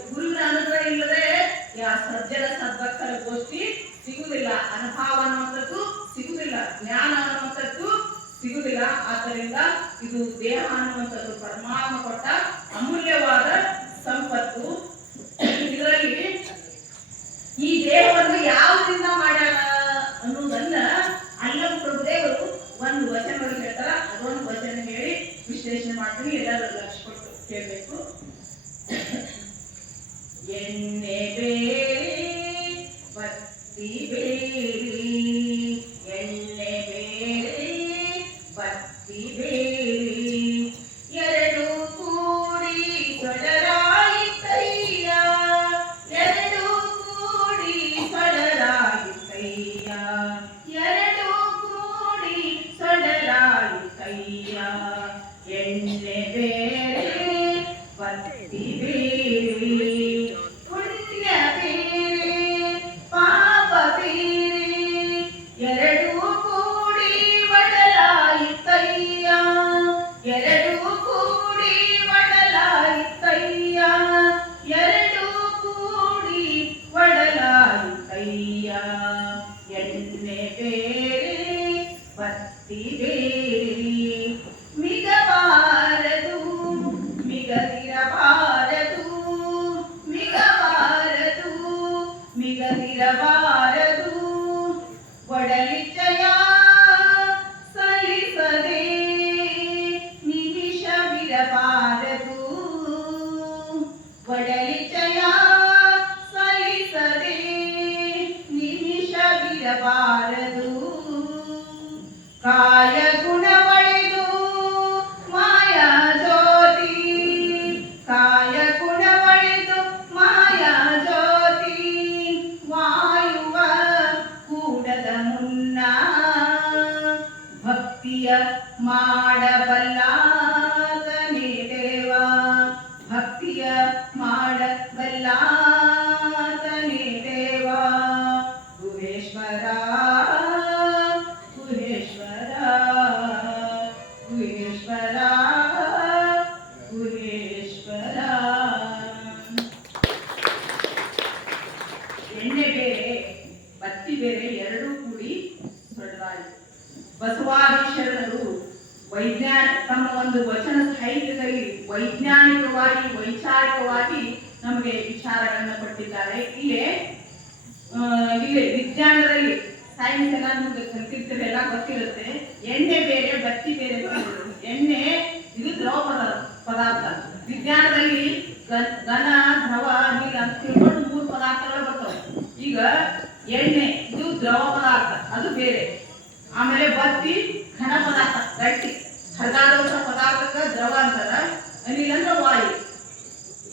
ಎಣ್ಣೆ ಬೇರೆ ಬತ್ತಿ ಬೇರೆ, ಎಣ್ಣೆ ಬೇರೆ ಬತ್ತಿ ಬೇರೆ, ಎರಡು ಕೂಡಿ ಸೊಡರಾಯಿತಯ್ಯ, ಎರಡು ಕೂಡಿ ಸೊಡರಾಯಿತಯ್ಯ, ಎರಡು ಕೂಡಿ ಸೊಡರಾಯಿತಯ್ಯ, ಎಣ್ಣೆ ಬೇರೆ ಬತ್ತಿ ಬೇರೆ, ಪುಣ್ಯ ಬೇರೆ ಪಾಪ ಬೇರೆ, ಎರಡು ಕೂಡಿ ಒಡಲಾಯಿತಯ್ಯ, ಎರಡು ಕೂಡಿ ಒಡಲಾಯಿತಯ್ಯ, ಎರಡು ಕೂಡಿ ಒಡಲಾಯಿತಯ್ಯ, ಎಣ್ಣೆ ಬೇರೆ ಬತ್ತಿ ಬೇರೆ, ಮಿಗಬಾರದು ಮಿಗದಿರಬಾರದು, ಮಿಗಬಾರದು ಮಿಗದಿರಬಾರದು, ಒಡಲಿಚ್ಚಯ ಸಲ್ಲಿಸದೆ ನಿಮಿಷವಿರಬಾರದು, ಒಡಲಿಚ್ಚಯ ಸಲ್ಲಿಸದೆ ನಿಮಿಷವಿರಬಾರದು, ಕಾಯ ಗುಣವಳೆದು ಮಾಯಾ ಜ್ಯೋತಿ, ಕಾಯ ಗುಣವಳೆದು ಮಾಯಾ ಜ್ಯೋತಿ, ವಾಯುವ ಕೂಡದ ಮುನ್ನ ಭಕ್ತಿಯ ಮಾಡಬಲ್ಲಾತನೇ ದೇವ, ಭಕ್ತಿಯ ಮಾಡಬಲ್ಲಾತನೇ ದೇವ, ಗುಹೇಶ್ವರ ಗುಹೇಶ್ವರ ಗುಹೇಶ್ವರ ಗುಹೇಶ್ವರ. ಎಣ್ಣೆ ಬೇರೆ ಬತ್ತಿ ಬೇರೆ ಎರಡೂ ಕೂಡಿ ಸೊಡಲಾಯಿತು. ಬಸವಾದಿ ಶರಣರು ತಮ್ಮ ಒಂದು ವಚನ ಸಾಹಿತ್ಯದಲ್ಲಿ ವೈಜ್ಞಾನಿಕವಾಗಿ ವೈಚಾರಿಕವಾಗಿ ನಮಗೆ ವಿಚಾರಗಳನ್ನು ಕೊಟ್ಟಿದ್ದಾರೆ. ಇಲ್ಲಿ ವಿಜ್ಞಾನದಲ್ಲಿ ಸೈನ್ಸ್ ಎಲ್ಲ ನಮಗೆ ಕಲ್ತಿರ್ತಾರೆ, ಎಲ್ಲ ಗೊತ್ತಿರುತ್ತೆ. ಎಣ್ಣೆ ಬೇರೆ ಬತ್ತಿ ಬೇರೆ. ಎಣ್ಣೆ ಇದು ದ್ರವ ಪದಾರ್ಥ. ವಿಜ್ಞಾನದಲ್ಲಿ ಘನ ದ್ರವ ನೀರು ಅಂತ ತಿಳ್ಕೊಂಡು 3 ಪದಾರ್ಥಗಳು ಬರ್ತವೆ. ಈಗ ಎಣ್ಣೆ ಇದು ದ್ರವ ಪದಾರ್ಥ, ಅದು ಬೇರೆ. ಆಮೇಲೆ ಬತ್ತಿ ಘನ ಪದಾರ್ಥ, ಗಟ್ಟಿ ಹರಿದಾಡುವಂತ ಪದಾರ್ಥಕ್ಕೆ ದ್ರವ ಅಂತಾರ, ಅನಿಲ ಅಂದ್ರೆ ವಾಯು.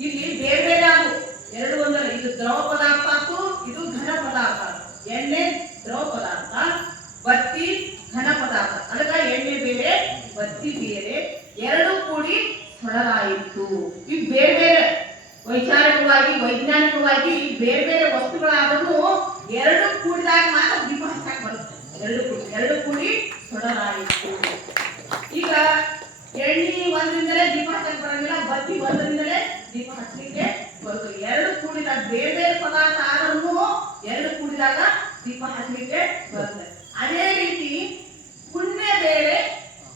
ಇಲ್ಲಿ ಬೇರೆ ಬೇರೆ ಆಗು ಎರಡು ಒಂದಲ್ಲ. ಇದು ದ್ರವ ಪದಾರ್ಥ ಆಯ್ತು, ಇದು ಘನ ಪದಾರ್ಥ. ಎಣ್ಣೆ ದ್ರವ ಪದಾರ್ಥ, ಬತ್ತಿ ಘನ ಪದಾರ್ಥ. ಅದಕ್ಕೆ ಎಣ್ಣೆ ಬೇರೆ ಬತ್ತಿ ಬೇರೆ, ಎರಡು ಕೂಡಿ ಸೊಡಲಾಯಿತು. ಇವು ಬೇರೆ ಬೇರೆ ವೈಚಾರಿಕವಾಗಿ ವೈಜ್ಞಾನಿಕವಾಗಿ ಬೇರೆ ಬೇರೆ ವಸ್ತುಗಳಾದ್ರೂ ಎರಡು ಕೂಡಿದಾಗ ಮಾತ್ರ ದೀಪ ಹಚ್ಚಕ್ ಬರುತ್ತೆ. ಎರಡು ಕೂಡಿ ಸೊಡಲಾಯಿತು. ಈಗ ಎಣ್ಣೆ ಒಂದರಿಂದಲೇ ದೀಪ ಹಚ್ಚಕ್ ಬರಂಗಿಲ್ಲ, ಬತ್ತಿ ಒಂದರಿಂದಲೇ ದೀಪ ಹಚ್ಚಲಿಕ್ಕೆ ಬರುತ್ತೆ. ಎರಡು ಕೂಡಿದಾಗ ಬೇರೆ ಬೇರೆ ಪದಾರ್ಥ ಆದ್ರೂ ಎರಡು ಕೂಡಿದಾಗ ದೀಪ ಹಚ್ಚಲಿಕ್ಕೆ ಬರುತ್ತೆ. ಅದೇ ರೀತಿ ಪುಣ್ಯ ಬೇರೆ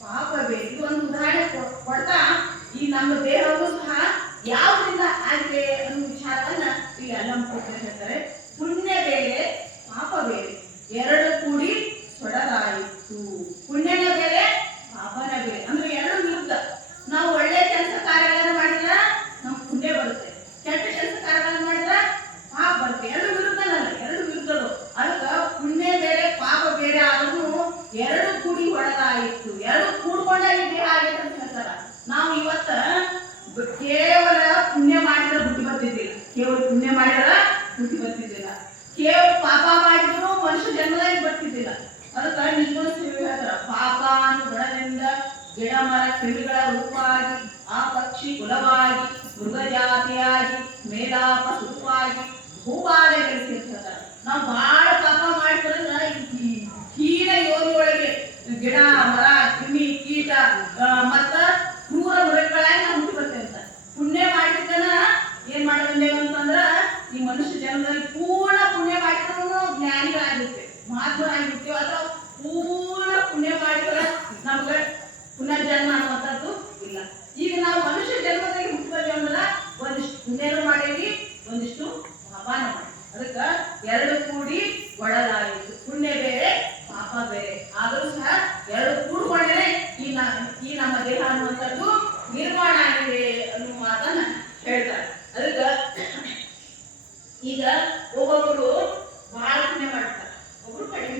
ಪಾಪ ಬೇರೆ. ಇದು ಒಂದು ಉದಾಹರಣೆ ಕೊಡ್ತಾ ಈ ನಮ್ಮ ದೇಹವು ಸಹ ಯಾವುದರಿಂದ ಆಗಿದೆ ಅನ್ನೋ ವಿಚಾರವನ್ನ ಇಲ್ಲಿ ಅಲ್ಲಂಪುತ್ರ ಹೇಳ್ತಾರೆ. ಪುಣ್ಯ ಬೇರೆ ಪಾಪ ಬೇರೆ, ಎರಡು ಕೂಡಿ ಸೊಡಲಾಯಿತು. ಪುಣ್ಯನ ಬೇರೆ ಪಾಪನ ಬೇರೆ, ಅಂದ್ರೆ ಎರಡು ವಿರುದ್ಧ. ನಾವು ಒಳ್ಳೆ ಕೆಲಸ ಕಾರ್ಯಗಳನ್ನು ಮಾಡಿದ್ರ ನಮ್ಗೆ ಪುಣ್ಯ ಬರುತ್ತೆ, ಕೆಟ್ಟ ಕೆಲಸ ಕಾರ್ಯಗಳನ್ನು ಮಾಡಿದ್ರ ಪಾಪ ಬರುತ್ತೆ. ಎರಡು ವಿರುದ್ಧನಲ್ಲ, ಎರಡು ವಿರುದ್ಧಗಳು. ಅದಕ್ಕೆ ಪುಣ್ಯ ಬೇರೆ ಪಾಪ ಬೇರೆ ಆದ್ರೂ ಎರಡು ಕೂಡಿ ಹೊಡೆದಾಯಿತು. ಎರಡು ಕೂಡ್ಕೊಂಡ ಈ ದೇಹ ಆಗೈತೆ ಅಂತ ಹೇಳ್ತಾರ. ನಾವು ಇವತ್ತ ಕೇವಲ ಪುಣ್ಯ ಮಾಡಿದ್ರೆ ಬುದ್ಧಿ ಬರ್ತಿದ್ದಿಲ್ಲ, ಕೇವಲ ಪುಣ್ಯ ಮಾಡಿದ್ರ ಬುದ್ಧಿ ಬರ್ತಿದ್ದಿಲ್ಲ, ಕೇವಲ ಪಾಪ ಮಾಡಿದ್ರು ಮನುಷ್ಯ ಜನ್ಮದಲ್ಲಿ ಬರ್ತಿದ್ದಿಲ್ಲ. ಅದಕ್ಕೆ ನಿಜವೂ ಹೇಳ್ತಾರ, ಪಾಪಾನುಗುಣದಿಂದ ಗಿಡ ಮರ ಕ್ರಿಮಿಗಳ ರೂಪವಾಗಿ, ಆ ಪಕ್ಷಿ ಕುಲವಾಗಿ, ಮೃಗ ಜಾತಿಯಾಗಿ, ಮೇಲಾಪ ಸುಖವಾಗಿ, ಭೂಪಾಲೆ ಹೇಳ್ತಾರೆ. ನಾವು ಬಹಳ ಪಾಪ ಮಾಡಿದ್ರೆ ಹೀನ ಯೋನಿಯೊಳಗೆ ಗಿಡ ಮರ ಕ್ರಿಮಿ ಕೀಟ ಮತ್ತ ಕ್ರೂರ ಮೃಗಗಳಾಗಿ ನಾವು ಹುಟ್ಟಿ ಬರ್ತೇವೆ ಅಂತ. ಪುಣ್ಯ ಮಾಡಿದ್ದನ ಏನ್ ಮಾಡಿದ್ದೇವೆ ಅಂತಂದ್ರ ಈ ಮನುಷ್ಯ ಜನ್ಮದಲ್ಲಿ ಪೂರ್ಣ ಪುಣ್ಯ ಮಾಡಿದ್ರು ಜ್ಞಾನಿಗಳಾಗಿರುತ್ತೆ, ಮಹಾತ್ಮರಾಗಿರ್ತೇವೆ. ಅಥವಾ ಪೂರ್ಣ ಪುಣ್ಯ ಮಾಡಿದ್ರೆ ನಮ್ಗೆ ಪುನರ್ಜನ್ಮ ಅನ್ನುವಂಥದ್ದು ಇಲ್ಲ. ಈಗ ನಾವು ಮನುಷ್ಯ ಜನ್ಮದಲ್ಲಿ ಹುಟ್ಟಿ ಬರ್ತೇವೆ ಅಂದ್ರೆ ಒಂದಿಷ್ಟು ಪುಣ್ಯನೂ ಮಾಡೇವಿ, ಒಂದಿಷ್ಟು ಪಾಪನ ಮಾಡಿ. ಅದಕ್ಕೆ ಎರಡು ಕೂಡಿ ಒಡಲಾಯಿತು. ಪುಣ್ಯ ಬೇರೆ ಪಾಪ ಬೇರೆ ಆದರೂ ಸಹ ಎರಡು ಕೂಡ್ಕೊಂಡೇ ಈ ನಮ್ಮ ದೇಹ ಅನ್ನುವಂಥದ್ದು ನಿರ್ಮಾಣ ಆಗಿದೆ ಅನ್ನುವ ಮಾತನ್ನ ಹೇಳ್ತಾರೆ. ಅದಕ್ಕೆ ಈಗ ಒಬ್ಬೊಬ್ರು ಬಹಳ ಪುಣ್ಯ ಮಾಡ್ತಾರೆ, ಒಬ್ರು ಕಡಿಮೆ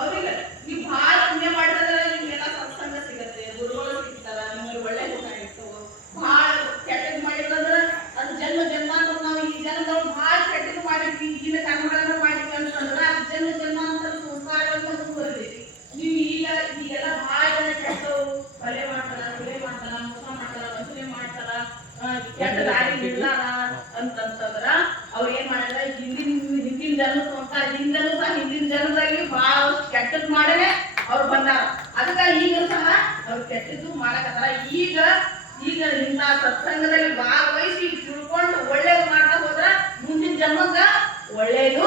ಅವ್ರಿಗೆ ನೀವು ಬಹಳ ಪುಣ್ಯ ಮಾಡಿದ್ರೆ ನಿಮ್ಗೆಲ್ಲ ಸತ್ಸಂಗ ಸಿಗತ್ತೆ, ಗುರುಗಳು ಸಿಗ್ತಾರ, ನಿಮಗೆ ಒಳ್ಳೆ ಗುಣ ಇರ್ತವೆ. ಬಹಳ ಕೆಟ್ಟದ್ ಮಾಡಿದ್ರಂದ್ರ ಅದು ಜನ್ಮ ಜನ್ಮಾಂತರ ನಾವು ಈ ಜನ್ಮದೊಳಗೆ ಬಹಳ ಕೆಟ್ಟದ್ ಮಾಡಿದ್ವಿ, ಈಗಿನ ಕರ್ಮಗಳನ್ನ ಮಾಡಿದ್ವಿ ಅಂತಂದ್ರ ಅದು ಜನ್ಮ ಜನ್ಮಾಂತರ ಸಂಸ್ಕಾರಗಳನ್ನ ಮುಂದುವರಿದೈತಿ. ನೀವು ಈಗೆಲ್ಲ ಬಹಳ ಜನ ಕೆಟ್ಟವು ಕೊಲೆ ಮಾಡ್ತಾರ, ಕೊಲೆ ಮಾಡ್ತಾರ, ಮೋಸ ಮಾಡ್ತಾರ, ವಂಚನೆ ಮಾಡ್ತಾರ, ಕೆಟ್ಟ ದಾರಿ ನಿಲ್ಲಾರ ಅಂತಂದ್ರ ಅವ್ರು ಏನ್ ಮಾಡಿದ್ರೆ ಹಿಂದಿನ ಜನ್ಮ ಸಂಸ್ಕಾರ ಹಿಂದನೂ ಸಹ ಹಿಂದಿನ ಜನ್ಮದಲ್ಲಿ ಬಹಳ ಕೆಟ್ಟದ್ ಮಾಡನೆ ಅವ್ರು ಬಂದಾರ. ಅದಕ್ಕ ಈಗ ಸಹ ಅವ್ರು ಕೆಟ್ಟದ್ದು ಮಾಡಕತ್ತಾರ. ಈಗ ಇಂಥ ಸತ್ಸಂಗದಲ್ಲಿ ಭಾಗವಹಿಸಿ ತಿಳ್ಕೊಂಡು ಒಳ್ಳೇದು ಮಾಡ್ತಾ ಹೋದ್ರ ಮುಂದಿನ ಜನ್ಮಕ್ಕ ಒಳ್ಳೇದು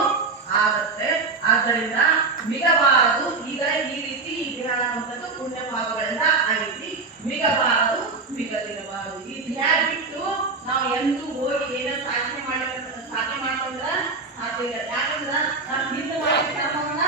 ಆಗತ್ತೆ. ಆದ್ದರಿಂದ ಮಿಗಬಾರದು. ಈಗ ಈ ರೀತಿ ಈ ಧ್ಯಾನ ಅನ್ನೋದು ಪುಣ್ಯ ಭಾವಗಳಿಂದ ಆಗೈತಿ. ಮಿಗಬಾರದು, ಮಿಗದಿರಬಾರದು. ಈ ಧ್ಯಾನ ಬಿಟ್ಟು ನಾವು ಎಂದೂ ಹೋಗಿ ಏನೋ ಸಾಧನೆ ಮಾಡ್ಕೊಂಡ್ರ ಸಾಧ್ಯ ಇಲ್ಲ. ಯಾಕಂದ್ರ ನಾವು ಹಿಂದೆ ಮಾಡಿದ ಕರ್ಮವನ್ನ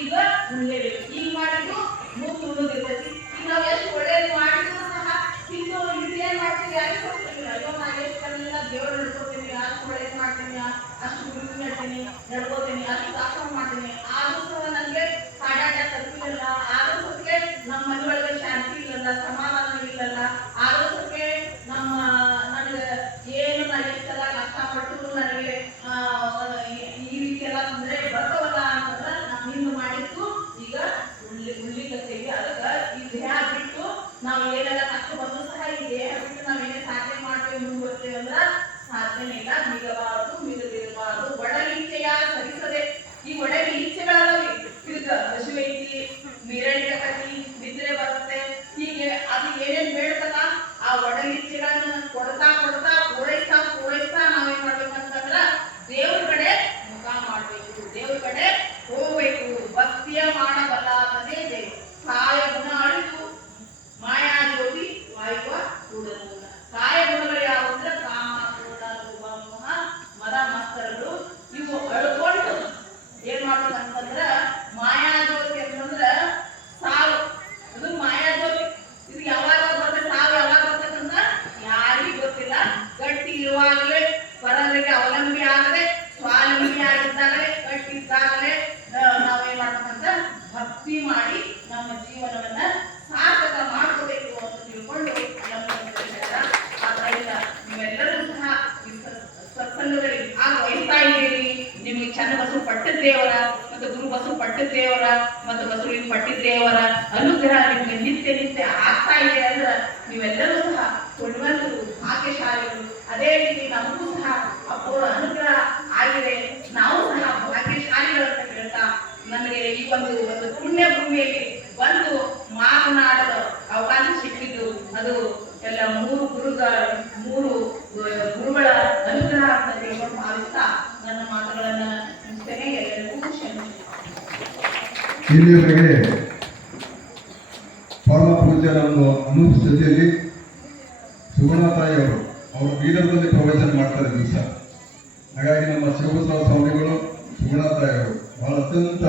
ಈಗ ಉಳ್ಳೇಬೇಕು. ಈಗ ಮಾಡಿದ್ದು ಮುಂದೆ ಉಳಿದಿರ್ತೈತಿ. ಈಗ ನಾವು ಎಷ್ಟು ಒಳ್ಳೇದು ಮಾಡಿದ್ರು ಸಹ ಹಿಂದೆ ಏನ್ ಮಾಡ್ತೀವಿ ಯಾರಿಗೆ ಗೊತ್ತಿಲ್ಲ. ಅಯ್ಯೋ ನಾನು ಎಷ್ಟು ಕಲಿಲ್ಲ, ದೇವ್ರು ನಡ್ಕೋತೀನಿ, ಅಷ್ಟು ಒಳ್ಳೇದು ಮಾಡ್ತೀನಿ, ಅಷ್ಟು ಗುರು ನಡ್ತೀನಿ, ನಡ್ಕೋತೀನಿ, ಅಷ್ಟು ಆಶ್ರಮ ಮಾಡ್ತೀನಿ, ಆದ್ರೂ ಸಹ ನನಗೆ ಕಾಡಾಟ ತಪ್ಪಿಲ್ಲ, ಆದ್ರೂ ಸತ್ಗೆ ನಮ್ಮ ಮನೆ ಒಳಗೆ ಶಾಂತಿ ಇಲ್ಲಲ್ಲ, ಸಮಾಧಾನ ಇಲ್ಲಲ್ಲ, ಆದ್ರೂ ಸತ್ಗೆ ನನಗೆ ಏನು ನಾನು ಎಷ್ಟೆಲ್ಲ ಕಷ್ಟಪಟ್ಟು ನನಗೆ ಈ ರೀತಿ ಎಲ್ಲ ತೊಂದರೆ ಬರ್ತವಲ್ಲ ಅಂತಂದ್ರ ನಾವು ಹಿಂದೆ ಮಾಡಿದ್ದು ಈಗ ಉಳ್ಳಿಕತ್ತೇವಿ. ಅದಕ್ಕೆ ಈ ದೇಹ ಬಿಟ್ಟು ನಾವು ಏನೆಲ್ಲ ಕಷ್ಟ ಬಂದ್ರು ಸಹ ಈ ದೇಹ ಬಿಟ್ಟು ನಾವೇನೇ ಸಾಧನೆ ಮಾಡ್ತೇವೆ ಮುಂದುವರ್ತೇವೆ ಅಂದ್ರ ಸಾಧನೆ ಇಲ್ಲ. ಮಿಗಬಾರದು, ಮಿಗದಿರಬಾರದು. ಒಡಲಿಚ್ಛೆಯ ಸರಿಸದೆ. ಈ ಒಡಲಿ ಇಚ್ಛೆಗಳಾದವಿ, ಇದಕ್ಕ ಹಸಿವು ಐತಿ, ನೀರಡಿಕತಿ, ನಿದ್ರೆ ಬರುತ್ತೆ, ಹೀಗೆ ಅದು ಏನೇನ್ ಬೇಡ್ತದ ಆ ಒಡಲಿಚ್ಛೆಗಳನ್ನ ಕೊಡ್ತಾ ಪೂರೈಸ್ತಾ ನಾವೇನ್ ಮಾಡ್ಬೇಕಂತಂದ್ರ ದೇವ್ರ ಕಡೆ ಮುಖ ಮಾಡ್ಬೇಕು, ದೇವ್ರ ಕಡೆ ಹೋಗ್ಬೇಕು. ಭಕ್ತಿಯ ಮಾಡಬಲ್ಲಾತನೇ ದೇವ್ ಕಾಯ ಗುಣ ಅಳಿದು ಮಾಯಾ ಜ್ಯೋತಿ ವಾಯುವ ಕೂಡಲು. ಕಾಯ ಗುಣಗಳು ಯಾವಂದ್ರ ಕಾಮ, ಕ್ರೋಧ, ಲೋಭ, ಮೋಹ, ಮದ, ಮತ್ಸರಗಳು. ಇವು ಅಳ್ಕೊಂಡು ಏನ್ ಮಾಡ್ಬೇಕಂತಂದ್ರ ಮಾಯಾ ಜ್ಯೋತಿ ಅಂತಂದ್ರ ಸಾವು. ಅದು ಮಾಯಾ ಜ್ಯೋತಿ. ಇದು ಯಾವಾಗ ಬರ್ತದೆ, ಸಾವು ಯಾವಾಗ ಬರ್ತದಂತ ಯಾರಿಗೂ ಗೊತ್ತಿಲ್ಲ. ಗಟ್ಟಿ ಇರುವಾಗಲೇ, ಪರರಿಗೆ ಅವಲಂಬಿ ಆಗದೆ, ಸ್ವಾವಲಂಬಿ ಆಗಿದ್ದಾಗಲೇ, ಗಟ್ಟಿದ್ದಾಗಲೇ ನಾವೇನ್ ಮಾಡ್ಬೇಕಂತ ಭಕ್ತಿ ಮಾಡಿ ನಮ್ಮ ಜೀವನವನ್ನ ಸಾರ್ಥಕ ಮಾಡ್ಕೋಬೇಕು ಅಂತ ತಿಳ್ಕೊಂಡು ಆದ್ದರಿಂದ ನೀವೆಲ್ಲರೂ ಸಹ ಸತ್ಸಂಗದಲ್ಲಿ ಭಾಗವಹಿಸ್ತಾ ಇದ್ದೀರಿ. ನಿಮಗೆ ಚನ್ನ ಬಸವ ಪಟ್ಟದೇವರ ಮತ್ತು ಗುರು ಬಸವ ಪಟ್ಟದೇವರ ಮತ್ತು ಬಸವಲಿಂಗ ಪಟ್ಟಿದೇವರ ಅನುಗ್ರಹ ನಿಮ್ಗೆ ನಿತ್ಯ ಆಗ್ತಾ ಇದೆ ಅಂದ್ರೆ ನೀವೆಲ್ಲರೂ ಸಹ ಪುಣ್ಯವಂತರು, ಭಾಗ್ಯಶಾಲಿಗಳು. ಅದೇ ರೀತಿ ನಮಗೂ ಸಹ ಅಪೂರ್ವ ಅನುಗ್ರಹ ಆಗಿದೆ. ನಾವು ಸಹ ಭಾಗ್ಯಶಾಲಿಗಳು ಅಂತ ಹೇಳ್ತಾ ನನಗೆ ಈ ಒಂದು ಪುಣ್ಯ ಭೂಮಿಯಲ್ಲಿ ಬಂದು ಮಾತನಾಡಲು ಅವಕಾಶ ಸಿಕ್ಕಿದ್ದು ಅದು ಎಲ್ಲ ಮೂರು ಗುರುಗಳ ಅನುಗ್ರಹ ಅಂತ ತಿಳ್ಕೊಂಡು ಭಾವಿಸ್ತಾ ನನ್ನ ಮಾತುಗಳನ್ನ ಮುಗಿಸ್ತೇನೆ. ಎಲ್ಲರಿಗೂ ಕ್ಷಮಿಸಿ. ಇಲ್ಲಿಯವರೆಗೆ ಪರಮ ಪೂಜ್ಯರನ್ನು ಅನುಪಸ್ಥಿತಿಯಲ್ಲಿ ಸುಗುಣತಾಯಿಯವರು ಅವರು ಬೀದರ್ದಲ್ಲಿ ಪ್ರವಚನ ಮಾಡ್ತಾರೆ ದಿವಸ. ಹಾಗಾಗಿ ನಮ್ಮ ಶಿವಬಸವ ಸ್ವಾಮಿಗಳು ಸುಗುಣತಾಯಿಯವರು ಬಹಳ ಅತ್ಯಂತ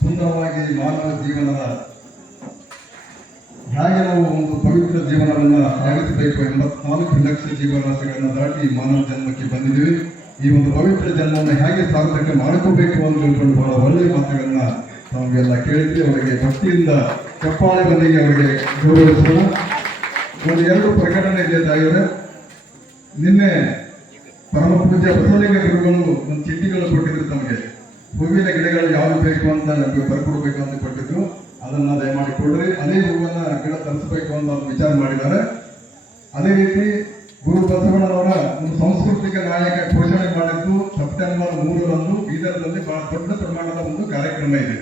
ಸುಂದರವಾಗಿ ಮಾನವ ಜೀವನದ ಹಾಗೆ ನಾವು ಒಂದು ಪವಿತ್ರ ಜೀವನವನ್ನು ಸಾಗಿಸಬೇಕು. 84 ಲಕ್ಷ ಜೀವರಾಶಿಗಳನ್ನು ದಾಟಿ ಮಾನವ ಜನ್ಮಕ್ಕೆ ಬಂದಿದ್ದೀವಿ. ಈ ಒಂದು ಪವಿತ್ರ ಜನ್ಮವನ್ನು ಹೇಗೆ ಸಾರ್ಥಕ ಮಾಡ್ಕೋಬೇಕು ಅಂತ ತಿಳ್ಕೊಂಡು ಬಹಳ ಒಳ್ಳೆಯ ಮಾತುಗಳನ್ನ ನಮಗೆಲ್ಲ ಕೇಳಿದ್ವಿ. ಅವರಿಗೆ ಭಕ್ತಿಯಿಂದ ಚಪ್ಪಾಳೆ ಬಂದಿಗೆ ಅವರಿಗೆ ಗೌರವಿಸೋಣ. ಒಂದು 2 ಪ್ರಕಟಣೆ ಇದೆ ತಾಯಿಯವರೇ. ನಿನ್ನೆ ಪರಮ ಪೂಜ್ಯ ಬಸವಲಿಂಗ ಗುರುಗಳು ಒಂದು ಚಿಟ್ಟಿಗಳು ಕೊಟ್ಟಿದ್ರು ತಮಗೆ. ಹೂವಿನ ಗಿಡಗಳು ಯಾವ್ದು ಬೇಕು ಅಂತ ನಮಗೆ ಬರ್ಕೊಡ್ಬೇಕು ಅಂತ ಕೊಟ್ಟಿದ್ರು. ಅದನ್ನ ದಯಮಾಡಿ ಕೊಡ್ರಿ. ಅದೇ ಹೂವನ್ನ ಗಿಡ ತರಿಸಬೇಕು ಅಂತ ವಿಚಾರ ಮಾಡಿದ್ದಾರೆ. ಅದೇ ರೀತಿ ಗುರು ಬಸವಣ್ಣನವರ ಒಂದು ಸಾಂಸ್ಕೃತಿಕ ನಾಯಕ ಘೋಷಣೆ ಮಾಡಿದ್ದು ಸೆಪ್ಟೆಂಬರ್ 3ರಂದು ಬೀದರ್ನಲ್ಲಿ ಬಹಳ ದೊಡ್ಡ ಪ್ರಮಾಣದ ಒಂದು ಕಾರ್ಯಕ್ರಮ ಇದೆ.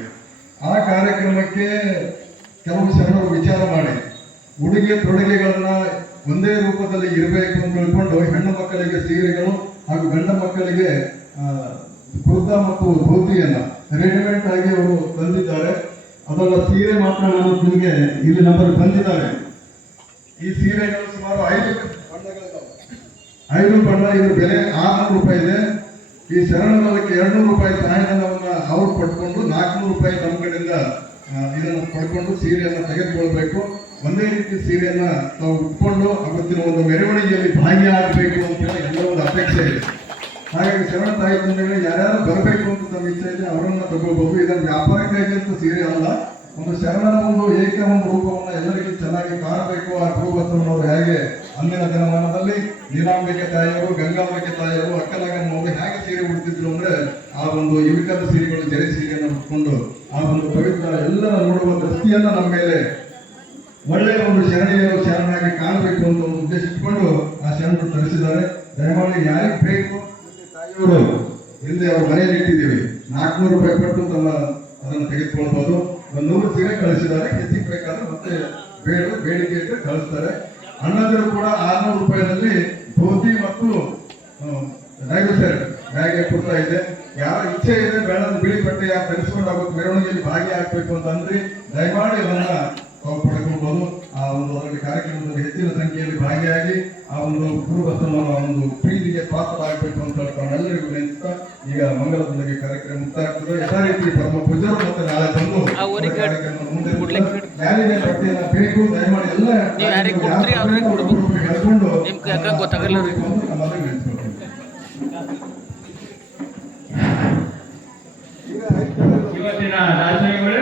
ಆ ಕಾರ್ಯಕ್ರಮಕ್ಕೆ ಕೆಲವು ಶರಣರು ವಿಚಾರ ಮಾಡಿ ಉಡುಗೆ ತೊಡುಗೆಗಳನ್ನ ಒಂದೇ ರೂಪದಲ್ಲಿ ಇರಬೇಕು ಅಂತ ತಿಳ್ಕೊಂಡು ಹೆಣ್ಣು ಮಕ್ಕಳಿಗೆ ಸೀರೆಗಳು ಹಾಗೂ ಗಂಡ ಮಕ್ಕಳಿಗೆ ಕುರ್ತಾ ಮತ್ತು ಧೋತಿಯನ್ನ ರೆಡಿಮೇಡ್ ಆಗಿ ಅವರು ತಂದಿದ್ದಾರೆ. ಅದಲ್ಲ, ಸೀರೆ ಮಾತ್ರ ನಿಮಗೆ ಇಲ್ಲಿ ನಂಬರ್ ಬಂದಿದ್ದಾರೆ. ಈ ಸೀರೆಗಳು ಸುಮಾರು 5 ಬಣ್ಣಗಳಿದ್ದಾವೆ. 5 ಬಣ್ಣ. ಇದ್ರ ಬೆಲೆ 600 ರೂಪಾಯಿ ಇದೆ. ಈ ಶರಣರು ಅದಕ್ಕೆ 200 ರೂಪಾಯಿ ಸಹಾಯಧನವನ್ನ ಅವ್ರು ಪಡ್ಕೊಂಡು 400 ರೂಪಾಯಿ ನಮ್ಮ ಕಡೆಯಿಂದ ಇದನ್ನು ಪಡ್ಕೊಂಡು ಸೀರೆಯನ್ನು ತೆಗೆದುಕೊಳ್ಬೇಕು. ಒಂದೇ ರೀತಿ ಸೀರೆಯನ್ನ ನಾವು ಉಟ್ಕೊಂಡು ಅವತ್ತಿನ ಒಂದು ಮೆರವಣಿಗೆಯಲ್ಲಿ ಭಾಗಿಯಾಗಬೇಕು ಅಂತ ಹೇಳಿ ಎಲ್ಲ ಒಂದು ಅಪೇಕ್ಷೆ ಇದೆ. ಹಾಗಾಗಿ ಶರಣ ತಾಯಿ ತಂದೆಗಳಿಗೆ ಯಾರ್ಯಾರು ಬರಬೇಕು ಅಂತ ತಮ್ಮ ಇಚ್ಛೆ ಇದೆ ಅವರನ್ನ ತಗೋಬಹುದು. ಇದನ್ನು ವ್ಯಾಪಾರಕ್ಕಾಗಿ ಅಂತ ಸೀರೆ ಅಲ್ಲ, ಒಂದು ಶರಣನ ಒಂದು ಏಕ ಒಂದು ರೂಪವನ್ನು ಎಲ್ಲರಿಗೂ ಚೆನ್ನಾಗಿ ಕಾಣಬೇಕು. ಆ ಭೂಬಸವನವರು ಹೇಗೆ ಅಂದಿನ ದಿನಮಾನದಲ್ಲಿ ನೀಲಾಂಬಿಕೆ ತಾಯಿಯವರು, ಗಂಗಾಂಬಿಕೆ ತಾಯಿಯವರು, ಅಕ್ಕಲಗಮ್ಮವರು ಹೇಗೆ ಸೀರೆ ಉಡ್ತಿದ್ರು ಅಂದ್ರೆ ಆ ಒಂದು ಇವಿಕದ ಸೀರೆಗಳು, ಜರಿ ಸೀರೆಯನ್ನು ಉಟ್ಕೊಂಡು ಆ ಒಂದು ಪವಿತ್ರ ಎಲ್ಲರ ನೋಡುವ ದೃಷ್ಟಿಯನ್ನ ನಮ್ಮ ಮೇಲೆ ಒಳ್ಳೆಯ ಒಂದು ಶರಣೆಯರು ಶರಣಾಗಿ ಕಾಣಬೇಕು ಅಂತ ಒಂದು ಉದ್ದೇಶ ಇಟ್ಕೊಂಡು ಆ ಶರಣರು ತರಿಸಿದ್ದಾರೆ. ದಯಮಾಡಿ ಯಾರಿಗೆ ಬೇಕು ತಾಯಿಯವರು ಹಿಂದೆ ಅವ್ರ ಮನೆಯಲ್ಲಿ ಇಟ್ಟಿದ್ದೀವಿ, 400 ರೂಪಾಯಿ ಕೊಟ್ಟು ತಮ್ಮ ಅದನ್ನು ತೆಗೆದುಕೊಳ್ಬಹುದು. 100 ಸೀರೆ ಕಳಿಸಿದ್ದಾರೆ, ಹೆಚ್ಚಿಗೆ ಬೇಕಾದ್ರೆ ಮತ್ತೆ ಬೇಡಿಕೆ ಇದ್ರೆ ಕಳಿಸ್ತಾರೆ. ಅಣ್ಣಂದಿರು ಕೂಡ 600 ರೂಪಾಯಿನಲ್ಲಿ ಧೋತಿ ಮತ್ತು ಡೈವರ್ಸರ್ ಬ್ಯಾಗ್ ಕೊಡ್ತಾ ಇದೆ. ಯಾರ ಇಚ್ಛೆ ಇದೆ ಬೇಡ ಬಿಳಿ ಬಟ್ಟೆ ಯಾರು ಧರಿಸ್ಕೊಂಡು ಆಗುತ್ತೆ ಮೆರವಣಿಗೆಯಲ್ಲಿ ಭಾಗಿಯಾಗಬೇಕು ಅಂತ ಅಂದ್ರೆ ದಯಮಾಡಿ ಅದನ್ನ ಪಡ್ಕೊಳ್ಬಹುದು. ಆ ಒಂದು ಅದರಲ್ಲಿ ಕಾರ್ಯಕ್ರಮದಲ್ಲಿ ಹೆಚ್ಚಿನ ಸಂಖ್ಯೆಯಲ್ಲಿ ಭಾಗಿಯಾಗಿ ಆ ಒಂದು ಗುರುಬಸವನ ಒಂದು ಪ್ರೀತಿಗೆ ಪಾತ್ರರಾಗಬೇಕು ಅಂತ ಎಲ್ಲರಿಗೂ ನೆನೆಸ್ತಾ ಈಗ ಮಂಗಲದೊಂದಿಗೆ ಕಾರ್ಯಕ್ರಮ ಮುಕ್ತಾಯ ಆಗ್ತದೆ. ಯಥಾ ರೀತಿ ಪರಮ ಪೂಜರು ಮತ್ತೆ ನಾಳೆ ಬಂದು ಕಾರ್ಯಕ್ರಮ ಮುಂದೆ ಯಾರಿಗೆ ಬಟ್ಟೆಯನ್ನ ಬೇಕು ದಯಮಾಡಿ ಎಲ್ಲ ಹೇಳ್ಕೊಂಡು ನಮ್ಮಲ್ಲಿ ನೆನೆಸ್ಕೊಳ್ತೀವಿ. ಇವತ್ತಿನ ರಾಜಕೀಯಗಳು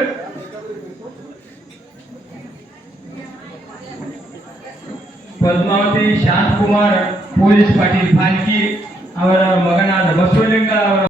ಪದ್ಮಾವತಿ ಶಾಂತಕುಮಾರ್ ಪೊಲೀಸ್ ಪಾಟೀಲ್ ಭಾಲ್ಕಿ ಅವರ ಮಗನಾದ ಬಸವಲಿಂಗ ಅವರ